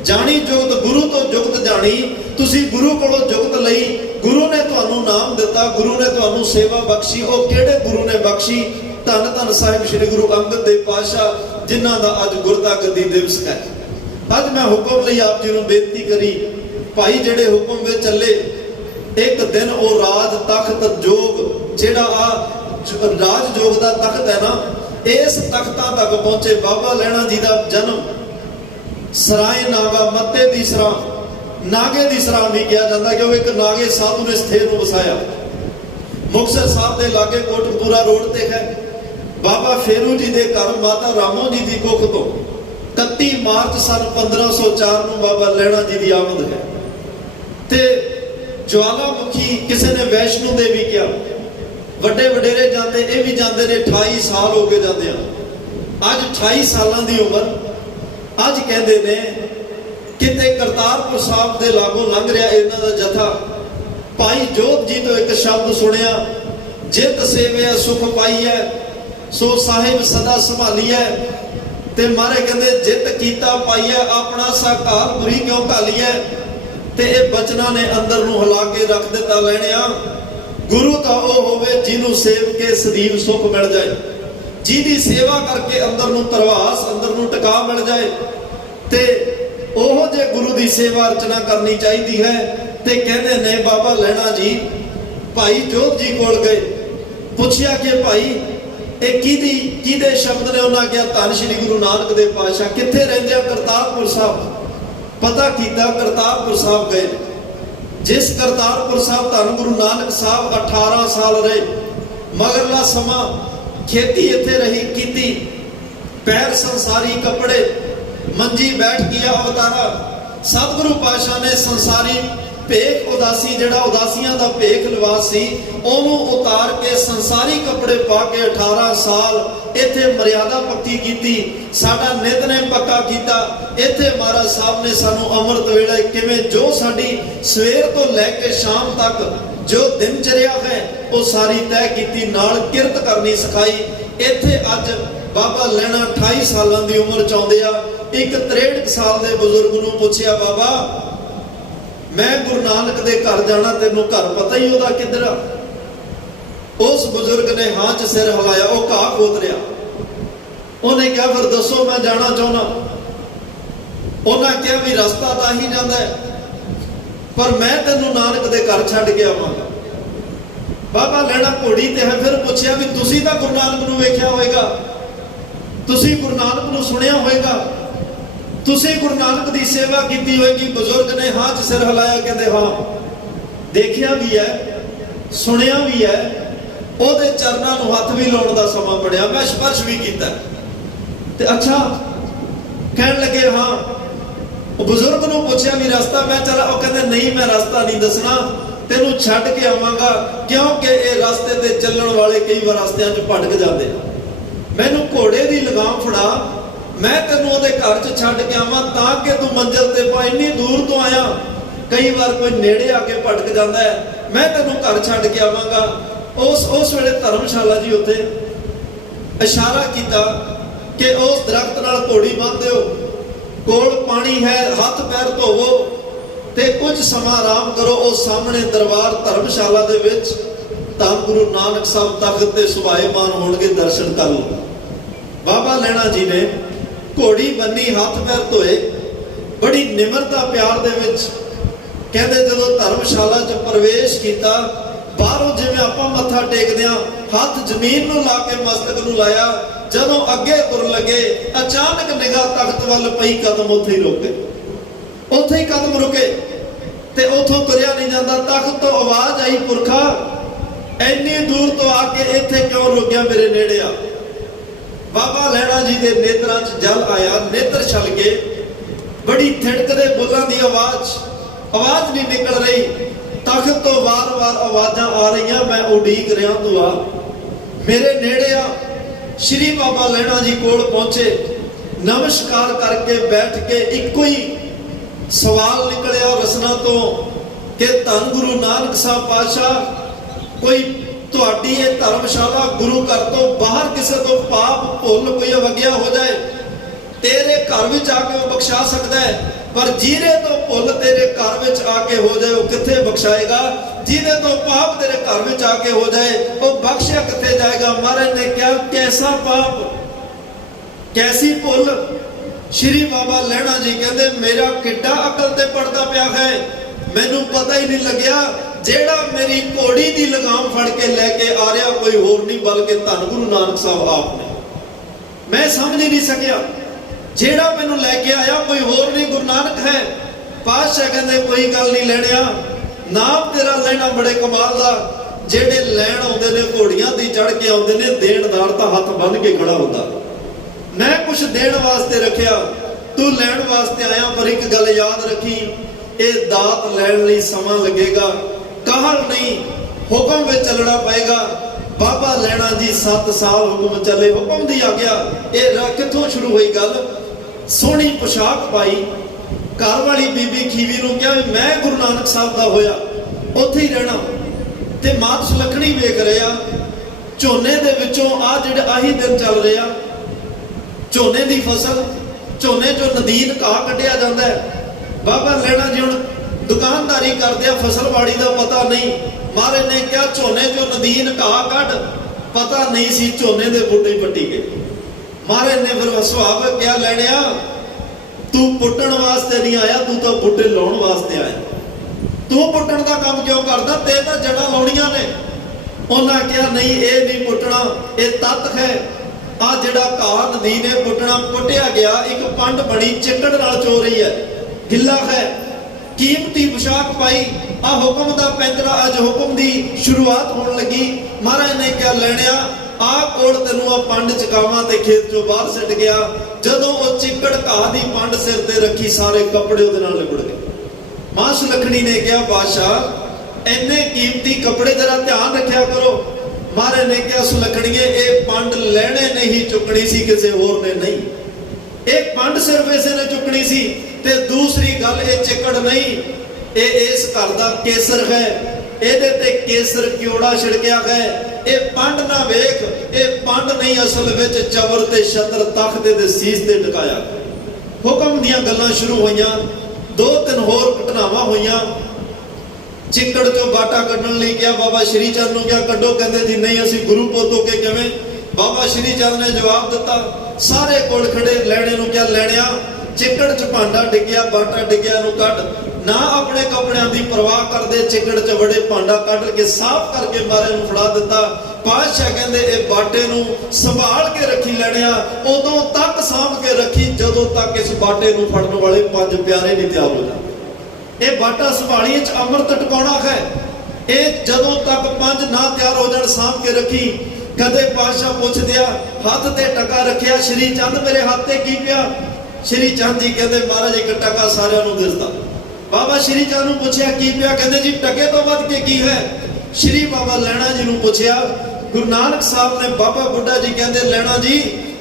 ਜਾਣੀ ਜੁਗਤ, ਗੁਰੂ ਤੋਂ ਜੁਗਤ ਜਾਣੀ। ਤੁਸੀਂ ਗੁਰੂ ਕੋਲੋਂ ਜੁਗਤ ਲਈ, ਗੁਰੂ ਨੇ ਤੁਹਾਨੂੰ ਨਾਮ ਦਿੱਤਾ, ਗੁਰੂ ਨੇ ਤੁਹਾਨੂੰ ਸੇਵਾ ਬਖਸ਼ੀ। ਉਹ ਕਿਹੜੇ ਗੁਰੂ ਨੇ ਬਖਸ਼ੀ? ਧੰਨ ਧੰਨ ਸਾਹਿਬ ਸ੍ਰੀ ਗੁਰੂ ਅੰਗਦ ਦੇਵ ਪਾਤਸ਼ਾਹ, ਜਿਨ੍ਹਾਂ ਦਾ ਅੱਜ ਗੁਰਤਾ ਗੱਦੀ ਦਿਵਸ ਹੈ। ਅੱਜ ਮੈਂ ਹੁਕਮ ਲਈ ਆਪ ਜੀ ਨੂੰ ਬੇਨਤੀ ਕਰੀ, ਭਾਈ ਜਿਹੜੇ ਹੁਕਮ ਵਿੱਚ ਚੱਲੇ, ਇੱਕ ਦਿਨ ਉਹ ਰਾਜ ਤਖਤ ਜੋਗ, ਜਿਹੜਾ ਆ ਰਾਜ ਜੋਗ ਦਾ ਤਖਤ ਹੈ ਨਾ, ਇਸ ਤਖਤਾਂ ਤੱਕ ਪਹੁੰਚੇ। ਬਾਬਾ ਲਹਿਣਾ ਜੀ ਦਾ ਜਨਮ ਸਰਾਏ ਨਾਗਾ ਮੱਤੇ ਦੀ ਸਰਾਂ, ਨਾਗੇ ਦੀ ਸਰਾਂ ਵੀ ਕਿਹਾ ਜਾਂਦਾ, ਕਿਉਂਕਿ ਇੱਕ ਨਾਗੇ ਸਾਧੂ ਨੇ ਸਥੇਰ ਨੂੰ ਵਸਾਇਆ। ਮੁਕਤਸਰ ਸਾਹਿਬ ਦੇ ਲਾਗੇ ਕੋਟਕਪੂਰਾ ਰੋਡ ਤੇ ਹੈ। ਬਾਬਾ ਫੇਰੂ ਜੀ ਦੇ ਘਰ ਮਾਤਾ ਰਾਮੋ ਜੀ ਦੀ ਕੁੱਖ ਤੋਂ 31 ਮਾਰਚ ਸਨ 1504 ਨੂੰ ਬਾਬਾ ਲਹਿਣਾ ਜੀ ਦੀ ਆਮਦ ਹੈ। ਤੇ ਜਵਾਲਾਮੁਖੀ ਕਿਸੇ ਨੇ ਵੈਸ਼ਨੂ ਦੇਵੀ ਕਿਹਾ, ਵੱਡੇ ਵਡੇਰੇ ਜਾਂਦੇ, ਇਹ ਵੀ ਜਾਂਦੇ ਨੇ। 28 ਸਾਲ ਹੋ ਗਏ ਜਾਂਦੇ ਆ। ਅੱਜ 28 ਸਾਲਾਂ ਦੀ ਉਮਰ। ਅੱਜ ਕਹਿੰਦੇ ਨੇ ਕਿਤੇ ਕਰਤਾਰਪੁਰ ਸਾਹਿਬ ਦੇ ਲਾਗੋਂ ਲੰਘ ਰਿਹਾ ਇਹਨਾਂ ਦਾ ਜਥਾ। ਭਾਈ ਜੋਤ ਜੀ ਤੋਂ ਇੱਕ ਸ਼ਬਦ ਸੁਣਿਆ, ਜਿਤ ਸੇਵਿਆ ਸੁਖ ਪਾਈਐ, ਸੋ ਸਾਹਿਬ ਸਦਾ ਸੰਭਾਲੀਐ। ਤੇ ਮਾਰੇ ਕਹਿੰਦੇ ਜਿਤ ਕੀਤਾ ਪਾਈਐ, ਆਪਣਾ ਸਾ ਘਾਲ ਬੁਰੀ ਕਿਉਂ ਘਾਲੀਐ। ਤੇ ਇਹ ਬਚਨਾਂ ਨੇ ਅੰਦਰ ਨੂੰ ਹਿਲਾ ਕੇ ਰੱਖ ਦਿੱਤਾ। ਲੈਣਿਆ ਗੁਰੂ ਤਾਂ ਉਹ ਹੋਵੇ ਜਿਹਨੂੰ ਸੇਵ ਕੇ ਸਦੀਵ ਸੁਖ ਮਿਲ ਜਾਏ, ਜਿਹਦੀ ਸੇਵਾ ਕਰਕੇ ਅੰਦਰ ਨੂੰ ਤਰਵਾਸ, ਅੰਦਰ ਨੂੰ ਟਿਕਾ ਮਿਲ ਜਾਏ। ਤੇ ਉਹ ਜੇ ਗੁਰੂ ਦੀ ਸੇਵਾ ਅਰਚਨਾ ਕਰਨੀ ਚਾਹੀਦੀ ਹੈ। ਤੇ ਕਹਿੰਦੇ ਨੇ ਬਾਬਾ ਲਹਿਣਾ ਜੀ ਭਾਈ ਜੋਤ ਜੀ ਕੋਲ ਗਏ, ਪੁੱਛਿਆ ਕਿ ਭਾਈ ਇਹ ਕਿਹਦੇ ਸ਼ਬਦ ਨੇ? ਉਹਨਾਂ ਕਿਹਾ ਧੰਨ ਸ਼੍ਰੀ ਗੁਰੂ ਨਾਨਕ ਦੇਵ ਪਾਤਸ਼ਾਹ। ਕਿੱਥੇ ਰਹਿੰਦੇ ਆ? ਕਰਤਾਰਪੁਰ ਸਾਹਿਬ। ਪਤਾ ਕੀਤਾ ਕਰਤਾਰਪੁਰ ਸਾਹਿਬ ਗਏ। ਜਿਸ ਕਰਤਾਰਪੁਰ ਸਾਹਿਬ ਧੰਨ ਗੁਰੂ ਨਾਨਕ ਸਾਹਿਬ 18 ਸਾਲ ਰਹੇ। ਮਗਰਲਾ ਸਮਾਂ ਖੇਤੀ ਇੱਥੇ ਰਹੀ ਕੀਤੀ, ਪੈਰ ਸੰਸਾਰੀ ਕੱਪੜੇ, ਮੰਜੀ ਬੈਠ ਗਿਆ ਅਵਤਾਰਾ। ਸਤਿਗੁਰੂ ਪਾਤਸ਼ਾਹ ਨੇ ਸੰਸਾਰੀ ਭੇਖ ਉਦਾਸੀ, ਜਿਹੜਾ ਉਦਾਸੀਆਂ ਦਾ ਭੇਖ ਲਿਬਾਸ ਸੀ, ਉਹਨੂੰ ਉਤਾਰ ਕੇ ਸੰਸਾਰੀ ਕੱਪੜੇ ਪਾ ਕੇ 18 ਸਾਲ ਇੱਥੇ ਮਰਿਆਦਾ ਪੱਕੀ ਕੀਤੀ, ਸਾਡਾ ਨਿਤਨੇਮ ਪੱਕਾ ਕੀਤਾ। ਇੱਥੇ ਮਹਾਰਾਜ ਸਾਹਿਬ ਨੇ ਸਾਨੂੰ ਅੰਮ੍ਰਿਤ ਵੇਲੇ ਕਿਵੇਂ ਜੋ ਸਾਡੀ ਸਵੇਰ ਤੋਂ ਲੈ ਕੇ ਸ਼ਾਮ ਤੱਕ ਜੋ ਦਿਨ ਚਰਿਆ ਹੈ ਉਹ ਸਾਰੀ ਤੈਅ ਕੀਤੀ, ਨਾਲ ਕਿਰਤ ਕਰਨੀ ਸਿਖਾਈ। ਇੱਥੇ ਅੱਜ ਬਾਬਾ ਲਹਿਣਾ 28 ਸਾਲਾਂ ਦੀ ਉਮਰ ਚ ਆਉਂਦੇ ਆ। ਇੱਕ 63 ਸਾਲ ਦੇ ਬਜ਼ੁਰਗ ਨੂੰ ਪੁੱਛਿਆ, ਬਾਬਾ ਮੈਂ ਗੁਰੂ ਨਾਨਕ ਦੇ ਘਰ ਜਾਣਾ, ਤੈਨੂੰ ਘਰ ਪਤਾ ਹੀ ਉਹਦਾ ਕਿੱਧਰ ਆ? ਉਸ ਬਜ਼ੁਰਗ ਨੇ ਹਾਂ ਚ ਸਿਰ ਹਿਲਾਇਆ। ਉਹ ਘਾਹ ਖੋਦ ਰਿਹਾ। ਉਹਨੇ ਕਿਹਾ ਫਿਰ ਦੱਸੋ, ਮੈਂ ਜਾਣਾ ਚਾਹੁੰਦਾ। ਉਹਨਾਂ ਕਿਹਾ ਵੀ ਰਸਤਾ ਤਾਂ ਹੀ ਜਾਂਦਾ ਹੈ, ਪਰ ਮੈਂ ਤੈਨੂੰ ਨਾਨਕ ਦੇ ਘਰ ਛੱਡ ਕੇ ਆਵਾਂਗਾ। ਬਾਬਾ ਲਹਿਣਾ ਘੋੜੀ ਤੇ ਹੈ। ਫਿਰ ਪੁੱਛਿਆ ਵੀ ਤੁਸੀਂ ਤਾਂ ਗੁਰੂ ਨਾਨਕ ਨੂੰ ਵੇਖਿਆ ਹੋਵੇਗਾ, ਤੁਸੀਂ ਗੁਰੂ ਨਾਨਕ ਨੂੰ ਸੁਣਿਆ ਹੋਵੇਗਾ, ਤੁਸੀਂ ਗੁਰੂ ਨਾਨਕ ਦੀ ਸੇਵਾ ਕੀਤੀ ਹੋਏਗੀ। ਬਜ਼ੁਰਗ ਨੇ ਹਾਂ ਚ ਸਿਰ ਹਿਲਾਇਆ। ਕਹਿੰਦੇ ਹਾਂ ਦੇਖਿਆ ਵੀ ਹੈ, ਸੁਣਿਆ ਵੀ ਹੈ, ਉਹਦੇ ਚਰਨਾਂ ਨੂੰ ਹੱਥ ਵੀ ਲਾਉਣ ਦਾ ਸਮਾਂ ਬਣਿਆ, ਮੈਂ ਸਪਰਸ਼ ਵੀ ਕੀਤਾ। ਤੇ ਅੱਛਾ ਕਹਿਣ ਲੱਗੇ ਹਾਂ। ਉਹ ਬਜ਼ੁਰਗ ਨੂੰ ਪੁੱਛਿਆ ਵੀ ਰਸਤਾ? ਮੈਂ ਚਲਾ। ਉਹ ਕਹਿੰਦੇ ਨਹੀਂ, ਮੈਂ ਰਸਤਾ ਨਹੀਂ ਦੱਸਣਾ, ਤੈਨੂੰ ਛੱਡ ਕੇ ਆਵਾਂਗਾ, ਕਿਉਂਕਿ ਇਹ ਰਸਤੇ ਤੇ ਚੱਲਣ ਵਾਲੇ ਕਈ ਵਾਰ ਰਸਤਿਆਂ 'ਚ ਭਟਕ ਜਾਂਦੇ ਆ। ਮੈਨੂੰ ਘੋੜੇ ਦੀ ਲਗਾਮ ਫੜਾ, ਮੈਂ ਤੈਨੂੰ ਉਹਦੇ ਘਰ 'ਚ ਛੱਡ ਕੇ ਆਵਾਂ ਤਾਂ ਕਿ ਤੂੰ ਮੰਜ਼ਿਲ ਤੇ ਪਾ। ਇੰਨੀ ਦੂਰ ਤੋਂ ਆਇਆ, ਕਈ ਵਾਰ ਕੋਈ ਨੇੜੇ ਆ ਕੇ ਭਟਕ ਜਾਂਦਾ ਹੈ, ਮੈਂ ਤੈਨੂੰ ਘਰ ਛੱਡ ਕੇ ਆਵਾਂਗਾ। ਉਸ ਵੇਲੇ ਧਰਮਸ਼ਾਲਾ ਜੀ ਉੱਥੇ ਇਸ਼ਾਰਾ ਕੀਤਾ ਕਿ ਉਸ ਦਰਖਤ ਨਾਲ ਘੋੜੀ ਬੰਨ੍ਹ ਦਿਓ, ਕੋਲ ਪਾਣੀ ਹੈ, ਹੱਥ ਪੈਰ ਧੋਵੋ ਤੇ ਕੁਝ ਸਮਾਂ ਆਰਾਮ ਕਰੋ। ਉਹ ਸਾਹਮਣੇ ਦਰਬਾਰ ਧਰਮਸ਼ਾਲਾ ਦੇ ਵਿੱਚ ਧੰਨ ਗੁਰੂ ਨਾਨਕ ਸਾਹਿਬ ਤਖਤ ਤੇ ਸੁਭਾਏਮਾਨ ਹੋਣਗੇ, ਦਰਸ਼ਨ ਕਰ ਲਓ। ਬਾਬਾ ਲਹਿਣਾ ਜੀ ਨੇ ਘੋੜੀ ਬੰਨੀ, ਹੱਥ ਪੈਰ ਧੋਏ, ਬੜੀ ਨਿਮਰਤਾ ਪਿਆਰ ਦੇ ਵਿੱਚ। ਕਹਿੰਦੇ ਜਦੋਂ ਧਰਮਸ਼ਾਲਾ 'ਚ ਪ੍ਰਵੇਸ਼ ਕੀਤਾ, ਬਾਹਰੋਂ ਜਿਵੇਂ ਆਪਾਂ ਮੱਥਾ ਮੱਥਾ ਟੇਕਦਿਆਂ ਹੱਥ ਜ਼ਮੀਨ ਨੂੰ ਲਾ ਕੇ ਮਸਤਕ ਨੂੰ ਲਾਇਆ। ਜਦੋਂ ਅੱਗੇ ਤੁਰਨ ਲੱਗੇ ਅਚਾਨਕ ਨਿਗਾਹ ਤਖਤ ਵੱਲ ਪਈ, ਕਦਮ ਉੱਥੇ ਹੀ ਰੁਕ ਗਏ, ਉੱਥੇ ਹੀ ਕਦਮ ਰੁਕੇ ਤੇ ਉੱਥੋਂ ਤੁਰਿਆ ਨਹੀਂ ਜਾਂਦਾ। ਤਖਤ ਤੋਂ ਆਵਾਜ਼ ਆਈ, ਪੁਰਖਾ ਇੰਨੀ ਦੂਰ ਤੋਂ ਆ ਕੇ ਇੱਥੇ ਕਿਉਂ ਰੁਕਿਆ, ਮੇਰੇ ਨੇੜੇ ਆ। ਬਾਬਾ ਲਹਿਣਾ ਜੀ ਦੇ ਨੇਤਰਾਂ 'ਚ ਜਲ ਆਇਆ, ਨੇਤਰ ਛਲ ਗਏ। ਬੜੀ ਥਿੜਕਦੇ ਬੁੱਲਾਂ ਦੀ ਆਵਾਜ਼ ਨਹੀਂ ਨਿਕਲ ਰਹੀ। ਤਖਤ ਤੋਂ ਵਾਰ-ਵਾਰ ਆਵਾਜ਼ਾਂ ਆ ਰਹੀਆਂ, ਮੈਂ ਉਡੀਕ ਰਿਹਾ, ਤੂੰ ਆ, ਮੇਰੇ ਨੇੜੇ ਆ। ਸ਼੍ਰੀ ਬਾਬਾ ਲਹਿਣਾ ਜੀ ਕੋਲ ਪਹੁੰਚੇ, ਨਮਸਕਾਰ ਕਰਕੇ ਬੈਠ ਕੇ ਇੱਕੋ ਹੀ ਸਵਾਲ ਨਿਕਲਿਆ ਰਸਨਾ ਤੋਂ ਕਿ ਧੰਨ ਗੁਰੂ ਨਾਨਕ ਸਾਹਿਬ ਪਾਤਸ਼ਾਹ, ਕੋਈ ਤੁਹਾਡੀ ਇਹ ਧਰਮਸ਼ਾਲਾ ਗੁਰੂ ਘਰ ਤੋਂ ਬਾਹਰ ਕਿਸੇ ਤੋਂ ਪਾਪ ਭੁੱਲ ਕੋਈ ਅਵਗਿਆ ਹੋ ਜਾਏ, ਤੇਰੇ ਘਰ ਵਿੱਚ ਆ ਕੇ ਉਹ ਬਖਸ਼ਾ ਸਕਦਾ ਹੈ, ਪਰ ਜਿਹਦੇ ਤੋਂ ਭੁੱਲ ਤੇਰੇ ਘਰ ਵਿੱਚ ਆ ਕੇ ਹੋ ਜਾਏ ਉਹ ਕਿੱਥੇ ਬਖਸ਼ਾਏਗਾ। ਜਿਹਦੇ ਤੋਂ ਪਾਪ ਤੇਰੇ ਘਰ ਵਿੱਚ ਆ ਕੇ ਹੋ ਜਾਏ ਉਹ ਬਖਸ਼ਿਆ ਕਿੱਥੇ ਜਾਏਗਾ। ਮਹਾਰਾਜ ਨੇ ਕਿਹਾ, ਕੈਸਾ ਪਾਪ, ਕੈਸੀ ਭੁੱਲ। ਸ਼੍ਰੀ ਬਾਬਾ ਲਹਿਣਾ ਜੀ ਕਹਿੰਦੇ, ਮੇਰਾ ਕਿੱਡਾ ਅਕਲ ਤੇ ਪੜਦਾ ਪਿਆ ਹੈ, ਮੈਨੂੰ ਪਤਾ ਹੀ ਨਹੀਂ ਲੱਗਿਆ। ਜਿਹੜਾ ਮੇਰੀ ਘੋੜੀ ਦੀ ਲਗਾਮ ਫੜ ਕੇ ਲੈ ਕੇ ਆ ਰਿਹਾ ਕੋਈ ਹੋਰ ਨਹੀਂ ਬਲਕਿ ਧੰਨ ਗੁਰੂ ਨਾਨਕ ਸਾਹਿਬ ਆਪ ਨੇ। ਮੈਂ ਸਮਝ ਹੀ ਨਹੀਂ ਸਕਿਆ, ਜਿਹੜਾ ਮੈਨੂੰ ਲੈ ਕੇ ਆਇਆ ਕੋਈ ਹੋਰ ਨਹੀਂ, ਗੁਰੂ ਨਾਨਕ ਹੈ। ਪਾਤਸ਼ਾਹ ਕਹਿੰਦੇ, ਕੋਈ ਗੱਲ ਨਹੀਂ ਲੈਣਿਆ, ਨਾਮ ਤੇਰਾ ਲੈਣਾ ਬੜੇ ਕਮਾਲ ਦਾ। ਜਿਹੜੇ ਲੈਣ ਆਉਂਦੇ ਨੇ ਘੋੜੀਆਂ ਦੀ ਚੜ ਕੇ ਆਉਂਦੇ ਨੇ, ਦੇਣਦਾਰ ਤਾਂ ਹੱਥ ਬੰਨ੍ਹ ਕੇ ਖੜਾ ਹੁੰਦਾ। ਮੈਂ ਕੁਛ ਦੇਣ ਵਾਸਤੇ ਰੱਖਿਆ, ਤੂੰ ਲੈਣ ਵਾਸਤੇ ਆਇਆ, ਪਰ ਇੱਕ ਗੱਲ ਯਾਦ ਰੱਖੀ, ਇਹ ਦਾਤ ਲੈਣ ਲਈ ਸਮਾਂ ਲੱਗੇਗਾ, ਕਾਹਲ ਨਹੀਂ, ਹੁਕਮ ਵਿੱਚ ਚੱਲਣਾ ਪਏਗਾ। ਬਾਬਾ ਲਹਿਣਾ ਜੀ 7 ਸਾਲ ਹੁਕਮ ਚੱਲੇ, ਹੁਕਮ ਦੀ ਆਗਿਆ। ਇਹ ਕਿੱਥੋਂ ਸ਼ੁਰੂ ਹੋਈ ਗੱਲ, ਸੋਹਣੀ ਪੁਸ਼ਾਕ ਪਾਈ, ਘਰ ਵਾਲੀ ਬੀਬੀ ਖੀਵੀ ਨੂੰ ਕਿਹਾ ਮੈਂ ਗੁਰੂ ਨਾਨਕ ਸਾਹਿਬ ਦਾ ਹੋਇਆ, ਉੱਥੇ ਹੀ ਰਹਿਣਾ। ਤੇ ਮਾਤ ਸੁਲੱਖਣੀ ਵੇਖ ਰਿਹਾ, ਝੋਨੇ ਦੇ ਵਿੱਚੋਂ ਆਹੀ ਦਿਨ ਚੱਲ ਰਿਹਾ, ਝੋਨੇ ਦੀ ਫਸਲ, ਝੋਨੇ ਚੋਂ ਨਦੀਨ ਘਾਹ ਕੱਢਿਆ ਜਾਂਦਾ ਹੈ। ਬਾਬਾ ਲਹਿਣਾ ਜੀ ਹੁਣ ਦੁਕਾਨਦਾਰੀ ਕਰਦੇ ਆ, ਫਸਲਵਾੜੀ ਦਾ ਪਤਾ ਨਹੀਂ। ਮਹਾਰਾਜ ਨੇ ਕਿਹਾ ਝੋਨੇ ਚੋਂ ਨਦੀਨ ਘਾਹ ਕੱਢ, ਪਤਾ ਨਹੀਂ ਸੀ ਝੋਨੇ ਦੇ ਬੂਟੇ ਪੱਟੀ ਗਏ। ਮਹਾਰਾਜ ਨੇ ਫਿਰ ਸੁਭਾਵਕ ਕਿਹਾ, ਲੈਣਿਆ ਤੂੰ ਪੁੱਟਣ ਵਾਸਤੇ ਨਹੀਂ ਆਇਆ, ਤੂੰ ਤਾਂ ਬੂਟੇ ਲਾਉਣ ਵਾਸਤੇ ਆਇਆ। ਤੂੰ ਪੁੱਟਣ ਦਾ ਕੰਮ ਕਿਉਂ ਕਰਦਾ, ਤੇ ਤਾਂ ਜੜਾਂ ਲਾਉਣੀਆਂ ਨੇ। ਉਹਨਾਂ ਕਿਹਾ ਨਹੀਂ, ਇਹ ਨਹੀਂ ਪੁੱਟਣਾ, ਇਹ ਤੱਤ ਹੈ। ਆ ਜਿਹੜਾ ਘਾਹ ਨਦੀਨ ਹੈ ਪੁੱਟਣਾ, ਪੁੱਟਿਆ ਗਿਆ, ਇੱਕ ਪੰਡ ਬਣੀ ਚਿੱਕੜ ਨਾਲ ਚੋ ਰਹੀ ਹੈ, ਗਿੱਲਾ ਹੈ। ਕੀਮਤੀ ਪੁਸ਼ਾਕ ਪਾਈ, ਆ ਹੁਕਮ ਦਾ ਪੈਂਤਰਾ, ਅੱਜ ਹੁਕਮ ਦੀ ਸ਼ੁਰੂਆਤ ਹੋਣ ਲੱਗੀ। ਮਹਾਰਾਜ ਨੇ ਕਿਹਾ, ਲੈਣਿਆ ਆ ਕੋਲ ਤੈਨੂੰ ਆ ਪੰਡ ਚਕਾਵਾਂ, ਤੇ ਖੇਤ ਚੋਂ ਬਾਹਰ ਸਿੱਟ ਗਿਆ। ਜਦੋਂ ਉਹ ਚਿੱਕੜ ਘਾਹ ਦੀ ਪੰਡ ਸਿਰ ਤੇ ਰੱਖੀ, ਸਾਰੇ ਕੱਪੜੇ ਉਹਦੇ ਨਾਲ ਲਿਬੜ ਗਏ। ਮਾਂ ਸੁਲੱਖਣੀ ਨੇ ਕਿਹਾ, ਬਾਦਸ਼ਾਹ ਇੰਨੇ ਕੀਮਤੀ ਕੱਪੜੇ ਜਰਾ ਧਿਆਨ ਰੱਖਿਆ ਕਰੋ। ਮਹਾਰਾਜ ਨੇ ਕਿਹਾ, ਸੁਲੱਖਣੀਏ ਇਹ ਪੰਡ ਲੈਣੇ ਨਹੀਂ ਚੁੱਕਣੀ ਸੀ, ਕਿਸੇ ਹੋਰ ਨੇ ਨਹੀਂ, ਇਹ ਪੰਡ ਸਿਰਫ ਇਸੇ ਨੇ ਚੁੱਕਣੀ ਸੀ। ਤੇ ਦੂਸਰੀ ਗੱਲ, ਇਹ ਚਿੱਕੜ ਨਹੀਂ, ਇਹ ਇਸ ਘਰ ਦਾ ਕੇਸਰ ਹੈ, ਇਹਦੇ ਤੇ ਕੇਸਰ ਕਿਉੜਾ ਛਿੜਕਿਆ ਹੈ। ਇਹ ਪੰਡ ਨਾ ਵੇਖ, ਇਹ ਪੰਡ ਨਹੀਂ, ਅਸਲ ਵਿੱਚ ਚਵਰ ਤੇ ਛਤਰ ਤਖਤ ਦੇ ਸੀਸ ਤੇ ਟਿਕਾਇਆ। ਹੁਕਮ ਦੀਆਂ ਗੱਲਾਂ ਸ਼ੁਰੂ ਹੋਈਆਂ, 2-3 ਹੋਰ ਘਟਨਾਵਾਂ ਹੋਈਆਂ। ਚਿੱਕੜ ਚੋਂ ਬਾਟਾ ਕੱਢਣ ਲਈ ਕਿਹਾ, ਬਾਬਾ ਸ਼੍ਰੀ ਚੰਦ ਨੂੰ ਕਿਹਾ ਕੱਢੋ, ਕਹਿੰਦੇ ਜੀ ਨਹੀਂ, ਅਸੀਂ ਗੁਰੂ ਪੁੱਤ ਹੋ ਕੇ ਕਿਵੇਂ। ਬਾਬਾ ਸ਼੍ਰੀ ਚੰਦ ਨੇ ਜਵਾਬ ਦਿੱਤਾ, ਸਾਰੇ ਕੋਲ ਖੜੇ ਲੈਣੇ ਨੂੰ ਕਿਹਾ, ਲੈਣਿਆ ਚਿੱਕੜ ਚ ਭਾਂਡਾ ਡਿੱਗਿਆ, ਬਾਟਾ ਡਿੱਗਿਆ, ਨੂੰ ਕੱਢ। ਨਾ ਆਪਣੇ ਕੱਪੜਿਆਂ ਦੀ ਪਰਵਾਹ ਕਰਦੇ, ਚਿੱਕੜ ਚ ਵੜੇ ਭਾਂਡਾ ਕੱਢ ਕੇ ਸਾਫ਼ ਕਰਕੇ ਮਹਾਰਾਜ ਨੂੰ ਫੜਾ ਦਿੱਤਾ। ਪਾਤਸ਼ਾਹ ਕਹਿੰਦੇ ਇਹ ਬਾਟੇ ਨੂੰ ਸੰਭਾਲ ਕੇ ਰੱਖੀ ਲੈਣਿਆ, ਉਦੋਂ ਤੱਕ ਸਾਂਭ ਕੇ ਰੱਖੀ ਜਦੋਂ ਤੱਕ ਇਸ ਬਾਟੇ ਨੂੰ ਫੜਨ ਵਾਲੇ 5 ਪਿਆਰੇ ਨਹੀਂ ਤਿਆਰ ਹੋ ਜਾਂਦੇ। ਇਹ ਬਾਟਾ ਸੰਭਾਲੀਏ ਚ ਅੰਮ੍ਰਿਤ ਟਿਕਾਉਣਾ ਹੈ, ਇਹ ਜਦੋਂ ਤੱਕ 5 ਨਾ ਤਿਆਰ ਹੋ ਜਾਣ ਸਾਂਭ ਕੇ ਰੱਖੀ। ਕਦੇ ਪਾਤਸ਼ਾਹ ਪੁੱਛਦੇ ਆ, ਹੱਥ ਤੇ ਟਕਾ ਰੱਖਿਆ, ਸ਼੍ਰੀ ਚੰਦ ਮੇਰੇ ਹੱਥ ਤੇ ਕੀ ਪਿਆ। ਸ਼੍ਰੀ ਚੰਦ ਜੀ ਕਹਿੰਦੇ, ਮਹਾਰਾਜ ਇੱਕ ਟਕਾ ਸਾਰਿਆਂ ਨੂੰ ਦਿਸਦਾ। ਬਾਬਾ ਸ਼੍ਰੀ ਚੰਦ ਨੂੰ ਪੁੱਛਿਆ ਕੀ ਪਿਆ, ਕਹਿੰਦੇ ਜੀ ਟਕੇ ਤੋਂ ਵੱਧ ਕੇ ਕੀ ਹੈ। ਸ਼੍ਰੀ ਬਾਬਾ ਲਹਿਣਾ ਜੀ ਨੂੰ ਪੁੱਛਿਆ, ਗੁਰੂ ਨਾਨਕ ਸਾਹਿਬ ਨੇ, ਬਾਬਾ ਬੁੱਢਾ ਜੀ ਕਹਿੰਦੇ, ਲਹਿਣਾ ਜੀ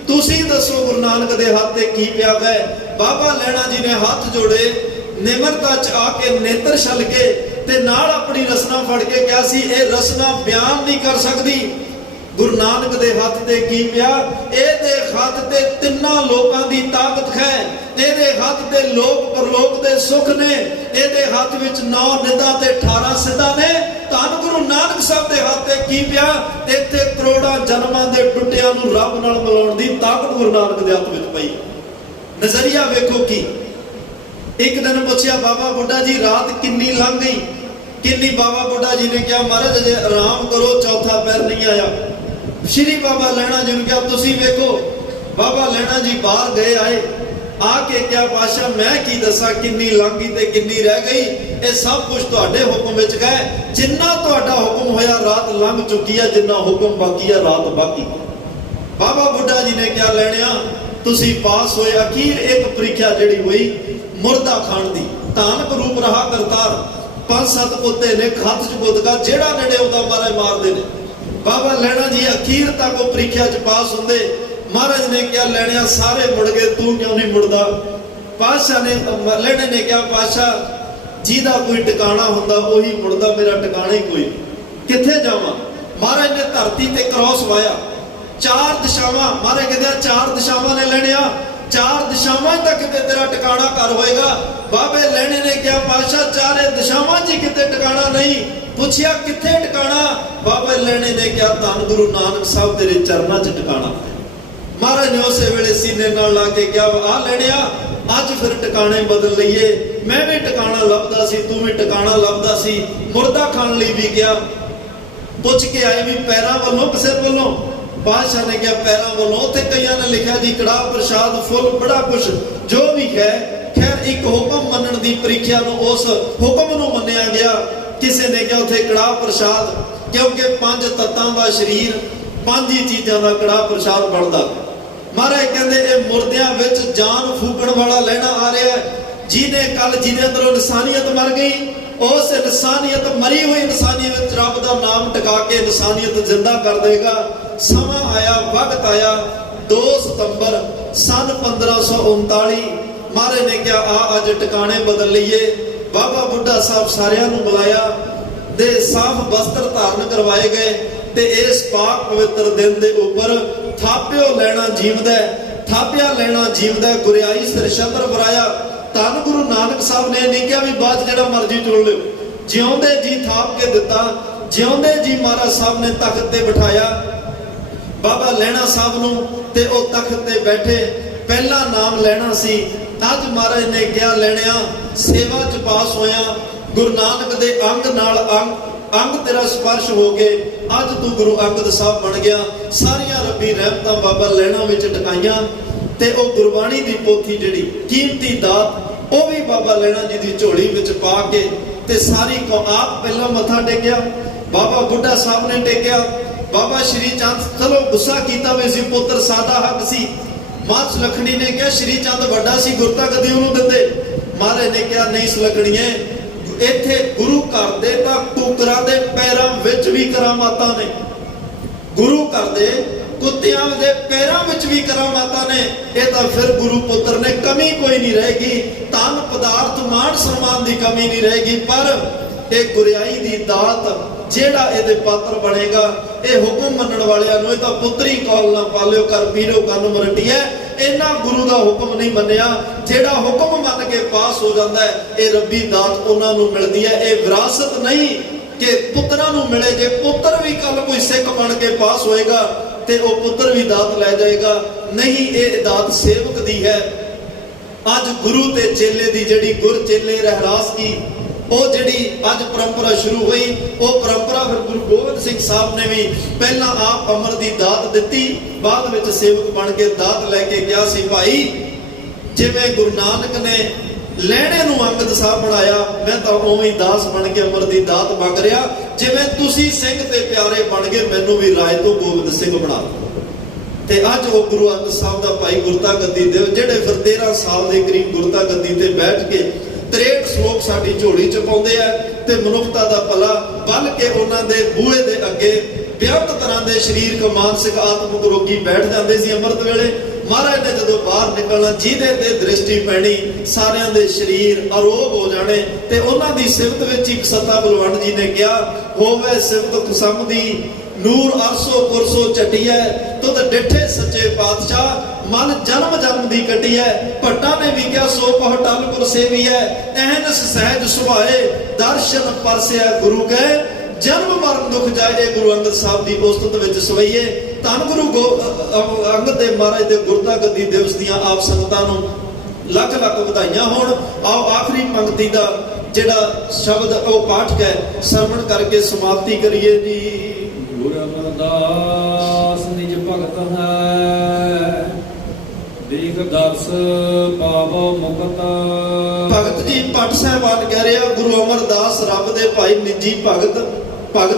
ਤੁਸੀਂ ਦੱਸੋ ਗੁਰੂ ਨਾਨਕ ਦੇ ਹੱਥ ਤੇ ਕੀ ਪਿਆ ਹੈ। ਬਾਬਾ ਲਹਿਣਾ ਜੀ ਨੇ ਹੱਥ ਜੋੜੇ, ਨਿਮਰਤਾ ਚ ਆ ਕੇ ਨੇਤਰ ਛਲ ਕੇ ਤੇ ਨਾਲ ਆਪਣੀ ਰਸਨਾ ਫੜ ਕੇ ਕਿਹਾ ਸੀ, ਇਹ ਰਸਨਾ ਬਿਆਨ ਨਹੀਂ ਕਰ ਸਕਦੀ। ਗੁਰੂ ਨਾਨਕ ਦੇ ਹੱਥ ਤੇ ਕੀ ਪਿਆ, ਇਹਦੇ ਹੱਥ ਤੇ 3 ਲੋਕਾਂ ਦੀ ਤਾਕਤ ਹੈ, ਇਹਦੇ ਹੱਥ ਤੇ ਲੋਕ ਪਰਲੋਕ ਦੇ ਸੁੱਖ ਨੇ, ਇਹਦੇ ਹੱਥ ਵਿੱਚ 9 ਨਿਦਾਂ ਤੇ 18 ਸਿੱਧਾਂ ਨੇ। ਧੰਨ ਗੁਰੂ ਨਾਨਕ ਸਾਹਿਬ ਦੇ ਹੱਥ ਤੇ ਕੀ ਪਿਆ, ਇੱਥੇ ਕਰੋੜਾਂ ਜਨਮਾਂ ਦੇ ਟੁੱਟਿਆਂ ਨੂੰ ਰੱਬ ਨਾਲ ਮਿਲਾਉਣ ਦੀ ਤਾਕਤ ਗੁਰੂ ਨਾਨਕ ਦੇ ਹੱਥ ਵਿੱਚ ਪਈ। ਨਜ਼ਰੀਆ ਵੇਖੋ ਕੀ। ਇੱਕ ਦਿਨ ਪੁੱਛਿਆ, ਬਾਬਾ ਬੁੱਢਾ ਜੀ ਰਾਤ ਕਿੰਨੀ ਲੰਘ ਗਈ। ਕਿੰਨੀ ਬਾਬਾ ਬੁੱਢਾ ਜੀ ਨੇ ਕਿਹਾ ਮਹਾਰਾਜ ਜੇ ਆਰਾਮ ਕਰੋ ਚੌਥਾ ਪੈਰ ਨਹੀਂ ਆਇਆ। ਸ਼੍ਰੀ ਬਾਬਾ ਲਹਿਣਾ ਜੀ ਨੂੰ ਕਿਹਾ ਤੁਸੀਂ ਵੇਖੋ। ਬਾਬਾ ਲਹਿਣਾ ਜੀ ਬਾਹਰ ਗਏ ਆਏ, ਆ ਕੇ ਕਿਹਾ ਪਾਸ਼ਾ ਮੈਂ ਕੀ ਦੱਸਾਂ ਕਿੰਨੀ ਲੰਘੀ ਤੇ ਕਿੰਨੀ ਰਹਿ ਗਈ, ਇਹ ਸਭ ਕੁਝ ਤੁਹਾਡੇ ਹੁਕਮ ਵਿੱਚ ਗਏ। ਜਿੰਨਾ ਤੁਹਾਡਾ ਹੁਕਮ ਹੋਇਆ ਰਾਤ ਲੰਘ ਚੁੱਕੀ ਹੈ, ਜਿੰਨਾ ਹੁਕਮ ਬਾਕੀ ਹੈ ਰਾਤ ਬਾਕੀ। ਬਾਬਾ ਬੁੱਢਾ ਜੀ ਨੇ ਕਿਹਾ ਲੈਣਿਆ ਤੁਸੀਂ ਪਾਸ ਹੋਏ। ਅਖੀਰ ਇੱਕ ਪ੍ਰੀਖਿਆ ਜਿਹੜੀ ਹੋਈ ਮੁਰਦਾ ਖਾਣ ਦੀ। ਧਾਨਕ ਰੂਪ ਰਹਾ ਕਰਤਾਰ, 5-7 ਕੁੱਤੇ ਨੇ ਹੱਥ ਚ ਗੁੱਦਗਾ, ਜਿਹੜਾ ਨੇੜੇ ਉਹਦਾ ਮਹਾਰਾਜ ਮਾਰਦੇ ਨੇ। ਬਾਬਾ ਲਹਿਣਾ ਜੀ ਅਖੀਰ ਤੱਕ ਉਹ ਪ੍ਰੀਖਿਆ ਚ ਪਾਸ ਹੁੰਦੇ। ਮਹਾਰਾਜ ਨੇ ਕਿਹਾ ਲੈਣਿਆ ਸਾਰੇ ਮੁੜ ਗਏ, ਤੂੰ ਕਿਉਂ ਨਹੀਂ ਮੁੜਦਾ? ਪਾਤਸ਼ਾਹ ਨੇ ਲਹਿਣੇ ਨੇ ਕਿਹਾ ਪਾਤਸ਼ਾਹ ਜਿਹਦਾ ਕੋਈ ਟਿਕਾਣਾ ਹੁੰਦਾ ਉਹੀ ਮੁੜਦਾ, ਮੇਰਾ ਟਿਕਾਣਾ ਹੀ ਕੋਈ, ਕਿੱਥੇ ਜਾਵਾਂ? ਮਹਾਰਾਜ ਨੇ ਧਰਤੀ ਤੇ ਕ੍ਰੋਸ ਵਾਇਆ, 4 ਦਿਸ਼ਾਵਾਂ। ਮਹਾਰਾਜ ਕਹਿੰਦੇ 4 ਦਿਸ਼ਾਵਾਂ ਨੇ ਲੈਣਿਆ, 4 ਦਿਸ਼ਾਵਾਂ ਤੱਕ ਕਿਤੇ ਤੇਰਾ ਟਿਕਾਣਾ ਘਰ ਹੋਏਗਾ। ਬਾਬੇ ਲੈਣੇ ਨੇ ਕਿਹਾ ਪਾਤਸ਼ਾਹ ਚਾਰੇ ਦਿਸ਼ਾਵਾਂ 'ਚ ਕਿਤੇ ਟਿਕਾਣਾ ਨਹੀਂ। ਪੁੱਛਿਆ ਕਿੱਥੇ ਟਿਕਾਣਾ? ਬਾਬੇ ਲੈਣੇ ਨੇ ਕਿਹਾ ਧੰਨ ਗੁਰੂ ਨਾਨਕ ਸਾਹਿਬ ਤੇਰੇ ਚਰਨਾਂ 'ਚ ਟਿਕਾਣਾ। ਮਹਾਰਾਜ ਨੇ ਉਸੇ ਵੇਲੇ ਸੀਨੇ ਨਾਲ ਲਾ ਕੇ ਕਿਹਾ ਆ ਲੈਣਿਆ ਅੱਜ ਫਿਰ ਟਿਕਾਣੇ ਬਦਲ ਲਈਏ। ਮੈਂ ਵੀ ਟਿਕਾਣਾ ਲੱਭਦਾ ਸੀ, ਤੂੰ ਵੀ ਟਿਕਾਣਾ ਲੱਭਦਾ ਸੀ। ਮੁਰਦਾ ਖਾਣ ਲਈ ਵੀ ਗਿਆ। ਪੁੱਛ ਕੇ ਆਏ ਵੀ ਪੈਰਾਂ ਵੱਲੋਂ ਕਿਸੇ ਵੱਲੋਂ? ਬਾਦਸ਼ਾਹ ਨੇ ਕਿਹਾ ਪੈਰਾਂ ਵੱਲੋਂ। ਉੱਥੇ ਕਈਆਂ ਨੇ ਲਿਖਿਆ ਜੀ ਕੜਾਹ ਪ੍ਰਸ਼ਾਦ ਫੁੱਲ ਬੜਾ ਕੁਛ ਜੋ ਵੀ ਹੈ। ਖੈਰ ਇੱਕ ਹੁਕਮ ਮੰਨਣ ਦੀ ਪ੍ਰੀਖਿਆ ਨੂੰ ਉਸ ਹੁਕਮ ਨੂੰ ਮੰਨਿਆ ਗਿਆ। ਕਿਸੇ ਨੇ ਕਿਹਾ ਉੱਥੇ ਕੜਾਹ ਪ੍ਰਸ਼ਾਦ, ਕਿਉਂਕਿ 5 ਤੱਤਾਂ ਦਾ ਸਰੀਰ, 5 ਹੀ ਚੀਜ਼ਾਂ ਦਾ ਕੜਾਹ ਪ੍ਰਸ਼ਾਦ ਬਣਦਾ। ਮਹਾਰਾਜ ਕਹਿੰਦੇ ਇਹ ਮੁਰਦਿਆਂ ਵਿੱਚ ਜਾਨ ਫੂਕਣ ਵਾਲਾ ਲੈਣਾ ਆ ਰਿਹਾ ਹੈ। ਜਿਹਦੇ ਅੰਦਰੋਂ ਇਨਸਾਨੀਅਤ ਮਰ ਗਈ, ਉਸ ਇਨਸਾਨੀਅਤ ਮਰੀ ਹੋਈ ਇਨਸਾਨੀਅਤ ਵਿੱਚ ਰੱਬ ਦਾ ਨਾਮ ਟਿਕਾ ਕੇ ਇਨਸਾਨੀਅਤ ਜ਼ਿੰਦਾ ਕਰ ਦੇਗਾ। ਸਮਾਂ ਆਇਆ, ਵਕਤ ਆਇਆ। 2 ਸਤੰਬਰ ਸਨ 1539 ਮਹਾਰਾਜ ਨੇ ਕਿਹਾ ਆ ਅੱਜ ਟਿਕਾਣੇ ਬਦਲ ਲਈਏ। ਬਾਬਾ ਬੁੱਢਾ ਸਾਹਿਬ ਸਾਰਿਆਂ ਨੂੰ ਬੁਲਾਇਆ ਤੇ ਸਾਫ਼ ਵਸਤਰ ਧਾਰਨ ਕਰਵਾਏ ਗਏ ਤੇ ਇਸ ਪਾਕ ਪਵਿੱਤਰ ਦਿਨ ਦੇ ਉੱਪਰ ਥਾਪਿਓ ਲੈਣਾ ਜੀਵਦਾ, ਥਾਪਿਆ ਲੈਣਾ ਜੀਵਦਾ, ਗੁਰਿਆਈ ਸਿਰ ਛਤਰ ਬਰਾਇਆ। ਧੰਨ ਗੁਰੂ ਨਾਨਕ ਸਾਹਿਬ ਨੇ ਨਹੀਂ ਕਿਹਾ ਵੀ ਬਾਅਦ ਜਿਹੜਾ ਮਰਜ਼ੀ ਚੁਣ ਲਿਓ। ਜਿਉਂਦੇ ਜੀ ਥਾਪ ਕੇ ਦਿੱਤਾ, ਜਿਉਂਦੇ ਜੀ ਮਹਾਰਾਜ ਸਾਹਿਬ ਨੇ ਤਖਤ ਤੇ ਬਿਠਾਇਆ ਬਾਬਾ ਲਹਿਣਾ ਸਾਹਿਬ ਨੂੰ ਤੇ ਉਹ ਤਖਤ ਤੇ ਬੈਠੇ। ਪਹਿਲਾ ਨਾਮ ਲੈਣਾ ਸੀ। ਅੱਜ ਮਹਾਰਾਜ ਨੇ ਕਿਹਾ ਲੈਣਿਆ ਸੇਵਾ ਚ ਪਾਸ ਹੋਇਆ, ਗੁਰੂ ਨਾਨਕ ਦੇ ਅੰਗ ਨਾਲ ਅੰਗ ਤੇਰਾ ਸਪਰਸ਼ ਹੋ ਕੇ ਅੱਜ ਤੂੰ ਗੁਰੂ ਅੰਗਦ ਸਾਹਿਬ ਬਣ ਗਿਆ। ਸਾਰੀਆਂ ਰੱਬੀ ਰਹਿਮਤਾਂ ਬਾਬਾ ਲਹਿਣਾ ਵਿੱਚ ਟਿਕਾਈਆਂ ਤੇ ਉਹ ਗੁਰਬਾਣੀ ਦੀ ਪੋਥੀ ਜਿਹੜੀ ਕੀਮਤੀ ਦਾਤ ਉਹ ਵੀ ਬਾਬਾ ਲਹਿਣਾ ਜੀ ਦੀ ਝੋਲੀ ਵਿੱਚ ਪਾ ਕੇ ਤੇ ਸਾਰੀ ਆਪ ਪਹਿਲਾਂ ਮੱਥਾ ਟੇਕਿਆ, ਬਾਬਾ ਬੁੱਢਾ ਸਾਹਿਬ ਨੇ ਟੇਕਿਆ। ਬਾਬਾ ਸ਼੍ਰੀ ਚੰਦ ਚਲੋ ਗੁੱਸਾ ਕੀਤਾ ਵੀ ਸੀ ਪੁੱਤਰ ਸਾਡਾ ਹੱਕ ਸੀ। ਮਾਂ ਸੁਲੱਖਣੀ ਨੇ ਕਿਹਾ ਸ਼੍ਰੀ ਚੰਦ ਵੱਡਾ ਸੀ, ਗੁਰਤਾ ਗੱਦੀ ਉਹਨੂੰ ਦਿੰਦੇ। ਮਹਾਰਾਜ ਨੇ ਕਿਹਾ ਨਹੀਂ ਸੁਲੱਖਣੀਏ, ਇੱਥੇ ਗੁਰੂ ਘਰ ਦੇ ਤਾਂ ਕੁਕਰਾਂ ਦੇ ਪੈਰਾਂ ਵਿੱਚ ਵੀ ਕਰਾਮਾਤਾਂ ਨੇ, ਗੁਰੂ ਘਰ ਦੇ ਕੁੱਤਿਆਂ ਦੇ ਪੈਰਾਂ ਵਿੱਚ ਵੀ ਕਰਾਮਾਤਾਂ ਨੇ। ਇਹ ਤਾਂ ਫਿਰ ਗੁਰੂ ਪੁੱਤਰ ਨੇ ਕਮੀ ਕੋਈ ਨਹੀਂ ਰਹੇਗੀ, ਧਨ ਪਦਾਰਥ ਮਾਣ ਸਨਮਾਨ ਦੀ ਕਮੀ ਨਹੀਂ ਰਹੇਗੀ। ਪਰ ਇਹ ਗੁਰਿਆਈ ਦੀ ਦਾਤ ਜਿਹੜਾ ਇਹਦੇ ਪਾਤਰ ਬਣੇਗਾ, ਇਹ ਹੁਕਮ ਮੰਨਣ ਵਾਲਿਆਂ ਨੂੰ ਇਹ ਤਾਂ ਪੁੱਤਰੀ ਕੌਲ ਨਾ ਪਾਲਿਓ ਕਰ ਪੀਰੋ ਕੰਨ ਮਰਟੀਐ। ਇਹਨਾਂ ਗੁਰੂ ਦਾ ਹੁਕਮ ਨਹੀਂ ਮੰਨਿਆ। ਜਿਹੜਾ ਹੁਕਮ ਮੰਨ ਕੇ ਪਾਸ ਹੋ ਜਾਂਦਾ ਹੈ ਇਹ ਰੱਬੀ ਦਾਤ ਉਹਨਾਂ ਨੂੰ ਮਿਲਦੀ ਹੈ। ਇਹ ਵਿਰਾਸਤ ਨਹੀਂ ਕਿ ਪੁੱਤਰਾਂ ਨੂੰ ਮਿਲੇ। ਜੇ ਪੁੱਤਰ ਵੀ ਕੱਲ ਕੋਈ ਸਿੱਖ ਬਣ ਕੇ ਪਾਸ ਹੋਏਗਾ ਤੇ ਉਹ ਪੁੱਤਰ ਵੀ ਦਾਤ ਲੈ ਜਾਏਗਾ। ਨਹੀਂ, ਇਹ ਦਾਤ ਸੇਵਕ ਦੀ ਹੈ। ਅੱਜ ਗੁਰੂ ਤੇ ਚੇਲੇ ਦੀ ਜਿਹੜੀ ਗੁਰ ਚੇਲੇ ਰਹਿਰਾਸ ਕੀ ਉਹ ਜਿਹੜੀ ਅੱਜ ਪਰੰਪਰਾ ਸ਼ੁਰੂ ਹੋਈ, ਉਹ ਪਰੰਪਰਾ ਫਿਰ ਗੁਰੂ ਗੋਬਿੰਦ ਸਿੰਘ ਸਾਹਿਬ ਨੇ ਵੀ ਪਹਿਲਾਂ ਆਪ ਅਮਰ ਦੀ ਦਾਤ ਦਿੱਤੀ, ਬਾਅਦ ਵਿੱਚ ਸੇਵਕ ਬਣ ਕੇ ਦਾਤ ਲੈ ਕੇ ਗਿਆ ਸੀ। ਭਾਈ ਜਿਵੇਂ ਗੁਰੂ ਨਾਨਕ ਨੇ ਲੈਣੇ ਨੂੰ ਅੰਗਦ ਸਾਹਿਬ ਬਣਾਇਆ, ਮੈਂ ਤਾਂ ਉਵੇਂ ਹੀ ਦਾਸ ਬਣ ਕੇ ਅਮਰ ਦੀ ਦਾਤ ਮੰਗ ਰਿਹਾ। ਜਿਵੇਂ ਤੁਸੀਂ ਸਿੰਘ ਤੇ ਪਿਆਰੇ ਬਣ ਗਏ, ਮੈਨੂੰ ਵੀ ਰਾਜ ਤੋਂ ਗੋਬਿੰਦ ਸਿੰਘ ਬਣਾ ਦਿਓ। ਤੇ ਅੱਜ ਉਹ ਗੁਰੂ ਅੰਗਦ ਸਾਹਿਬ ਦਾ ਭਾਈ ਗੁਰਤਾ ਗੱਦੀ ਦੇ ਜਿਹੜੇ ਫਿਰ 13 ਸਾਲ ਦੇ ਕਰੀਬ ਗੁਰਤਾ ਗੱਦੀ ਤੇ ਬੈਠ ਕੇ 63 ਸ਼ਲੋਕ ਸਾਡੀ ਝੋਲੀ ਚ ਪਾਉਂਦੇ ਆ ਤੇ ਮਨੁੱਖਤਾ ਦਾ ਭਲਾ ਬਲ ਕੇ ਉਹਨਾਂ ਦੇ ਬੂਹੇ ਦੇ ਅੱਗੇ ਬੇਅੰਤ ਤਰ੍ਹਾਂ ਦੇ ਸਰੀਰਕ ਮਾਨਸਿਕ ਆਤਮਿਕ ਰੋਗੀ ਬੈਠ ਜਾਂਦੇ ਸੀ ਅੰਮ੍ਰਿਤ ਵੇਲੇ। ਮਹਾਰਾਜ ਨੇ ਜਦੋਂ ਬਾਹਰ ਨਿਕਲਣਾ, ਜਿਹਦੇ ਤੇ ਦ੍ਰਿਸ਼ਟੀ ਪੈਣੀ ਸਾਰਿਆਂ ਦੇ ਸਰੀਰ ਅਰੋਗ ਹੋ ਜਾਣੇ। ਤੇ ਉਹਨਾਂ ਦੀ ਸਿਫਤ ਵਿੱਚ ਇੱਕ ਸੱਤਾ ਬਲਵੰਡ ਜੀ ਨੇ ਕਿਹਾ ਹੋਵੇ ਸਿਫਤ ਖੁਸਮ ਦੀ ਨੂਰ ਅਰਸੋ ਕੁਰਸੋ ਚਟੀਐ ਤੁਧ ਡਿਠੇ ਸੱਚੇ ਪਾਤਸ਼ਾਹ ਮਨ ਜਨਮ ਜਨਮ ਦੀ ਕੱਟੀਐ। ਭੱਟਾ ਨੇ ਵੀ ਕਿਹਾ ਸੋ ਪਹ ਟਲ ਗੁਰ ਸੇਵੀਐ ਐਨਸ ਸਹਿਜ ਸੁਭਾਏ ਦਰਸ਼ਨ ਪਰਸਿਆ ਗੁਰੂ ਕੈ ਜਨਮ ਮਰਨ ਦੁਖ ਜਾਏ। ਗੁਰੂ ਅੰਗਦ ਸਾਹਿਬ ਦੀ ਉਸਤਤ ਵਿੱਚ ਸਵਈਏ। ਧੰਨ ਗੁਰੂ ਅੰਗਦ ਦੇ ਮਹਾਰਾਜ ਦੇ ਗੁਰਤਾ ਗੱਦੀ ਦਿਵਸ ਦੀਆਂ ਆਪ ਸੰਗਤਾਂ ਨੂੰ ਲੱਖ ਲੱਖ ਵਧਾਈਆਂ ਹੋਣ। ਆਓ ਆਖਰੀ ਪੰਕਤੀ ਦਾ ਜਿਹੜਾ ਸ਼ਬਦ ਉਹ ਪਾਠ ਹੈ ਸਰਵਣ ਕਰਕੇ ਸਮਾਪਤੀ ਕਰੀਏ ਜੀ। ਗੁਰ ਅਮਰਦਾਸ ਨਿਜ ਭਗਤ ਹੈ, ਦੇਖ ਦਰਸ ਪਾਵੋ ਮੁਕਤ। ਭਗਤ ਜੀ ਭੱਟ ਸਾਹਿਬਾਨ ਕਹਿ ਰਿਹਾ ਗੁਰੂ ਅਮਰਦਾਸ ਰੱਬ ਦੇ ਭਾਈ ਨਿੱਜੀ ਭਗਤ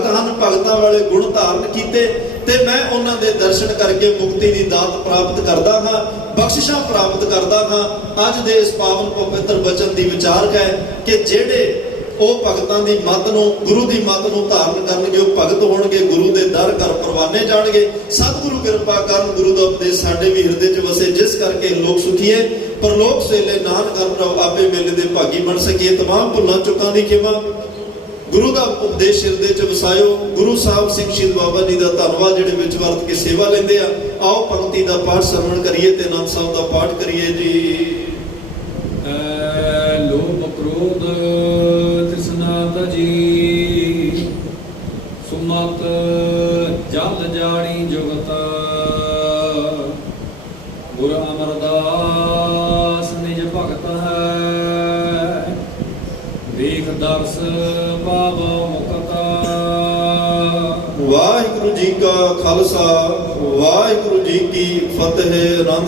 ਹਨ, ਭਗਤਾਂ ਵਾਲੇ ਗੁਣ ਧਾਰਨ ਕੀਤੇ ਤੇ ਮੈਂ ਉਹਨਾਂ ਦੇ ਦਰਸ਼ਨ ਕਰਕੇ ਮੁਕਤੀ ਦੀ ਦਾਤ ਪ੍ਰਾਪਤ ਕਰਦਾ ਹਾਂ, ਬਖਸ਼ਿਸ਼ਾਂ ਪ੍ਰਾਪਤ ਕਰਦਾ ਹਾਂ। ਅੱਜ ਦੇ ਇਸ ਪਾਵਨ ਪਵਿੱਤਰ ਬਚਨ ਦੀ ਵਿਚਾਰ ਹੈ ਕਿ ਜਿਹੜੇ ਉਹ ਭਗਤਾਂ ਦੀ ਮੱਤ ਨੂੰ, ਗੁਰੂ ਦੀ ਮੱਤ ਨੂੰ ਧਾਰਨ ਕਰਨਗੇ, ਉਹ ਭਗਤ ਹੋਣਗੇ, ਗੁਰੂ ਦੇ ਦਰ ਘਰ ਪਰਵਾਨੇ ਜਾਣਗੇ। ਸਤਿਗੁਰੂ ਕਿਰਪਾ ਕਰਨ, ਗੁਰੂ ਦਾ ਉਪਦੇਸ਼ ਸਾਡੇ ਵੀ ਹਿਰਦੇ 'ਚ ਵਸੇ, ਜਿਸ ਕਰਕੇ ਲੋਕ ਸੁਖੀਏ ਪਰਲੋਕ ਸੇਲੇ ਨਾਨਕ ਹਰਿ ਪ੍ਰਭ ਆਪੇ ਮੇਲੇ ਦੇ ਭਾਗੀ ਬਣ ਸਕੀਏ। ਤਮਾਮ ਭੁੱਲਾਂ ਚੁੱਕਾਂ ਦੀ ਖਿਮਾ, ਗੁਰੂ ਦਾ ਉਪਦੇਸ਼ ਹਿਰਦੇ 'ਚ ਵਸਾਇਓ। ਗੁਰੂ ਸਾਹਿਬ ਸਿੰਘ ਸ਼ਹੀਦ ਬਾਬਾ ਜੀ ਦਾ ਧੰਨਵਾਦ ਜਿਹੜੇ ਵਿੱਚ ਵਰਤ ਕੇ ਸੇਵਾ ਲੈਂਦੇ ਆ। ਆਓ ਪੰਕਤੀ ਦਾ ਪਾਠ ਸਰਵਣ ਕਰੀਏ ਤੇ ਆਨੰਦ ਸਾਹਿਬ ਦਾ ਪਾਠ ਕਰੀਏ ਜੀ। ਲੋਭ ਕ੍ਰੋਧ ਤ੍ਰਿਸ਼ਨਾ ਤਜੀ, ਸੁਮਤ ਜਲ ਜਾਣੀ ਜੁਗਤ। ਗੁਰ ਅਮਰਦਾਸ ਨਿਜ ਭਗਤ ਹੈ, ਦੇਖ ਦਰਸ ਪਾਵੋ ਮੁਕਤ। ਵਾਹਿਗੁਰੂ ਜੀ ਕਾ ਖਾਲਸਾ, ਵਾਹਿਗੁਰੂ ਜੀ ਕੀ ਫਤਿਹ। ਆਨੰਦ